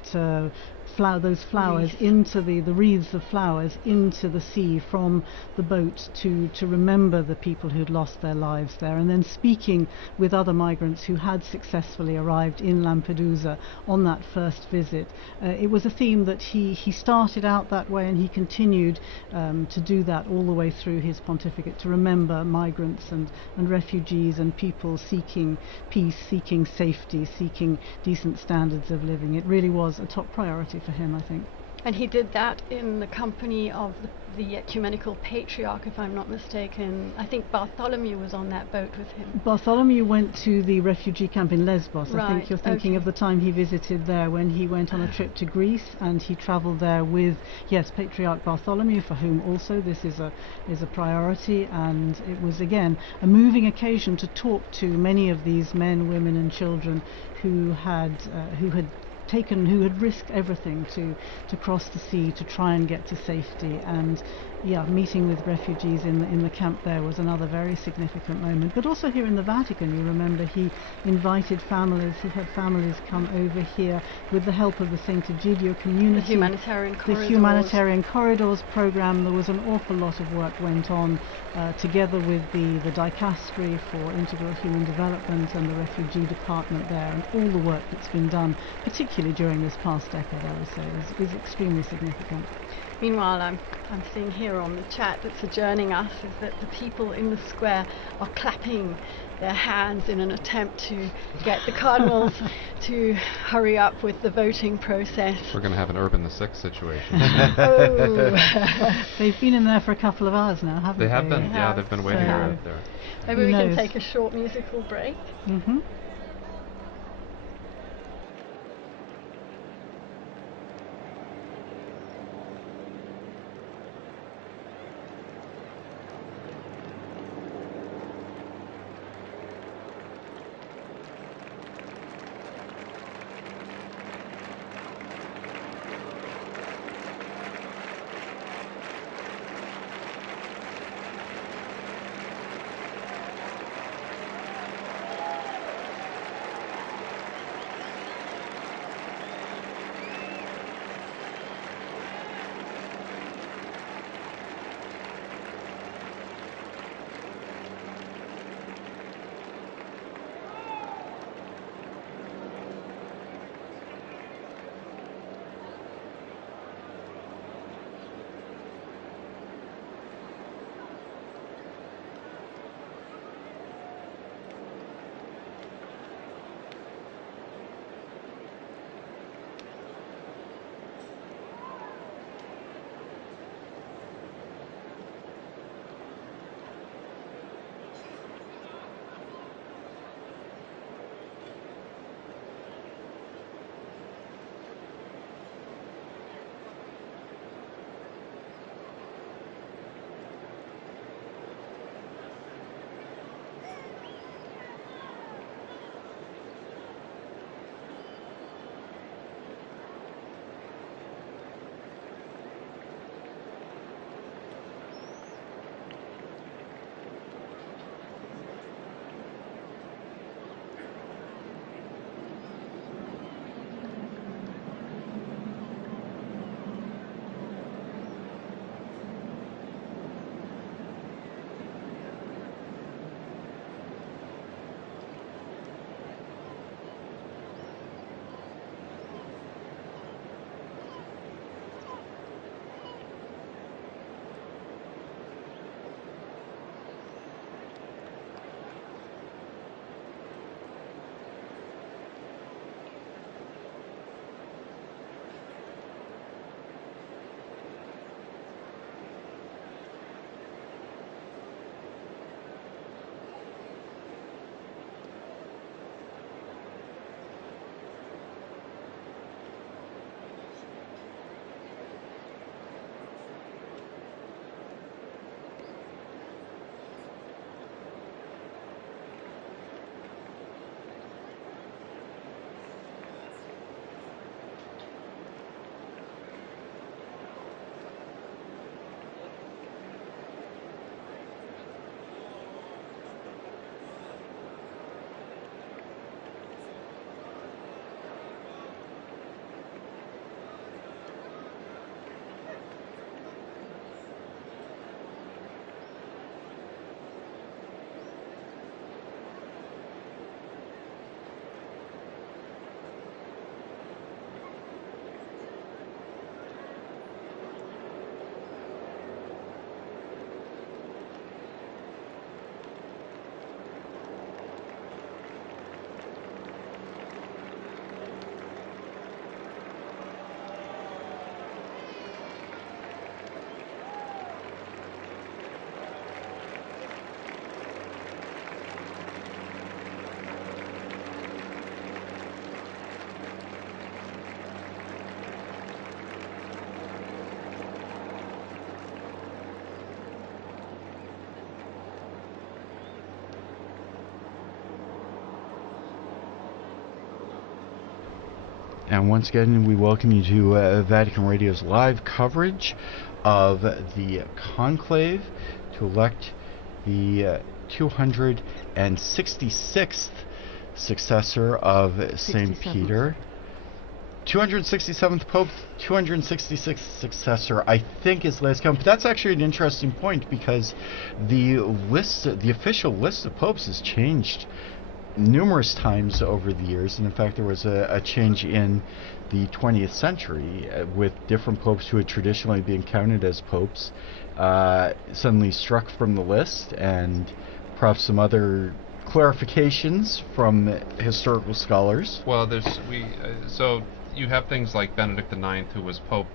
those flowers into the wreaths of flowers into the sea from the boat to remember the people who'd lost their lives there, and then speaking with other migrants who had successfully arrived in Lampedusa on that first visit. It was a theme that he started out that way, and he continued to do that all the way through his pontificate, to remember migrants and refugees and people seeking peace, seeking safety, seeking decent standards of living. It really was a top priority for him, I think. And he did that in the company of the ecumenical patriarch, if I'm not mistaken. I think Bartholomew was on that boat with him. Bartholomew went to the refugee camp in Lesbos. Right, I think you're thinking of the time he visited there when he went on a trip to Greece, and he travelled there with, yes, Patriarch Bartholomew, for whom also this is a priority. And it was, again, a moving occasion to talk to many of these men, women and children who had risked everything to cross the sea to try and get to safety. And meeting with refugees in the camp there was another very significant moment. But also here in the Vatican, you remember, he invited families, he had families come over here with the help of the St. Egidio community. The Humanitarian Corridors program. There was an awful lot of work went on together with the Dicastery for Integral Human Development and the Refugee Department there, and all the work that's been done, particularly during this past decade, I would say, is extremely significant. Meanwhile, I'm seeing here on the chat that's adjourning us is that the people in the square are clapping their hands in an attempt to get the cardinals to hurry up with the voting process. We're going to have an Urban VI situation. Oh. They've been in there for a couple of hours now, haven't they? They have been, yeah, they've been waiting out there. Maybe we can take a short musical break. Mm-hmm. And once again, we welcome you to Vatican Radio's live coverage of the Conclave to elect the 266th successor of St. Peter. 267th Pope, 266th successor, I think is the last count. But that's actually an interesting point, because the official list of popes has changed numerous times over the years. And in fact, there was a change in the 20th century with different popes who had traditionally been counted as popes suddenly struck from the list, and perhaps some other clarifications from historical scholars. Well, so you have things like Benedict IX, who was pope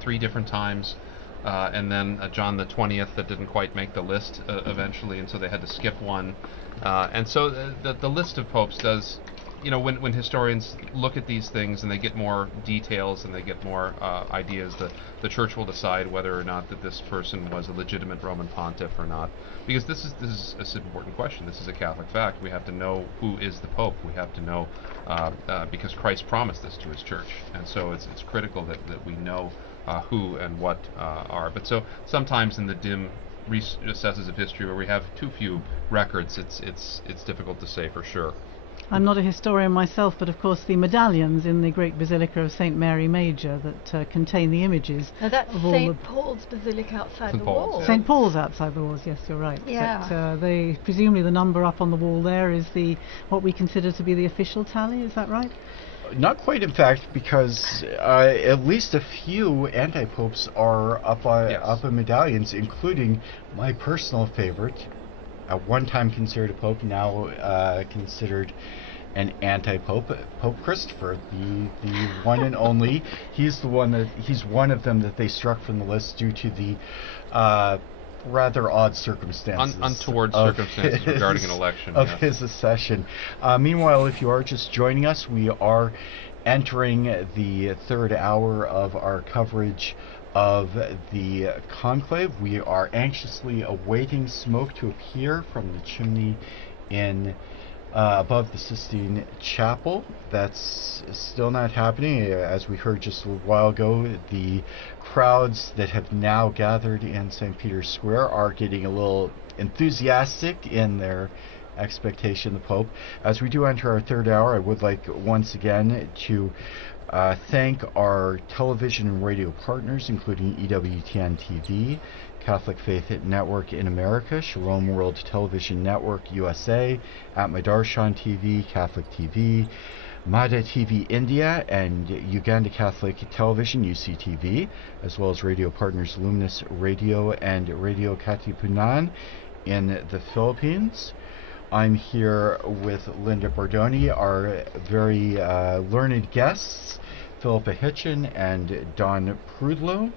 3 different times, and then John the 20th that didn't quite make the list eventually, and so they had to skip one. And so the list of popes does, when historians look at these things and they get more details and they get more ideas, the Church will decide whether or not that this person was a legitimate Roman pontiff or not. Because this is an important question. This is a Catholic fact. We have to know who is the Pope. We have to know because Christ promised this to his Church, and so it's critical that we know who and what are. But so sometimes in the dim recesses of history where we have too few records, it's difficult to say for sure. I'm not a historian myself, but of course the medallions in the great Basilica of St. Mary Major that contain the images. Now that's St. Paul's Basilica outside the walls. St. Paul's outside the walls, yes, you're right. Yeah. But, presumably the number up on the wall there is what we consider to be the official tally, is that right? Not quite, in fact, because at least a few anti-popes are up in medallions, including my personal favorite, at one time considered a pope, now considered an anti-pope, Pope Christopher, the one and only. He's one of them that they struck from the list due to the rather odd circumstances, untoward circumstances regarding an election of his accession. Meanwhile, if you are just joining us, we are entering the third hour of our coverage of the Conclave. We are anxiously awaiting smoke to appear from the chimney in above the Sistine Chapel. That's still not happening. As we heard just a little while ago, the crowds that have now gathered in St. Peter's Square are getting a little enthusiastic in their expectation of the Pope. As we do enter our third hour, I would like once again to thank our television and radio partners, including EWTN TV, Catholic Faith Network in America, Shalom World Television Network USA, At Madarshan TV, Catholic TV, Mada TV India, and Uganda Catholic Television, UCTV, as well as radio partners Luminous Radio and Radio Katipunan in the Philippines. I'm here with Linda Bordoni, our very learned guests, Philippa Hitchin and Don Prudlow.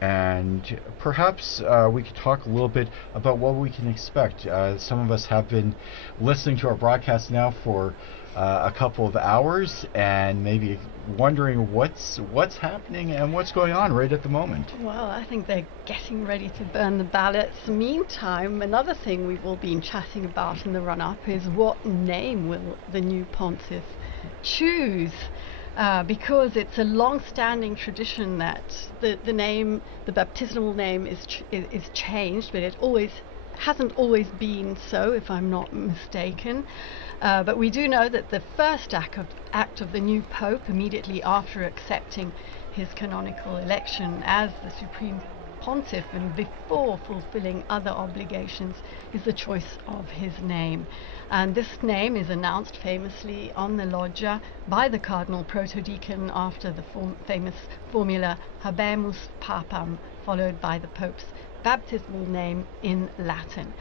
And perhaps we could talk a little bit about what we can expect. Some of us have been listening to our broadcast now for a couple of hours and maybe wondering what's happening and what's going on right at the moment. Well, I think they're getting ready to burn the ballots. Meantime, another thing we've all been chatting about in the run-up is what name will the new pontiff choose? Because it's a long-standing tradition that the baptismal name is changed, but it hasn't always been so, if I'm not mistaken. But we do know that the first act of the new Pope, immediately after accepting his canonical election as the Supreme Pontiff and before fulfilling other obligations, is the choice of his name. And this name is announced famously on the loggia by the Cardinal Protodeacon after the famous formula Habemus Papam, followed by the Pope's baptismal name in Latin.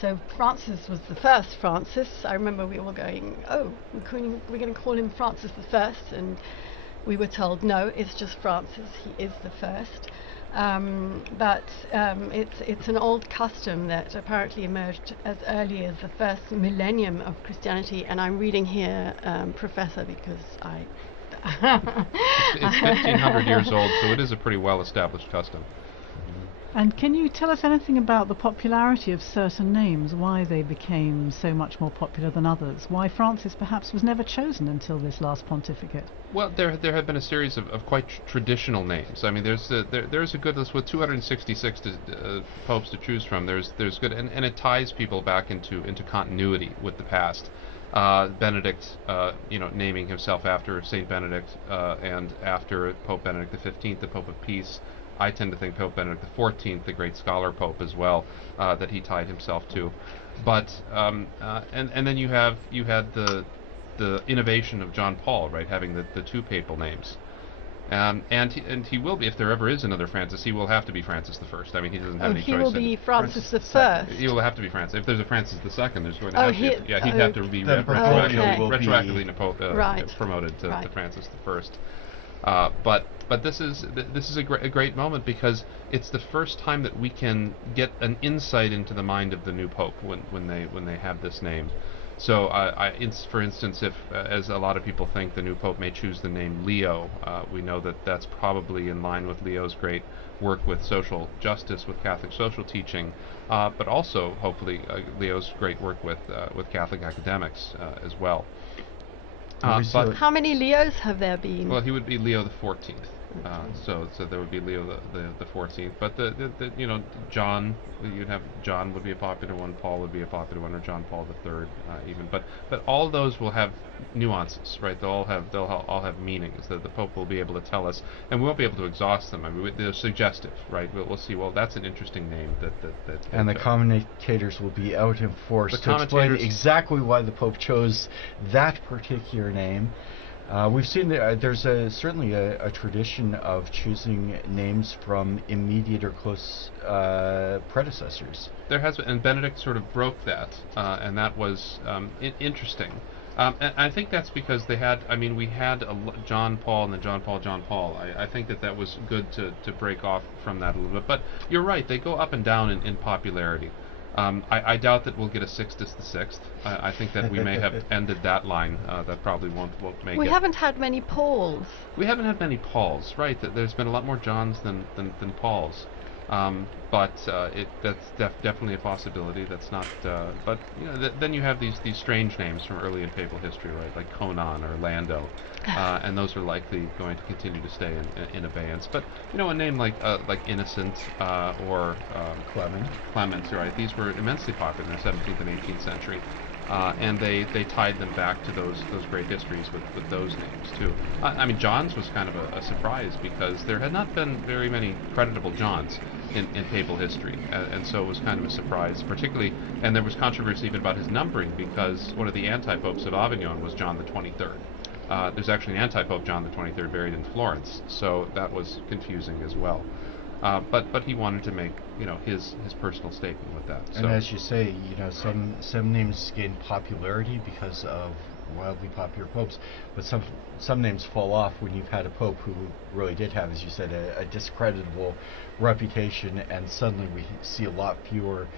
So Francis was the first Francis. I remember we were going, we're going to call him Francis the First, and we were told, no, it's just Francis, he is the first. But it's an old custom that apparently emerged as early as the first millennium of Christianity, and I'm reading here, Professor, because it's 1,500 years old, so it is a pretty well-established custom. And can you tell us anything about the popularity of certain names, why they became so much more popular than others, why Francis perhaps was never chosen until this last pontificate? Well, there have been a series of quite traditional names. I mean, there's a good list with 266 popes to choose from. There's good, and it ties people back into continuity with the past. Benedict, naming himself after Saint Benedict, and after Pope Benedict XV, the Pope of Peace. I tend to think Pope Benedict XIV, the great scholar pope as well, that he tied himself to. But and then you had the innovation of John Paul, right, having the two papal names. And he will be, if there ever is another Francis, he will have to be Francis I. I mean, he doesn't have any choice. He will be Francis I. He will have to be Francis. If there's a Francis II, there's going to have to be. Yeah, he'd have to be retroactively promoted to Francis I. But this is a great moment, because it's the first time that we can get an insight into the mind of the new pope when they have this name. So, for instance, if, as a lot of people think, the new pope may choose the name Leo, we know that that's probably in line with Leo's great work with social justice, with Catholic social teaching, but also, hopefully, Leo's great work with Catholic academics as well. But how many Leos have there been? Well, he would be Leo the 14th. So there would be Leo the 14th. But John, John would be a popular one. Paul would be a popular one, or John Paul III even. But all those will have nuances, right? They'll all have meanings that the Pope will be able to tell us, and we won't be able to exhaust them. I mean, they're suggestive, right? We'll see. Well, that's an interesting name. And the commentators will be out in force to explain exactly why the Pope chose that particular name. We've seen there's certainly a tradition of choosing names from immediate or close predecessors. There has been, and Benedict sort of broke that, and that was interesting. And I think that's because we had John Paul and then John Paul. I think that was good to break off from that a little bit. But you're right, they go up and down in popularity. I doubt that we'll get a Sixtus VI. I think that we may have ended that line. That probably won't make it. We haven't had many Pauls. We haven't had many Pauls, right? There's been a lot more Johns than Pauls. But that's definitely a possibility. That's not. But then you have these strange names from early in papal history, right? Like Conan or Lando, and those are likely going to continue to stay in abeyance. But a name like Innocent or Clement, right? These were immensely popular in the 17th and 18th century. And they tied them back to those great histories with those names too. I mean, John's was kind of a surprise, because there had not been very many creditable Johns in papal history, and so it was kind of a surprise, particularly. And there was controversy even about his numbering, because one of the anti-popes of Avignon was John the 23rd. There's actually an anti-pope, John the 23rd, buried in Florence, so that was confusing as well. But he wanted to make his personal statement with that. And as you say, some names gain popularity because of wildly popular popes, but some names fall off when you've had a pope who really did have, as you said, a discreditable reputation, and suddenly we see a lot fewer.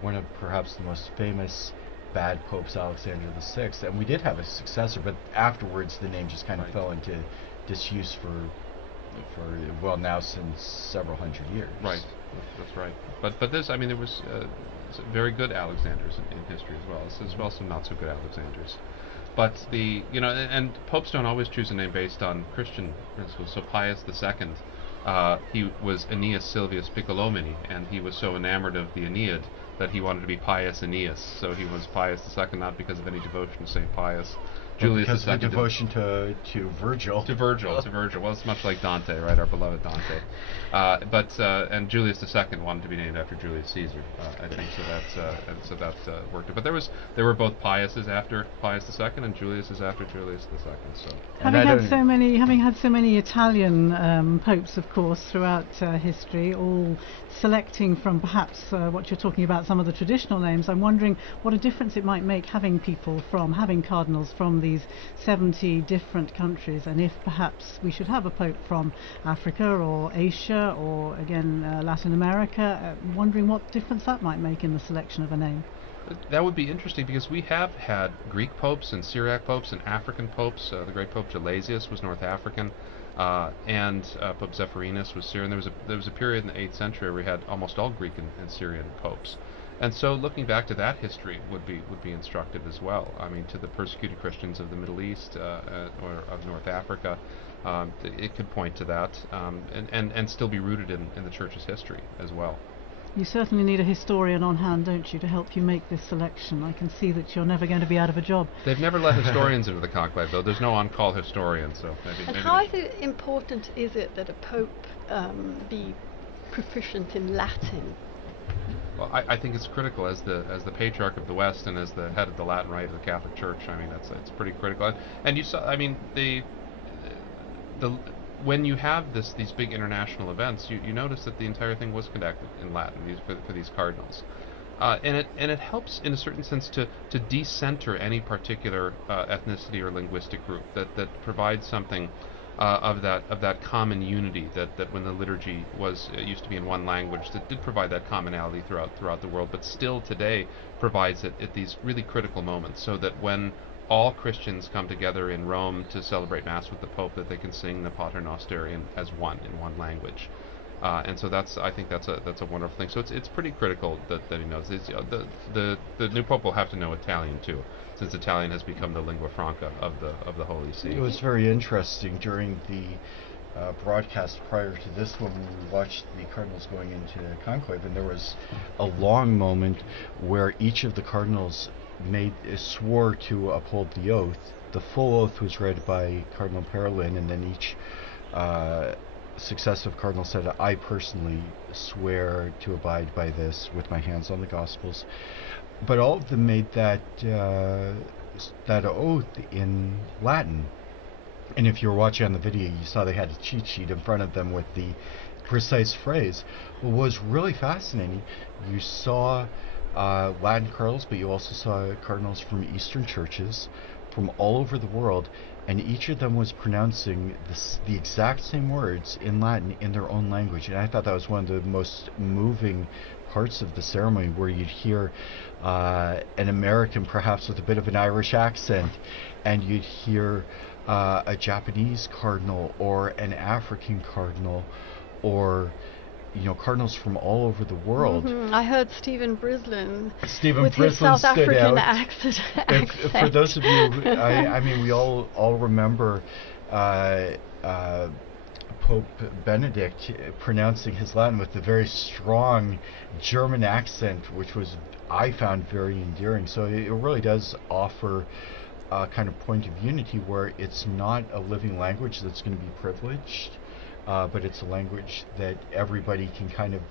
One of perhaps the most famous bad popes, Alexander VI, and we did have a successor, but afterwards the name just kind of fell into disuse for now since several hundred years. Right, that's right. But this, I mean, there was very good Alexanders in history as well, some not so good Alexanders. But and popes don't always choose a name based on Christian principles. So Pius II, he was Aeneas Silvius Piccolomini, and he was so enamored of the Aeneid that he wanted to be Pius Aeneas. So he was Pius II, not because of any devotion to St. Pius. Julius because of the devotion to Virgil. To Virgil. Well, it's much like Dante, right? Our beloved Dante. And Julius II wanted to be named after Julius Caesar. I think so. That worked. But there were both Piuses after Pius II and Juliuses after Julius II. So having had so many Italian popes, of course, throughout history, all selecting from perhaps what you're talking about, some of the traditional names, I'm wondering what a difference it might make having cardinals from these 70 different countries, and if perhaps we should have a pope from Africa or Asia or again Latin America, wondering what difference that might make in the selection of a name. That would be interesting, because we have had Greek popes and Syriac popes and African popes. The great Pope Gelasius was North African. and Pope Zephyrinus was Syrian. There was a period in the 8th century where we had almost all Greek and Syrian popes. And so looking back to that history would be instructive as well. I mean, to the persecuted Christians of the Middle East or of North Africa, it could point to that and still be rooted in the Church's history as well. You certainly need a historian on hand, don't you, to help you make this selection. I can see that you're never going to be out of a job. They've never let historians into the conclave, though. There's no on-call historian, so maybe. And how important is it that a pope be proficient in Latin? Well, I think it's critical as the patriarch of the West and as the head of the Latin Rite of the Catholic Church. I mean, it's pretty critical. And you saw, I mean, the when you have these big international events, you notice that the entire thing was conducted in Latin for these cardinals, and it helps in a certain sense to decenter any particular ethnicity or linguistic group that provides something of that common unity that when the liturgy used to be in one language, that did provide that commonality throughout the world, but still today provides it at these really critical moments, so that when all Christians come together in Rome to celebrate Mass with the Pope, that they can sing the Pater Noster in one language, and so I think that's a wonderful thing. So it's pretty critical that he knows. The new Pope will have to know Italian too, since Italian has become the lingua franca of the Holy See. It was very interesting during the broadcast prior to this one when we watched the cardinals going into conclave, and there was a long moment where each of the cardinals swore to uphold the oath. The full oath was read by Cardinal Parolin, and then each successive cardinal said, "I personally swear to abide by this with my hands on the Gospels." But all of them made that oath in Latin. And if you were watching on the video, you saw they had a cheat sheet in front of them with the precise phrase. What was really fascinating, you saw Latin cardinals, but you also saw cardinals from Eastern churches from all over the world, and each of them was pronouncing the exact same words in Latin in their own language. And I thought that was one of the most moving parts of the ceremony, where you'd hear an American perhaps with a bit of an Irish accent, and you'd hear a Japanese cardinal or an African cardinal, or cardinals from all over the world. Mm-hmm. I heard Stephen Brislin with his South African out. accent. For those of you, I mean, we all remember Pope Benedict pronouncing his Latin with a very strong German accent, which I found very endearing. So it really does offer a kind of point of unity where it's not a living language that's going to be privileged, but it's a language that everybody can kind of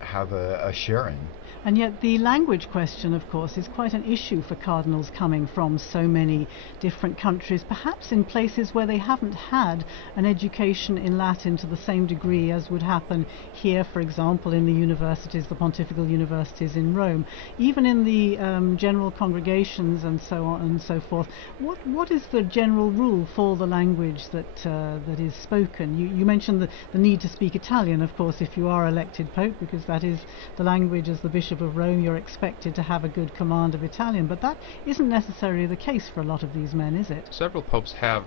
have a share in. And yet the language question, of course, is quite an issue for cardinals coming from so many different countries, perhaps in places where they haven't had an education in Latin to the same degree as would happen here, for example, in the universities, the pontifical universities in Rome. Even in the general congregations and so on and so forth, what is the general rule for the language that is spoken? You mentioned the need to speak Italian, of course, if you are elected Pope, because that is the language. As the Bishop of Rome, you're expected to have a good command of Italian, but that isn't necessarily the case for a lot of these men, is it? Several popes have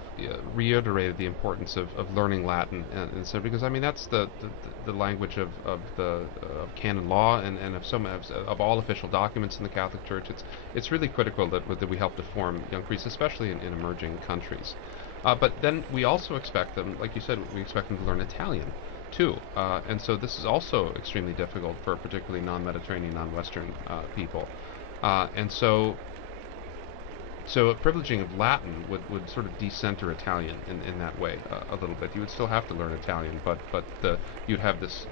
reiterated the importance of learning Latin, and so, because I mean that's the language of canon law and of all official documents in the Catholic Church. It's really critical that we help to form young priests, especially in emerging countries. But then we also expect them, like you said, we expect them to learn Italian too, and so this is also extremely difficult for particularly non-Mediterranean, non-Western people, and so a privileging of Latin would sort of decenter Italian in that way a little bit. You would still have to learn Italian, but you'd have this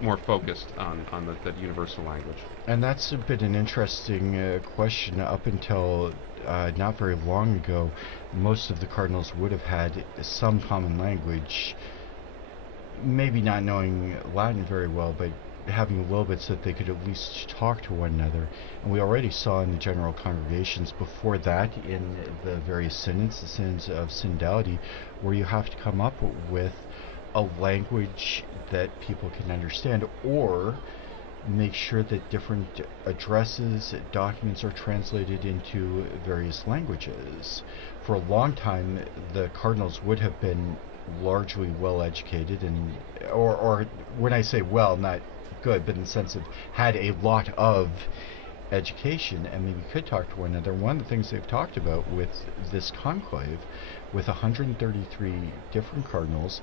more focused on that universal language. And that's been an interesting question. Up until not very long ago, most of the cardinals would have had some common language, maybe not knowing Latin very well, but having a little bit so that they could at least talk to one another. And we already saw in the general congregations before that, in the various synods, the synods of synodality, where you have to come up with a language that people can understand, or make sure that different addresses, documents are translated into various languages. For a long time, the cardinals would have been largely well educated, and or when I say well, not good, but in the sense of had a lot of education and maybe could talk to one another. One of the things they've talked about with this conclave, with 133 different cardinals,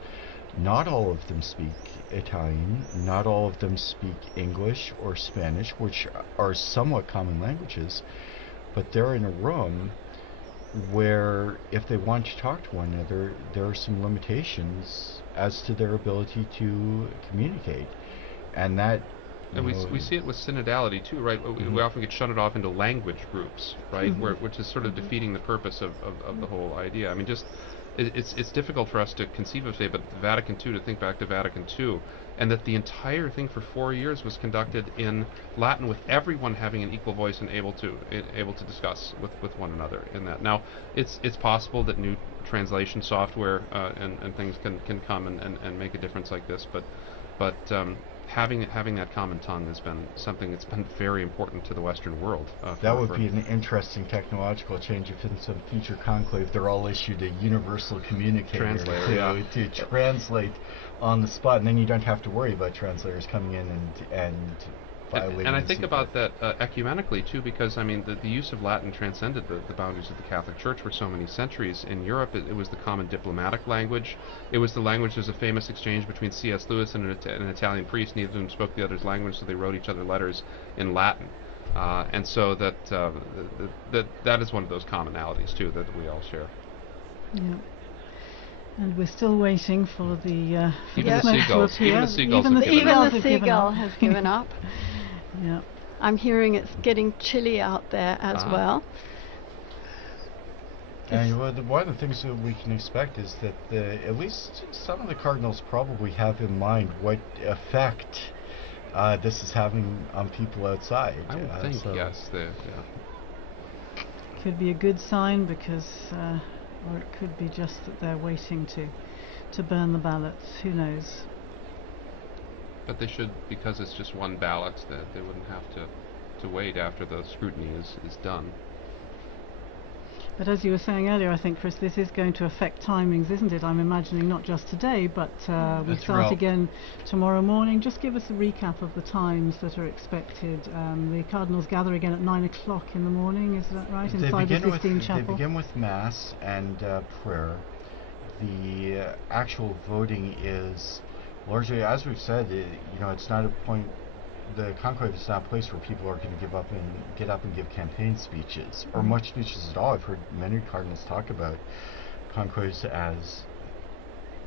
not all of them speak Italian, not all of them speak English or Spanish, which are somewhat common languages, but they're in a room where if they want to talk to one another, there are some limitations as to their ability to communicate. And that and we see it with synodality too, right? We often get shunted off into language groups, right? Which is sort of defeating the purpose of the whole idea. I mean, just it's difficult for us to conceive of, say, but Vatican II, to think back to Vatican II, and that the entire thing for 4 years was conducted in Latin, with everyone having an equal voice and able to discuss with one another in that. Now, it's possible that new translation software and things can come and make a difference like this, but having that common tongue has been something that's been very important to the Western world. That would be an interesting technological change if in some future conclave they're all issued a universal communicator to translate on the spot, and then you don't have to worry about translators coming in and violating. And I think about that ecumenically too, because I mean the use of Latin transcended the boundaries of the Catholic Church for so many centuries. In Europe, it was the common diplomatic language. It was the language. There's a famous exchange between C.S. Lewis and an Italian priest. Neither of them spoke the other's language, so they wrote each other letters in Latin. And so that is one of those commonalities too that we all share. Yeah. And we're still waiting for the even the seagulls. Even the seagull has given up. Yeah. I'm hearing it's getting chilly out there as well. And one of the things that we can expect is that at least some of the cardinals probably have in mind what effect this is having on people outside. I would think, yes. Could be a good sign because, or it could be just that they're waiting to burn the ballots. Who knows? But they should, because it's just one ballot, that they wouldn't have to wait after the scrutiny is done. But as you were saying earlier, I think, Chris, this is going to affect timings, isn't it? I'm imagining not just today, but we start again tomorrow morning. Just give us a recap of the times that are expected. The cardinals gather again at 9 o'clock in the morning, is that right? Inside the Sistine Chapel. They begin with Mass and prayer. The actual voting is largely, as we've said, it's not a point. The conclave is not a place where people are going to get up and give campaign speeches, or much speeches at all. I've heard many cardinals talk about conclaves as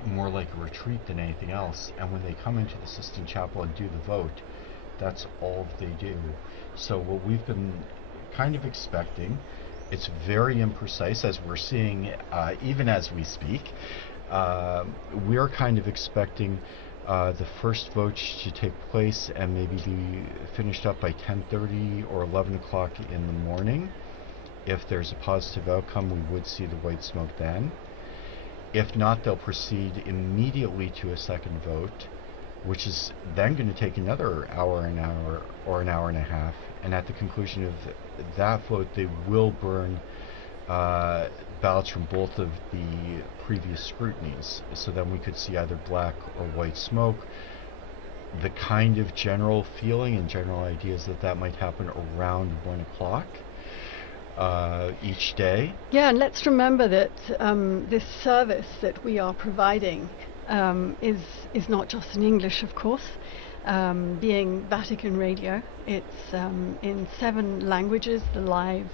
more like a retreat than anything else, and when they come into the Sistine Chapel and do the vote, that's all they do. So what we've been kind of expecting, it's very imprecise, as we're seeing even as we speak. We're kind of expecting the first vote to take place and maybe be finished up by 10:30 or 11 o'clock in the morning. If there's a positive outcome, we would see the white smoke then. If not, they'll proceed immediately to a second vote, which is then going to take another hour, an hour and a half. And at the conclusion of that vote, they will burn ballots from both of the previous scrutinies. So then we could see either black or white smoke. The kind of general feeling and general ideas that might happen around 1 o'clock each day. Yeah, and let's remember that this service that we are providing is not just in English, of course. Being Vatican Radio, it's in 7 languages, the live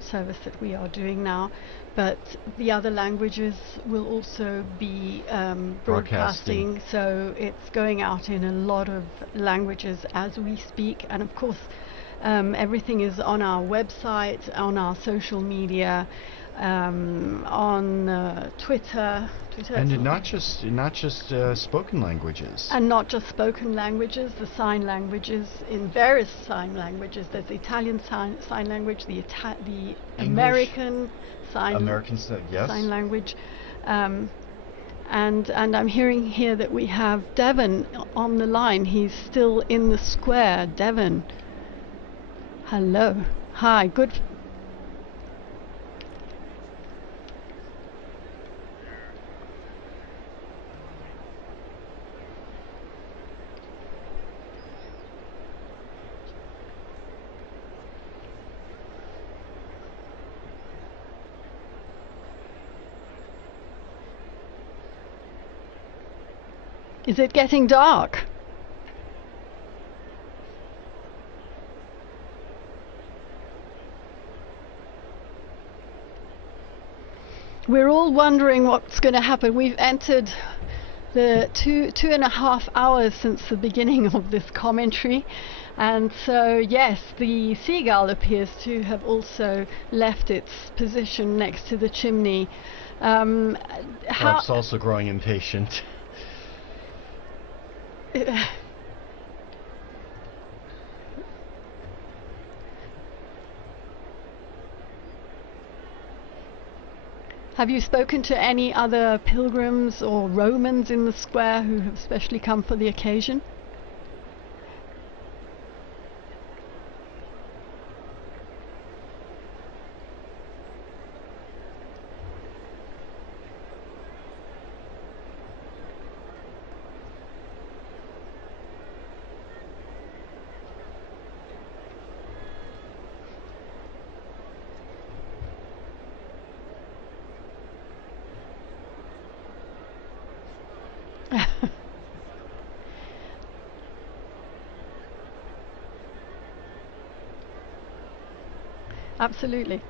service that we are doing now, but the other languages will also be broadcasting, so it's going out in a lot of languages as we speak, and of course everything is on our website, on our social media, on Twitter, and not just spoken languages. And not just spoken languages, the sign languages, in various sign languages. There's the Italian sign language, the American sign language. And I'm hearing here that we have Devon on the line. He's still in the square. Devon. Hello. Hi. Good. Is it getting dark? We're all wondering what's going to happen. We've entered the two and a half hours since the beginning of this commentary, and so yes, the seagull appears to have also left its position next to the chimney. Perhaps also growing impatient. Have you spoken to any other pilgrims or Romans in the square who have specially come for the occasion? Absolutely.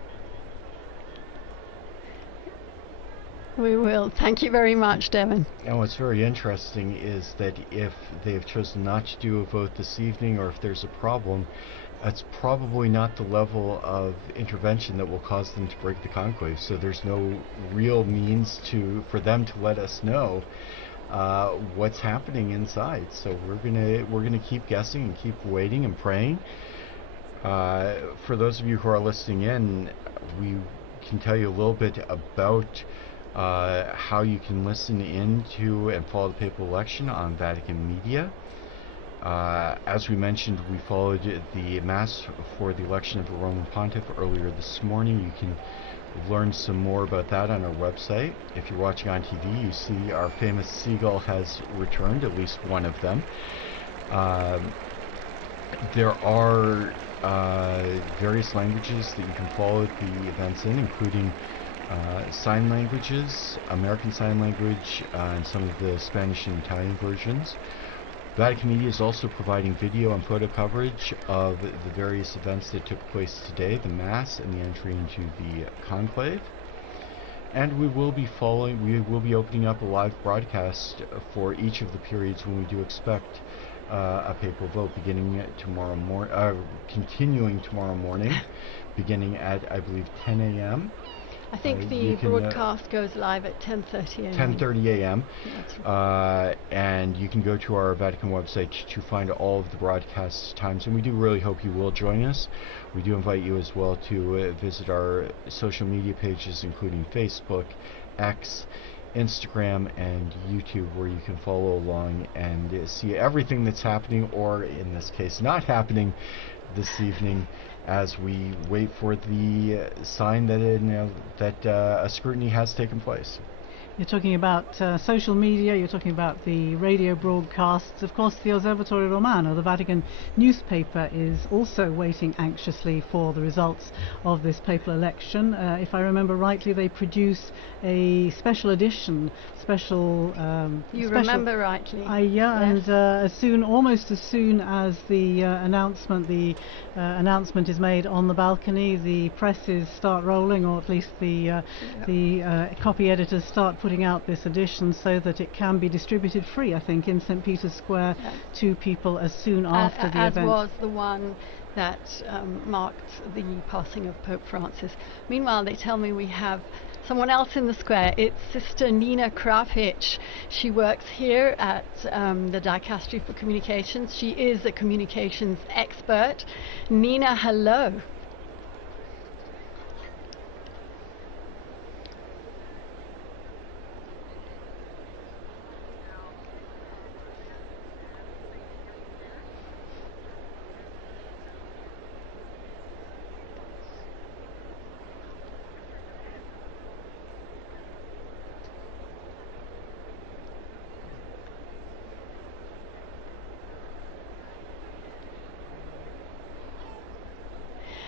We will. Thank you very much, Devin. And what's very interesting is that if they've chosen not to do a vote this evening, or if there's a problem, that's probably not the level of intervention that will cause them to break the conclave. So there's no real means for them to let us know what's happening inside. So we're gonna keep guessing and keep waiting and praying. For those of you who are listening in, we can tell you a little bit about how you can listen in to and follow the papal election on Vatican Media. As we mentioned, we followed the Mass for the election of the Roman Pontiff earlier this morning. You can learn some more about that on our website. If you're watching on TV, you see our famous seagull has returned, at least one of them. There are various languages that you can follow the events in, including sign languages, American Sign Language, and some of the Spanish and Italian versions. Vatican Media is also providing video and photo coverage of the various events that took place today, the Mass and the entry into the Conclave. And we will be opening up a live broadcast for each of the periods when we do expect a papal vote continuing tomorrow morning, beginning at, I believe, 10 a.m. I think the broadcast goes live at 10:30 a.m. 10:30 a.m. And you can go to our Vatican website to find all of the broadcast times, and we do really hope you will join us. We do invite you as well to visit our social media pages, including Facebook, X, Instagram, and YouTube, where you can follow along and see everything that's happening, or in this case not happening, this evening, as we wait for the sign that a scrutiny has taken place. You're talking about social media, you're talking about the radio broadcasts. Of course, the Osservatore Romano, the Vatican newspaper, is also waiting anxiously for the results of this papal election. If I remember rightly, they produce a special edition, remember rightly. Yes. And almost as soon as the announcement is made on the balcony, the presses start rolling, or at least the copy editors start putting out this edition so that it can be distributed free, I think, in St. Peter's Square to people as soon after the event. As was the one that marked the passing of Pope Francis. Meanwhile, they tell me we have someone else in the square. It's Sister Nina Kravich. She works here at the Dicastery for Communications. She is a communications expert. Nina, hello.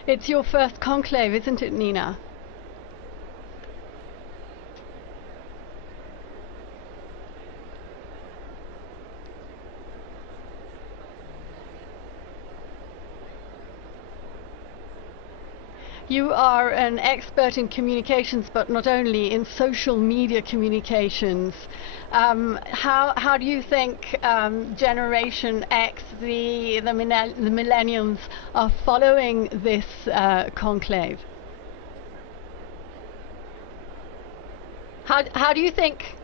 It's your first conclave, isn't it, Nina? You are an expert in communications, but not only in social media communications. How do you think Generation X, the millennials, are following this conclave? How do you think?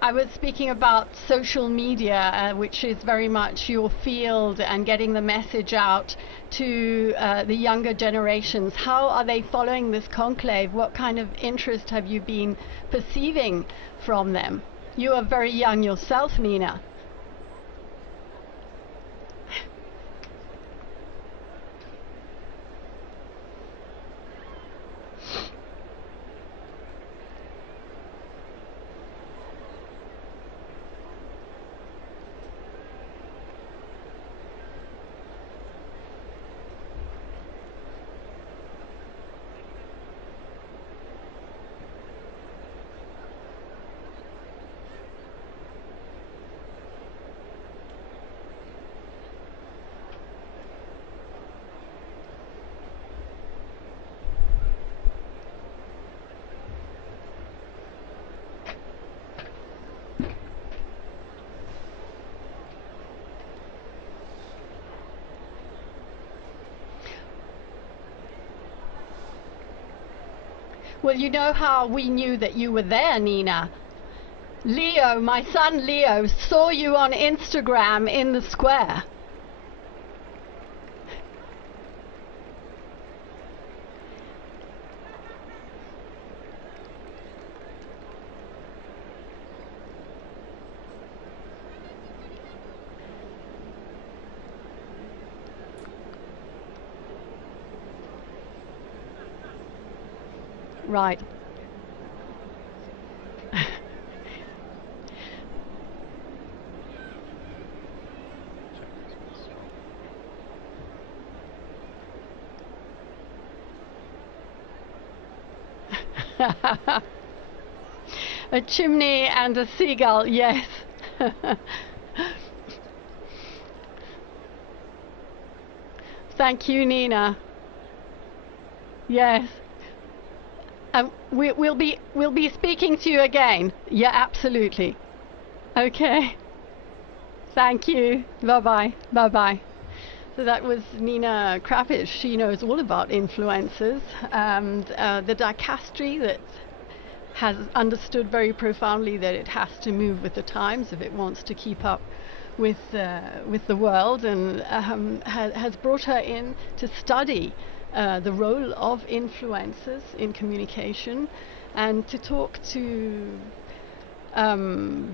I was speaking about social media, which is very much your field, and getting the message out to the younger generations. How are they following this conclave? What kind of interest have you been perceiving from them? You are very young yourself, Nina. Well, you know how we knew that you were there, Nina? Leo, my son Leo, saw you on Instagram in the square. Right. A chimney and a seagull, yes. Thank you, Nina. Yes. We'll be speaking to you again. Yeah, absolutely. Okay. Thank you. Bye-bye. Bye-bye. So that was Nina Krapic. She knows all about influencers and the dicastery that has understood very profoundly that it has to move with the times if it wants to keep up with the world, and has brought her in to study the role of influencers in communication and to talk to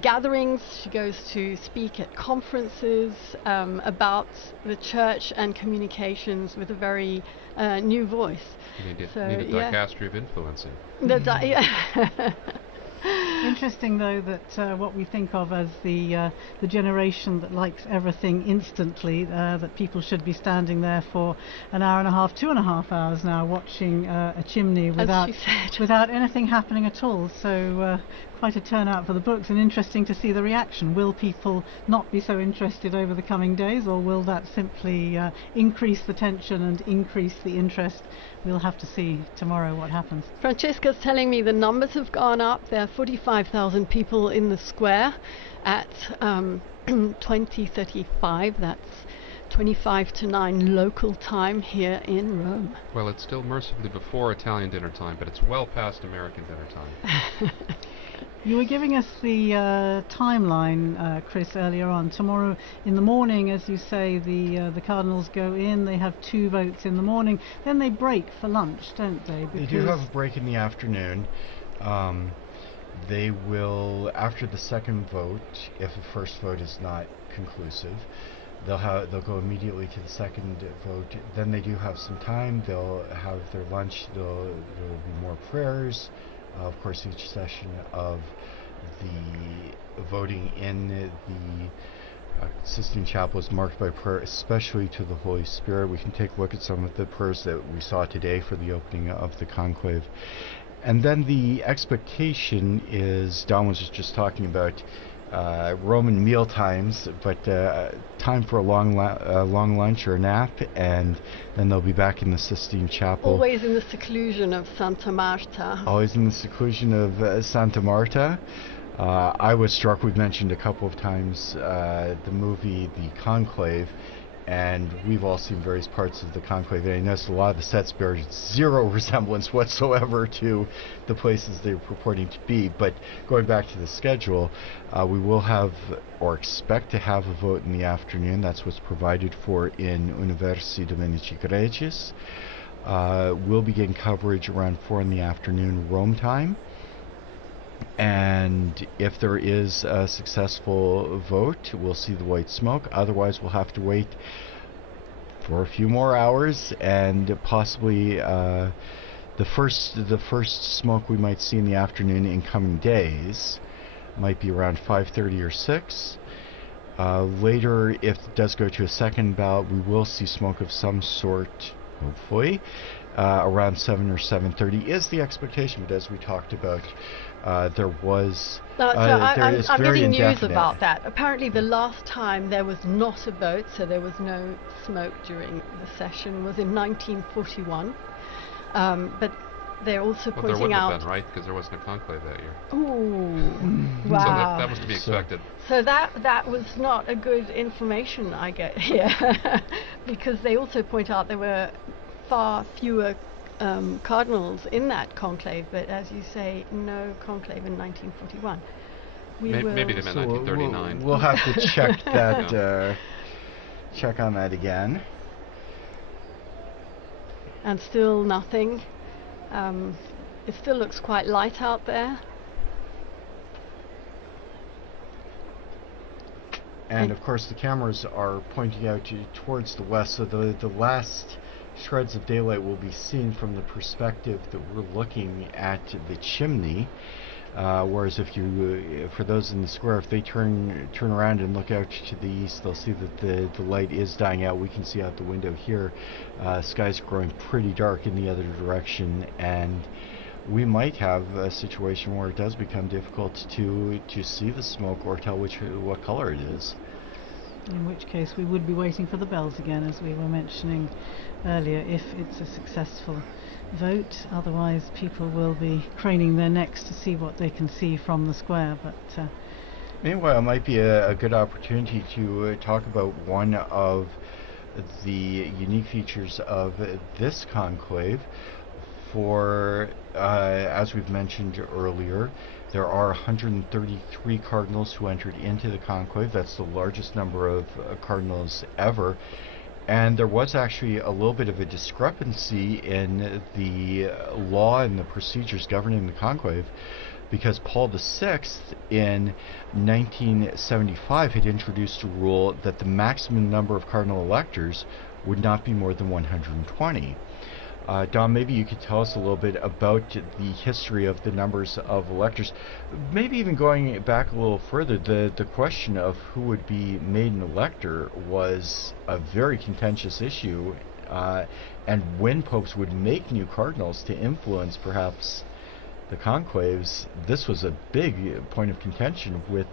gatherings. She goes to speak at conferences about the church and communications with a very new voice. You need a dicastery of influencing. Interesting, though, that what we think of as the generation that likes everything instantly, that people should be standing there for an hour and a half, 2.5 hours now, watching a chimney without anything happening at all. So quite a turnout for the books, and interesting to see the reaction. Will people not be so interested over the coming days, or will that simply increase the tension and increase the interest? We'll have to see tomorrow what happens. Francesca's telling me the numbers have gone up. There are 45,000 people in the square at 20:35. That's 25 to 9 local time here in Rome. Well, it's still mercifully before Italian dinner time, but it's well past American dinner time. You were giving us the timeline, Chris, earlier on. Tomorrow in the morning, as you say, the cardinals go in. They have 2 votes in the morning. Then they break for lunch, don't they? They do have a break in the afternoon. They will, after the second vote, if the first vote is not conclusive, they'll go immediately to the second vote. Then they do have some time. They'll have their lunch. There will be more prayers. Of course, each session of the voting in the Sistine Chapel is marked by prayer, especially to the Holy Spirit. We can take a look at some of the prayers that we saw today for the opening of the conclave. And then the expectation is, Don was just talking about Roman meal times, but time for a long lunch or a nap, and then they'll be back in the Sistine Chapel. Always in the seclusion of Santa Marta. Always in the seclusion of Santa Marta. I was struck, we've mentioned a couple of times, the movie The Conclave, and we've all seen various parts of the Conclave, and I noticed a lot of the sets bear zero resemblance whatsoever to the places they're purporting to be. But going back to the schedule, we will have, or expect to have, a vote in the afternoon. That's what's provided for in Universi Dominici Gregis. We'll begin coverage around 4 in the afternoon Rome time. And if there is a successful vote, we'll see the white smoke. Otherwise, we'll have to wait for a few more hours, and possibly the first smoke we might see in the afternoon in coming days might be around 5:30 or 6. Later, if it does go to a second ballot, we will see smoke of some sort, hopefully, around 7 or 7:30 is the expectation. But as we talked about, there was... I'm getting news about that. Apparently the last time there was not a vote, so there was no smoke during the session, was in 1941. But they're also pointing there wouldn't out... have been, right? Because there wasn't a conclave that year. Ooh, wow. So that was to be expected. So that was not a good information I get here. Because they also point out there were far fewer cardinals in that conclave, but as you say, no conclave in 1941. Maybe they meant 1939. We'll have to check that. Check on that again. And still nothing. It still looks quite light out there. And of course, the cameras are pointing out towards the west, so the last shreds of daylight will be seen from the perspective that we're looking at the chimney. Whereas if you, for those in the square, if they turn around and look out to the east, they'll see that the light is dying out. We can see out the window here, sky's growing pretty dark in the other direction, and we might have a situation where it does become difficult to see the smoke or tell what color it is. In which case we would be waiting for the bells again, as we were mentioning earlier, if it's a successful vote. Otherwise people will be craning their necks to see what they can see from the square. But meanwhile, it might be a good opportunity to talk about one of the unique features of this conclave. For, as we've mentioned earlier, there are 133 cardinals who entered into the conclave. That's the largest number of cardinals ever. And there was actually a little bit of a discrepancy in the law and the procedures governing the conclave, because Paul VI in 1975 had introduced a rule that the maximum number of cardinal electors would not be more than 120. Don, maybe you could tell us a little bit about the history of the numbers of electors. Maybe even going back a little further, the question of who would be made an elector was a very contentious issue, and when popes would make new cardinals to influence perhaps the conclaves, this was a big point of contention with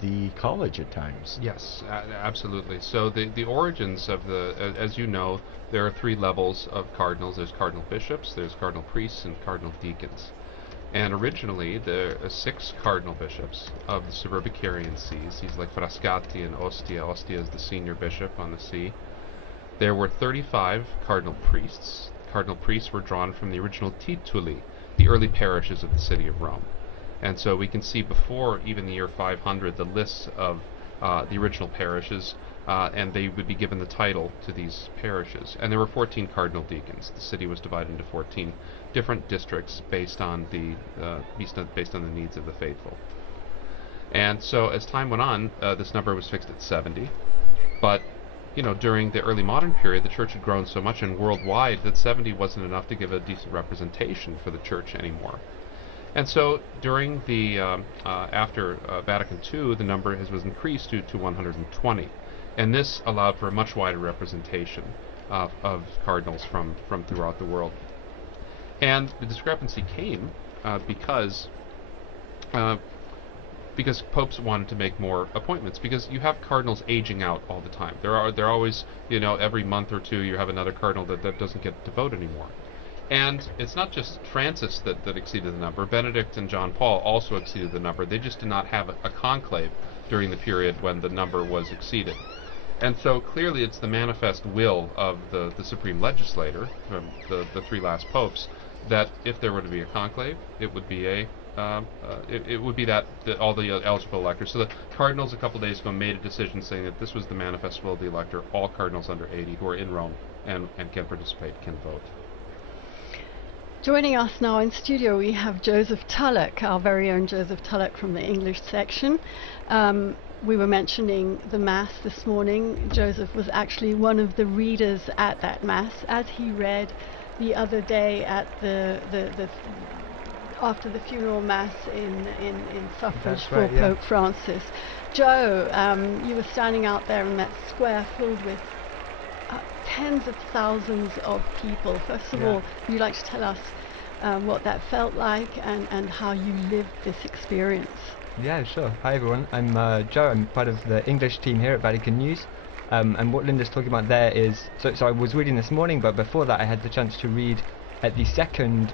the college at times. Yes, absolutely. So the origins of as you know, there are 3 levels of cardinals. There's cardinal bishops, there's cardinal priests, and cardinal deacons. And originally, there are 6 cardinal bishops of the Suburbicarian sees. He's like Frascati and Ostia. Ostia is the senior bishop on the see. There were 35 cardinal priests. Cardinal priests were drawn from the original tituli, the early parishes of the city of Rome. And so we can see before even the year 500 the lists of the original parishes, and they would be given the title to these parishes. And there were 14 cardinal deacons. The city was divided into 14 different districts based on the needs of the faithful. And so as time went on, this number was fixed at 70. But during the early modern period, the church had grown so much and worldwide that 70 wasn't enough to give a decent representation for the church anymore. And so during the after Vatican II, the number was increased to 120, and this allowed for a much wider representation of cardinals from throughout the world. And the discrepancy came because because popes wanted to make more appointments, because you have cardinals aging out all the time. They're always, every month or two you have another cardinal that doesn't get to vote anymore. And it's not just Francis that exceeded the number. Benedict and John Paul also exceeded the number. They just did not have a conclave during the period when the number was exceeded. And so clearly it's the manifest will of the supreme legislator, the three last popes, that if there were to be a conclave, it would be it would be that all the eligible electors. So the cardinals a couple days ago made a decision saying that this was the manifest will of the elector. All cardinals under 80 who are in Rome and can participate can vote. Joining us now in studio, we have Joseph Tulloch, our very own Joseph Tulloch from the English section. We were mentioning the Mass this morning. Joseph was actually one of the readers at that Mass, as he read the other day at the after the funeral Mass in suffrage for Pope Francis. Joe, you were standing out there in that square filled with tens of thousands of people. First of all, would you like to tell us what that felt like and how you lived this experience? Yeah, sure. Hi everyone, I'm Joe. I'm part of the English team here at Vatican News. And what Linda's talking about there is, so I was reading this morning, but before that I had the chance to read at the second,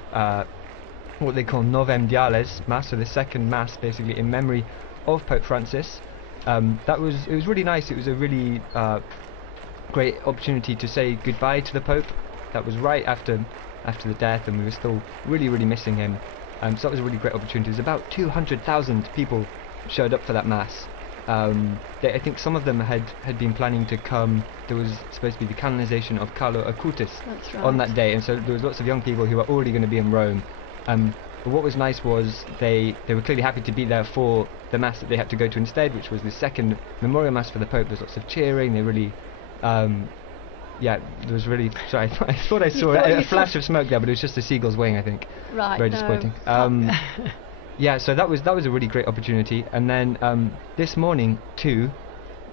what they call Novem Diales Mass, so the second Mass basically in memory of Pope Francis. It was really nice. It was a really great opportunity to say goodbye to the Pope. That was right after the death, and we were still really missing him. So that was a really great opportunity. There's about 200,000 people showed up for that Mass. I think some of them had been planning to come. There was supposed to be the canonization of Carlo Acutis on that day, and so there was lots of young people who were already going to be in Rome. But what was nice was they were clearly happy to be there for the Mass that they had to go to instead, which was the second memorial Mass for the Pope. There's lots of cheering. They really, there was really. Sorry, I thought I saw a flash of smoke there, but it was just a seagull's wing, I think. Right. Very disappointing. Yeah, so that was a really great opportunity. And then this morning too,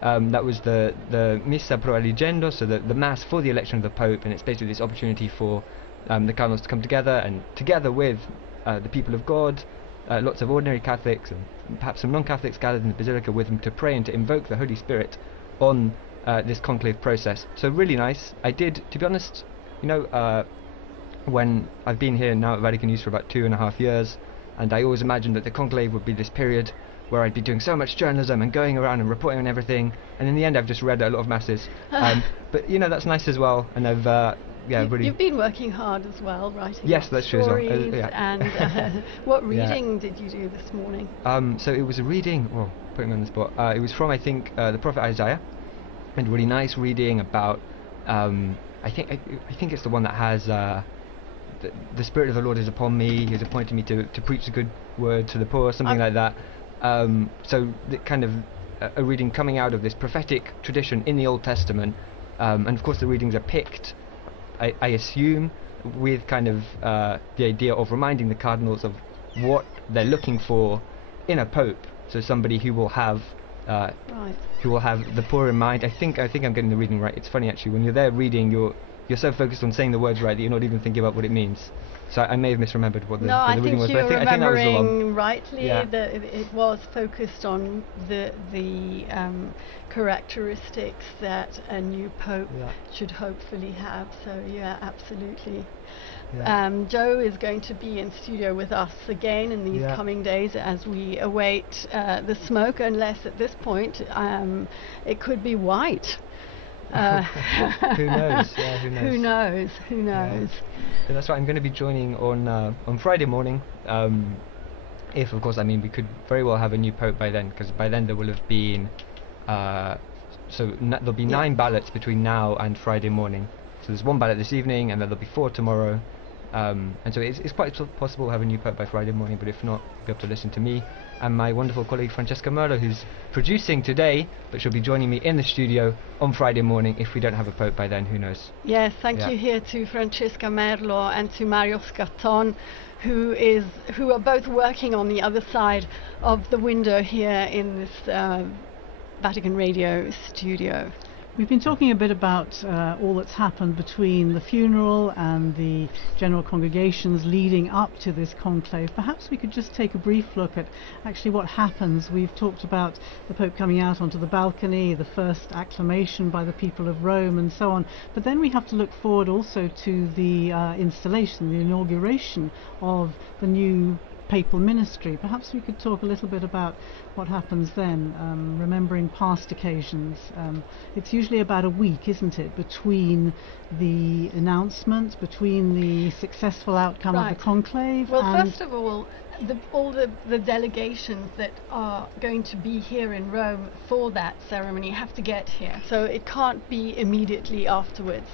that was the Missa pro Eligendo, so the Mass for the election of the Pope, and it's basically this opportunity for the cardinals to come together, and together with the people of God, lots of ordinary Catholics and perhaps some non-Catholics gathered in the Basilica with them to pray and to invoke the Holy Spirit on this conclave process. So really nice. I did, to be honest, when I've been here now at Vatican News for about 2.5 years, and I always imagined that the conclave would be this period where I'd be doing so much journalism and going around and reporting on everything, and in the end I've just read a lot of Masses. But that's nice as well, and I've You've been working hard as well, writing that's true as well. And what reading did you do this morning? So it was a reading, putting me on the spot, it was from, I think, the prophet Isaiah, and really nice reading about, I think it's the one that has, the Spirit of the Lord is upon me, He has appointed me to preach the good word to the poor, something like that. So the kind of a reading coming out of this prophetic tradition in the Old Testament, and of course the readings are picked, I assume, with kind of the idea of reminding the cardinals of what they're looking for in a pope. So somebody who will have the poor in mind. I think I'm getting the reading right. It's funny actually, when you're there reading, you're so focused on saying the words right that you're not even thinking about what it means. So I may have misremembered what the reading was. No, I think you're remembering rightly. Yeah. That it was focused on the characteristics that a new pope should hopefully have. So yeah, absolutely. Yeah. Joe is going to be in studio with us again in these coming days as we await the smoke, unless at this point it could be white. Who knows? Yeah, who knows? Yeah. So that's right. I'm going to be joining on Friday morning. If, of course, we could very well have a new pope by then, because by then there will have been there'll be 9 ballots between now and Friday morning. So there's 1 ballot this evening, and then there'll be 4 tomorrow. And so it's quite possible to have a new pope by Friday morning, but if not, you'll be able to listen to me and my wonderful colleague Francesca Merlo, who's producing today, but she'll be joining me in the studio on Friday morning. If we don't have a pope by then, who knows? Yes, thank you here to Francesca Merlo and to Mario Scatton, who are both working on the other side of the window here in this Vatican Radio studio. We've been talking a bit about all that's happened between the funeral and the general congregations leading up to this conclave. Perhaps we could just take a brief look at actually what happens. We've talked about the Pope coming out onto the balcony, the first acclamation by the people of Rome and so on, but then we have to look forward also to the installation, the inauguration of the new papal ministry. Perhaps we could talk a little bit about what happens then, remembering past occasions. It's usually about a week, isn't it, between the announcement, between the successful outcome of the conclave. Well, first of all, all the delegations that are going to be here in Rome for that ceremony have to get here, so it can't be immediately afterwards.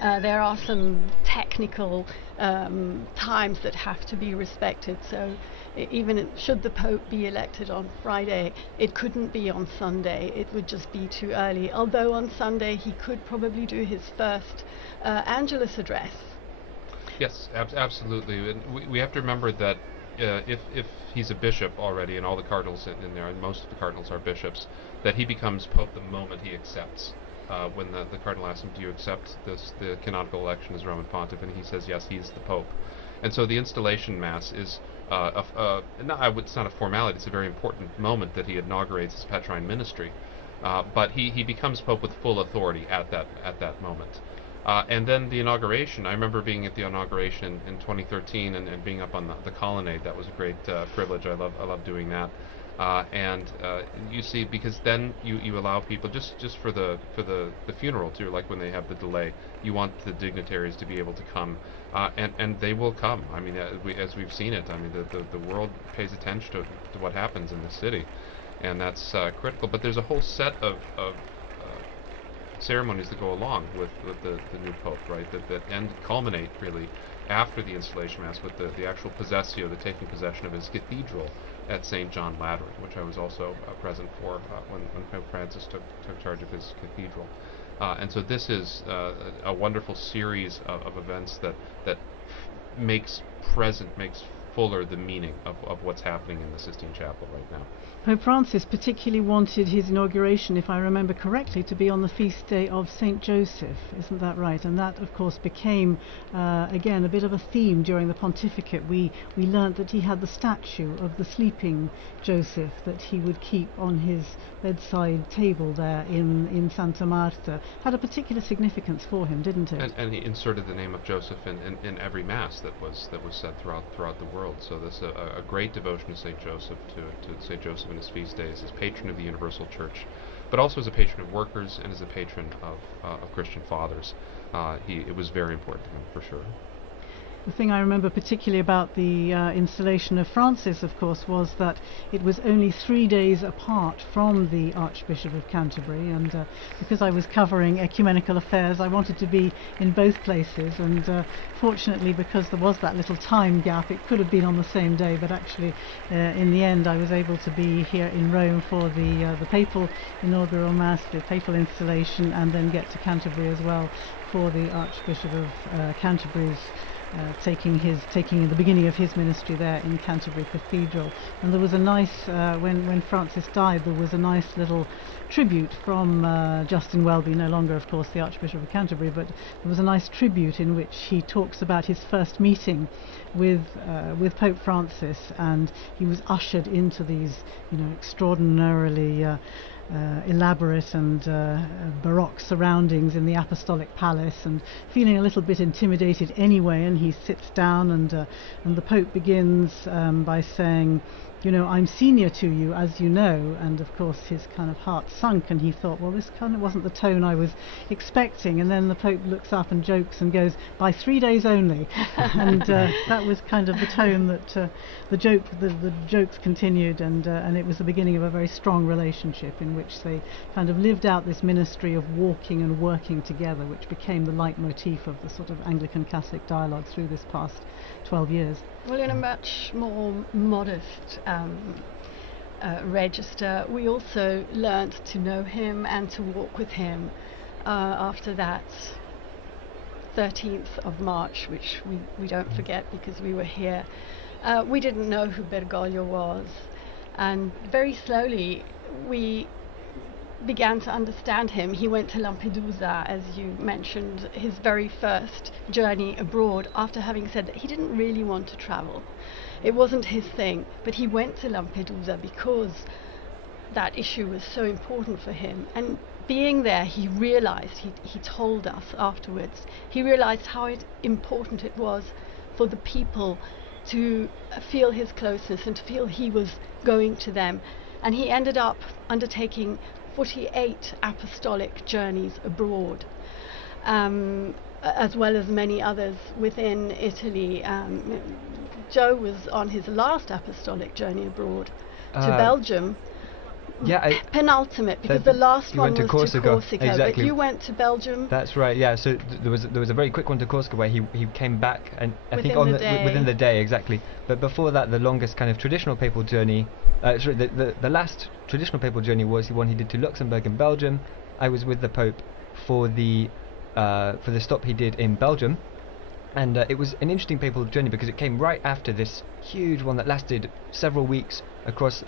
There are some technical times that have to be respected, so even should the Pope be elected on Friday, it couldn't be on Sunday, it would just be too early, although on Sunday he could probably do his first Angelus address. Yes, absolutely. And we have to remember that if he's a bishop already, and all the cardinals in there, and most of the cardinals are bishops, that he becomes Pope the moment he accepts. When the cardinal asks him, do you accept the canonical election as Roman pontiff, and he says yes, he's the Pope. And so the installation mass is it's not a formality, it's a very important moment that he inaugurates his Petrine ministry. But he becomes Pope with full authority at that moment. And then the inauguration, I remember being at the inauguration in 2013 and being up on the colonnade. That was a great privilege. I love doing that. And you see, because then you allow people just for the funeral too, like when they have the delay, you want the dignitaries to be able to come, and they will come. I mean, as we've seen it, I mean, the world pays attention to what happens in the city, and that's critical. But there's a whole set of ceremonies that go along with the new Pope, right? That culminate really after the installation mass with the actual possessio, the taking possession of his cathedral at St. John Lateran, which I was also present for when Pope Francis took charge of his cathedral. And so this is a wonderful series of events that makes fuller the meaning of what's happening in the Sistine Chapel right now. Pope Francis particularly wanted his inauguration, if I remember correctly, to be on the feast day of St. Joseph, isn't that right? And that, of course, became, again, a bit of a theme during the pontificate. We learnt that he had the statue of the sleeping Joseph that he would keep on his bedside table there in Santa Marta. Had a particular significance for him, didn't it? And he inserted the name of Joseph in every Mass that was said throughout the world. So this is a great devotion to St. Joseph, to St. Joseph in his feast days, as patron of the Universal Church, but also as a patron of workers and as a patron of Christian fathers. It was very important to him, for sure. The thing I remember particularly about the installation of Francis, of course, was that it was only 3 days apart from the Archbishop of Canterbury, and because I was covering ecumenical affairs, I wanted to be in both places, and fortunately, because there was that little time gap, it could have been on the same day, but actually in the end I was able to be here in Rome for the papal inaugural Mass, the papal installation, and then get to Canterbury as well for the Archbishop of Canterbury's taking the beginning of his ministry there in Canterbury Cathedral. And there was a nice, when Francis died, there was a nice little tribute from Justin Welby, no longer of course the Archbishop of Canterbury, but there was a nice tribute in which he talks about his first meeting with Pope Francis, and he was ushered into these extraordinarily elaborate and baroque surroundings in the apostolic palace, and feeling a little bit intimidated anyway, and he sits down, and the Pope begins by saying, I'm senior to you, as you know, and of course his kind of heart sunk, and he thought, well, this kind of wasn't the tone I was expecting, and then the Pope looks up and jokes and goes, by 3 days only, and that was kind of the tone that the jokes continued, and it was the beginning of a very strong relationship in which they kind of lived out this ministry of walking and working together, which became the leitmotif of the sort of Anglican Catholic dialogue through this past 12 years. Well, in a much more modest register, we also learnt to know him and to walk with him after that 13th of March, which we don't forget because we were here. We didn't know who Bergoglio was, and very slowly we began to understand him, he went to Lampedusa, as you mentioned, his very first journey abroad, after having said that he didn't really want to travel. It wasn't his thing, but he went to Lampedusa because that issue was so important for him. And being there, he realized, he told us afterwards, he realized how important it was for the people to feel his closeness and to feel he was going to them. And he ended up undertaking 48 apostolic journeys abroad, as well as many others within Italy. Joe was on his last apostolic journey abroad to Belgium. Yeah, penultimate, because the last one was to Corsica, exactly. But you went to Belgium. That's right. Yeah. So there was a very quick one to Corsica where he came back, and I think within the day, exactly. But before that, the longest kind of traditional papal journey, the last traditional papal journey was the one he did to Luxembourg and Belgium. I was with the Pope for the stop he did in Belgium, and it was an interesting papal journey because it came right after this huge one that lasted several weeks across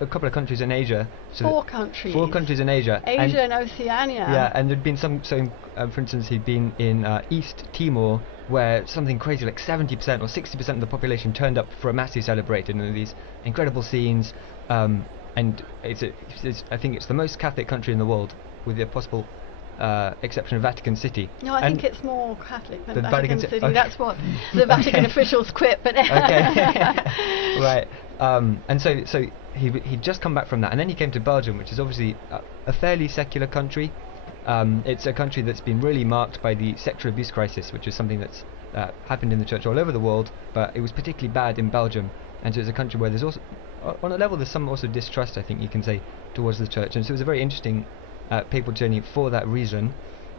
a couple of countries in Asia. So 4 countries. 4 countries in Asia. Asia and Oceania. Yeah, and there'd been some. So, for instance, he'd been in East Timor, where something crazy like 70% or 60% of the population turned up for a mass he celebrated, and these incredible scenes. And I think it's the most Catholic country in the world, with the possible exception of Vatican City. No, I think it's more Catholic than Vatican City. Okay. That's what the Vatican officials quit. But okay. Right. And so he'd just come back from that, and then he came to Belgium, which is obviously a fairly secular country. It's a country that's been really marked by the sexual abuse crisis, which is something that's happened in the church all over the world, but it was particularly bad in Belgium. And so it's a country where there's also, on a level, there's some also distrust, I think you can say, towards the church. And so it was a very interesting papal journey for that reason.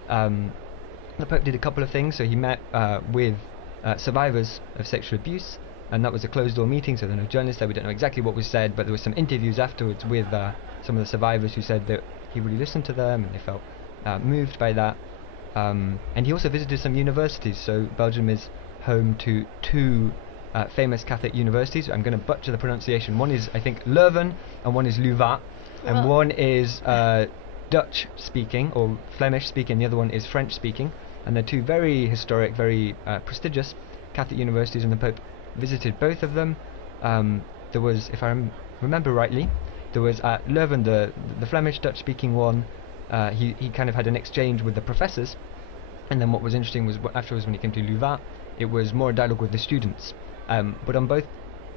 The Pope did a couple of things. So he met with survivors of sexual abuse, and that was a closed-door meeting, so there were no journalists there. We don't know exactly what was said, but there were some interviews afterwards with some of the survivors who said that he really listened to them and they felt moved by that. And he also visited some universities. So Belgium is home to 2 famous Catholic universities. I'm going to butcher the pronunciation. One is, I think, Leuven, and one is Louvain. And one is Dutch-speaking or Flemish-speaking, the other one is French-speaking. And they're 2 very historic, very prestigious Catholic universities, and the Pope visited both of them. There was, if I remember rightly, there was at Leuven, the Flemish Dutch-speaking one. He kind of had an exchange with the professors, and then what was interesting was afterwards when he came to Louvain, it was more a dialogue with the students. But on both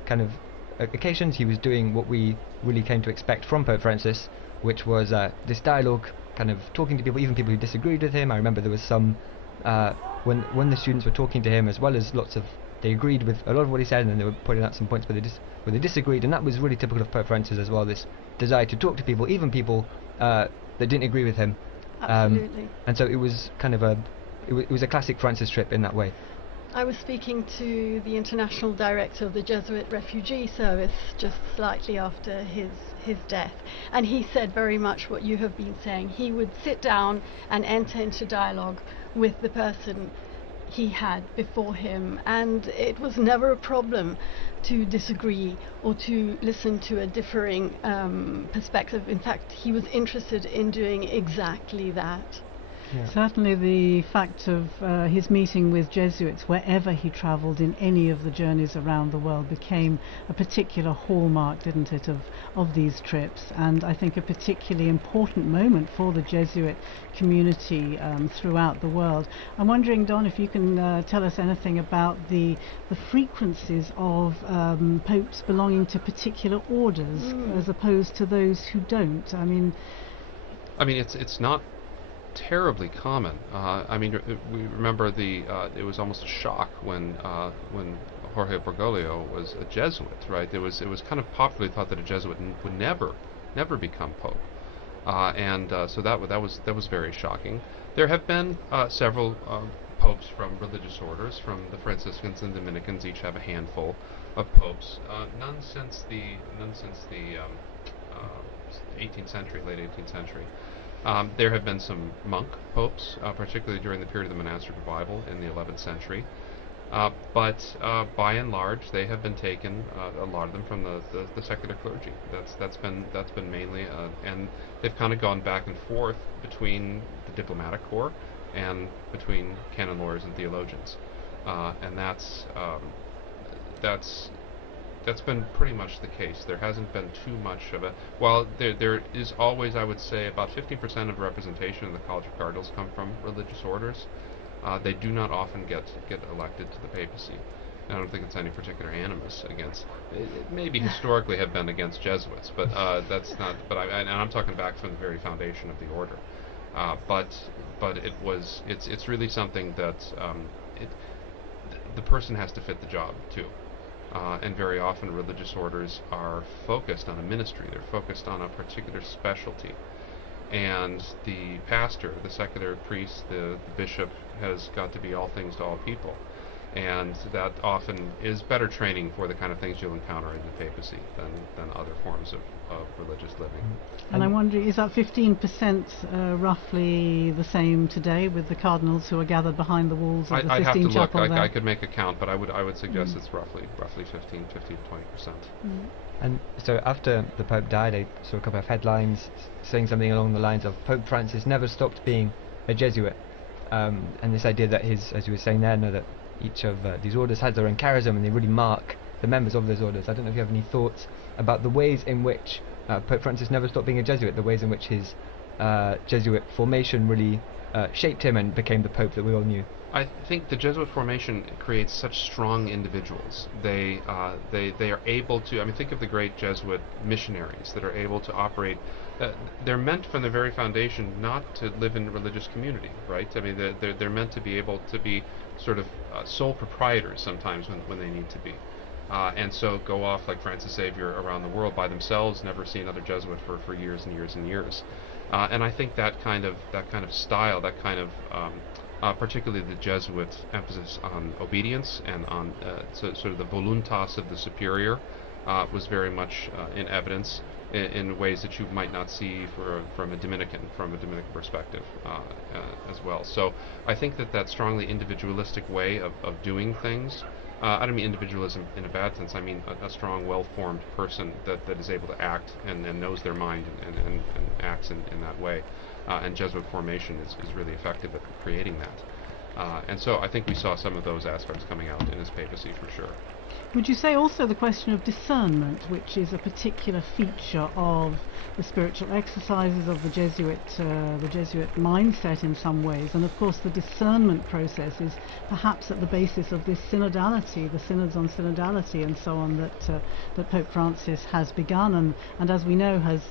kind of occasions, he was doing what we really came to expect from Pope Francis, which was this dialogue, kind of talking to people, even people who disagreed with him. I remember there was some when the students were talking to him, as well as they agreed with a lot of what he said, and then they were pointing out some points where they disagreed, and that was really typical of Pope Francis as well, this desire to talk to people, even people that didn't agree with him. Absolutely. And so it was kind of it was a classic Francis trip in that way. I was speaking to the international director of the Jesuit Refugee Service just slightly after his death, and he said very much what you have been saying. He would sit down and enter into dialogue with the person he had before him, and it was never a problem to disagree or to listen to a differing perspective. In fact, he was interested in doing exactly that. Yeah. Certainly the fact of his meeting with Jesuits wherever he travelled in any of the journeys around the world became a particular hallmark, didn't it, of these trips, and I think a particularly important moment for the Jesuit community throughout the world. I'm wondering, Don, if you can tell us anything about the frequencies of popes belonging to particular orders as opposed to those who don't. I mean it's not terribly common. We remember it was almost a shock when Jorge Bergoglio was a Jesuit, right? It was kind of popularly thought that a Jesuit would never become pope, so that was very shocking. There have been several popes from religious orders. From the Franciscans and Dominicans, each have a handful of popes. None since the 18th century, late 18th century. There have been some monk popes, particularly during the period of the monastic revival in the 11th century. But by and large, they have been taken, a lot of them, from the secular clergy. That's been mainly, and they've kind of gone back and forth between the diplomatic corps and between canon lawyers and theologians, and that's been pretty much the case. There hasn't been too much of a... While there is always, I would say, about 15% of representation in the College of Cardinals come from religious orders. They do not often get elected to the papacy. I don't think it's any particular animus against... It maybe historically have been against Jesuits, but that's not... But I'm talking back from the very foundation of the order. But it's really something that the person has to fit the job too. And very often religious orders are focused on a ministry. They're focused on a particular specialty. And the pastor, the secular priest, the bishop has got to be all things to all people. And that often is better training for the kind of things you'll encounter in the papacy than other forms of religious living. And I'm wondering, is that 15% roughly the same today with the cardinals who are gathered behind the walls of the Sistine Chapel? I could make a count, but I would suggest it's roughly 15 to 20%. And so after the Pope died, I saw a couple of headlines saying something along the lines of Pope Francis never stopped being a Jesuit, and this idea that as you were saying there, that each of these orders has their own charism and they really mark the members of those orders. I don't know if you have any thoughts about the ways in which Pope Francis never stopped being a Jesuit, the ways in which his Jesuit formation really shaped him and became the Pope that we all knew. I think the Jesuit formation creates such strong individuals. They are able to... I mean, think of the great Jesuit missionaries that are able to operate. They're meant from the very foundation not to live in religious community, right? I mean, they're meant to be able to be sort of sole proprietors sometimes when they need to be. And so go off like Francis Xavier around the world by themselves, never see another Jesuit for years and years and years. And I think that kind of style, that kind of particularly the Jesuit emphasis on obedience and on sort of the voluntas of the superior was very much in evidence in ways that you might not see from a Dominican perspective as well. So I think that strongly individualistic way of doing things, I don't mean individualism in a bad sense, I mean a strong, well-formed person that is able to act and knows their mind and acts in that way. And Jesuit formation is really effective at creating that. And so I think we saw some of those aspects coming out in his papacy for sure. Would you say also the question of discernment, which is a particular feature of the spiritual exercises of the Jesuit mindset in some ways, and of course the discernment process is perhaps at the basis of this synodality, the synods on synodality and so on that Pope Francis has begun and as we know has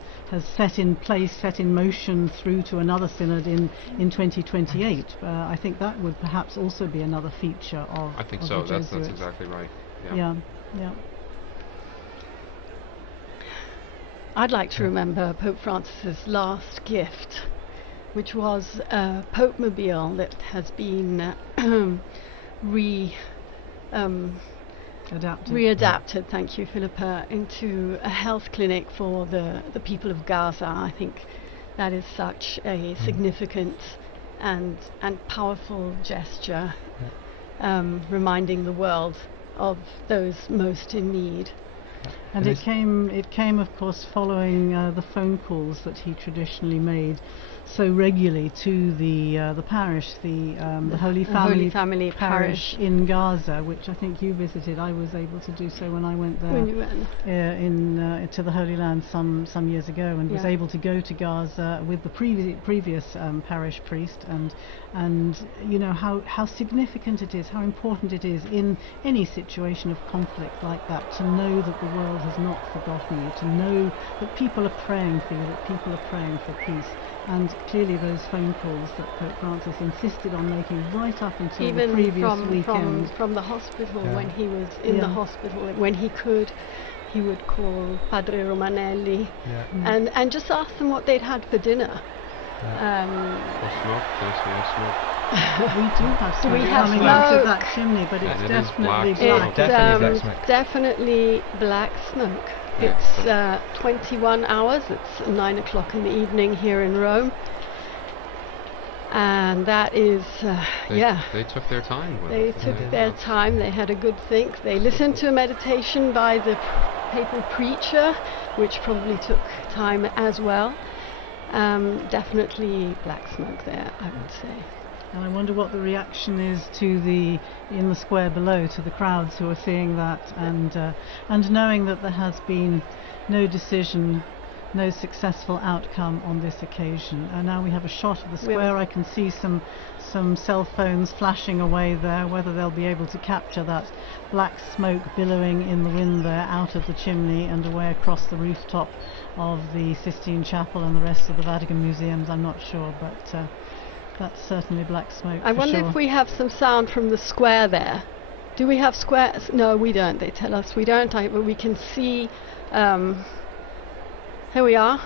set in place, set in motion through to another synod in 2028. I think that would perhaps also be another feature of I think of so. the That's Jesuits. exactly right. Yeah. I'd like to remember Pope Francis's last gift, which was a Pope Mobile that has been readapted, thank you, Philippa, into a health clinic for the people of Gaza. I think that is such a significant and powerful gesture, reminding the world of those most in need. And it came of course following the phone calls that he traditionally made so regularly to the parish, the Holy Family Parish in Gaza, which I think you visited. I was able to do so when I went there to the Holy Land some years ago, and was able to go to Gaza with the previous parish priest, and you know how significant it is, how important it is in any situation of conflict like that to know that the world has not forgotten you, to know that people are praying for you, that people are praying for peace. And clearly those phone calls that Pope Francis insisted on making right up until even the previous weekend. From the hospital, when he was in the hospital, when he could, he would call Padre Romanelli and just ask them what they'd had for dinner. Smoke. We do have smoke. We have coming out of that chimney, but it's definitely black. Definitely black smoke. It's 21 hours. It's 9 o'clock in the evening here in Rome. And that is, They took their time with They it. took their time. They had a good think. They listened to a meditation by the papal preacher, which probably took time as well. Definitely black smoke there, I would say. And I wonder what the reaction is to in the square below, to the crowds who are seeing that, and knowing that there has been no decision, no successful outcome on this occasion. And now we have a shot of the square. I can see some cell phones flashing away there. Whether they'll be able to capture that black smoke billowing in the wind there out of the chimney and away across the rooftop of the Sistine Chapel and the rest of the Vatican museums, I'm not sure, but that's certainly black smoke. I wonder if we have some sound from the square there. Do we have squares? No, we don't. They tell us we don't, but we can see. Here we are.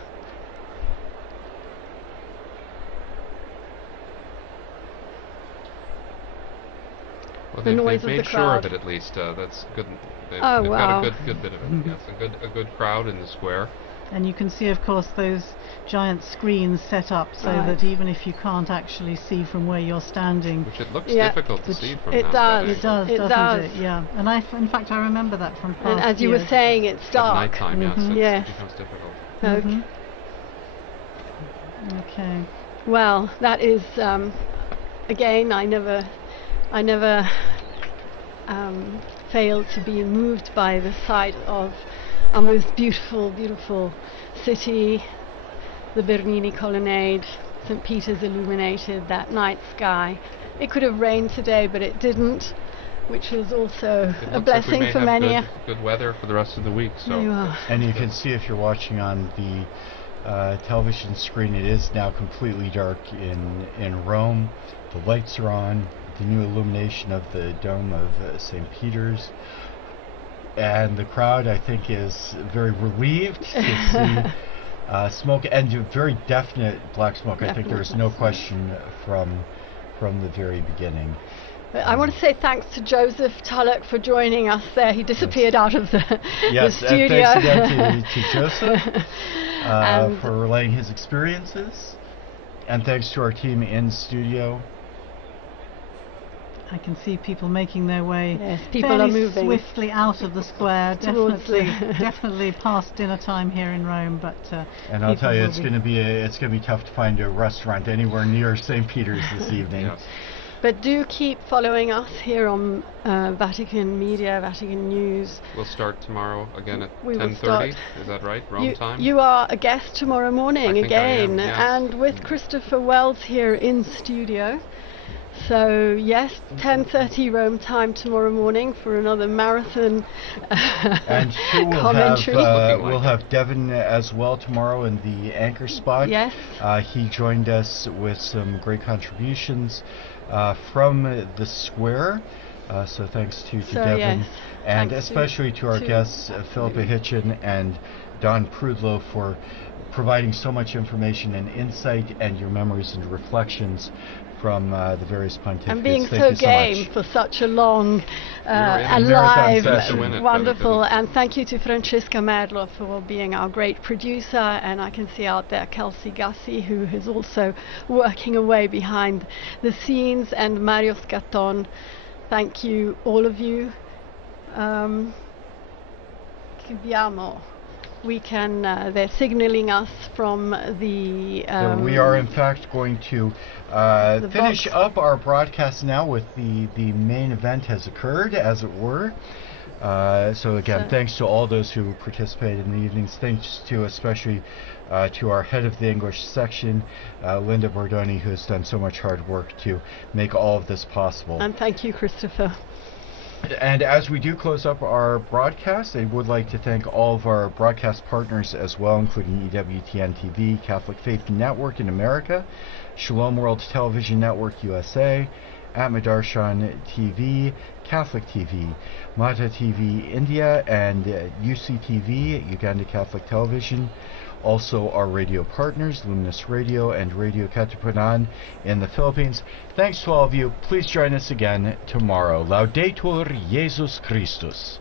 Well, the noise they've of made the sure crowd. of it at least. That's good. They've wow. got a good bit of it. Yes, a good crowd in the square. And you can see, of course, those giant screens set up so that even if you can't actually see from where you're standing, which it looks difficult to see from it that does, doesn't it? Yeah. And in fact, I remember that from past And as you years. were saying, it's dark. At nighttime, yes, it becomes difficult. Okay. Well, that is again. I never failed to be moved by the sight of our most beautiful city, the Bernini colonnade, St. Peter's illuminated, that night sky. It could have rained today, but it didn't, which was also a blessing like we for may many. Have good weather for the rest of the week. So. And you can see, if you're watching on the television screen, it is now completely dark in Rome. The lights are on, the new illumination of the dome of St. Peter's. And the crowd, I think, is very relieved to see smoke, and very definite black smoke. I think there is no question from the very beginning. I want to say thanks to Joseph Tulloch for joining us there. He disappeared out of the studio. Thanks again to Joseph for relaying his experiences. And thanks to our team in studio. I can see people making their way people are moving swiftly out of the square. Definitely past dinner time here in Rome, but and I'll tell you, it's going to be tough to find a restaurant anywhere near St. Peter's this evening. Yes. But do keep following us here on Vatican Media, Vatican News. We'll start tomorrow again at 10:30. Is that right? Rome time? You are a guest tomorrow morning again, yes. and with Christopher Wells here in studio. So yes, 10:30 Rome time tomorrow morning for another marathon and commentary. We'll have Devin as well tomorrow in the anchor spot. Yes. He joined us with some great contributions from the square. So thanks to Devin, yes, and especially to our guests Philippa Hitchin and Don Prudlow for providing so much information and insight, and your memories and reflections from the various pontificates. And being so game for such a long, alive, wonderful, and thank you to Francesca Merlo for being our great producer, and I can see out there Kelsey Gassi, who is also working away behind the scenes, and Mario Scatton. Thank you, all of you. We can, they're signaling us from the... we are in fact going to finish up our broadcast now with the main event has occurred, as it were. So again, thanks to all those who participated in the evenings. Thanks to especially to our head of the English section, Linda Bordoni, who has done so much hard work to make all of this possible. And thank you, Christopher. And as we do close up our broadcast, I would like to thank all of our broadcast partners as well, including EWTN TV, Catholic Faith Network in America, Shalom World Television Network USA, Atmadarshan TV, Catholic TV, Mata TV India, and UCTV, Uganda Catholic Television. Also our radio partners, Luminous Radio and Radio Katipunan in the Philippines. Thanks to all of you. Please join us again tomorrow. Laudetur Jesus Christus.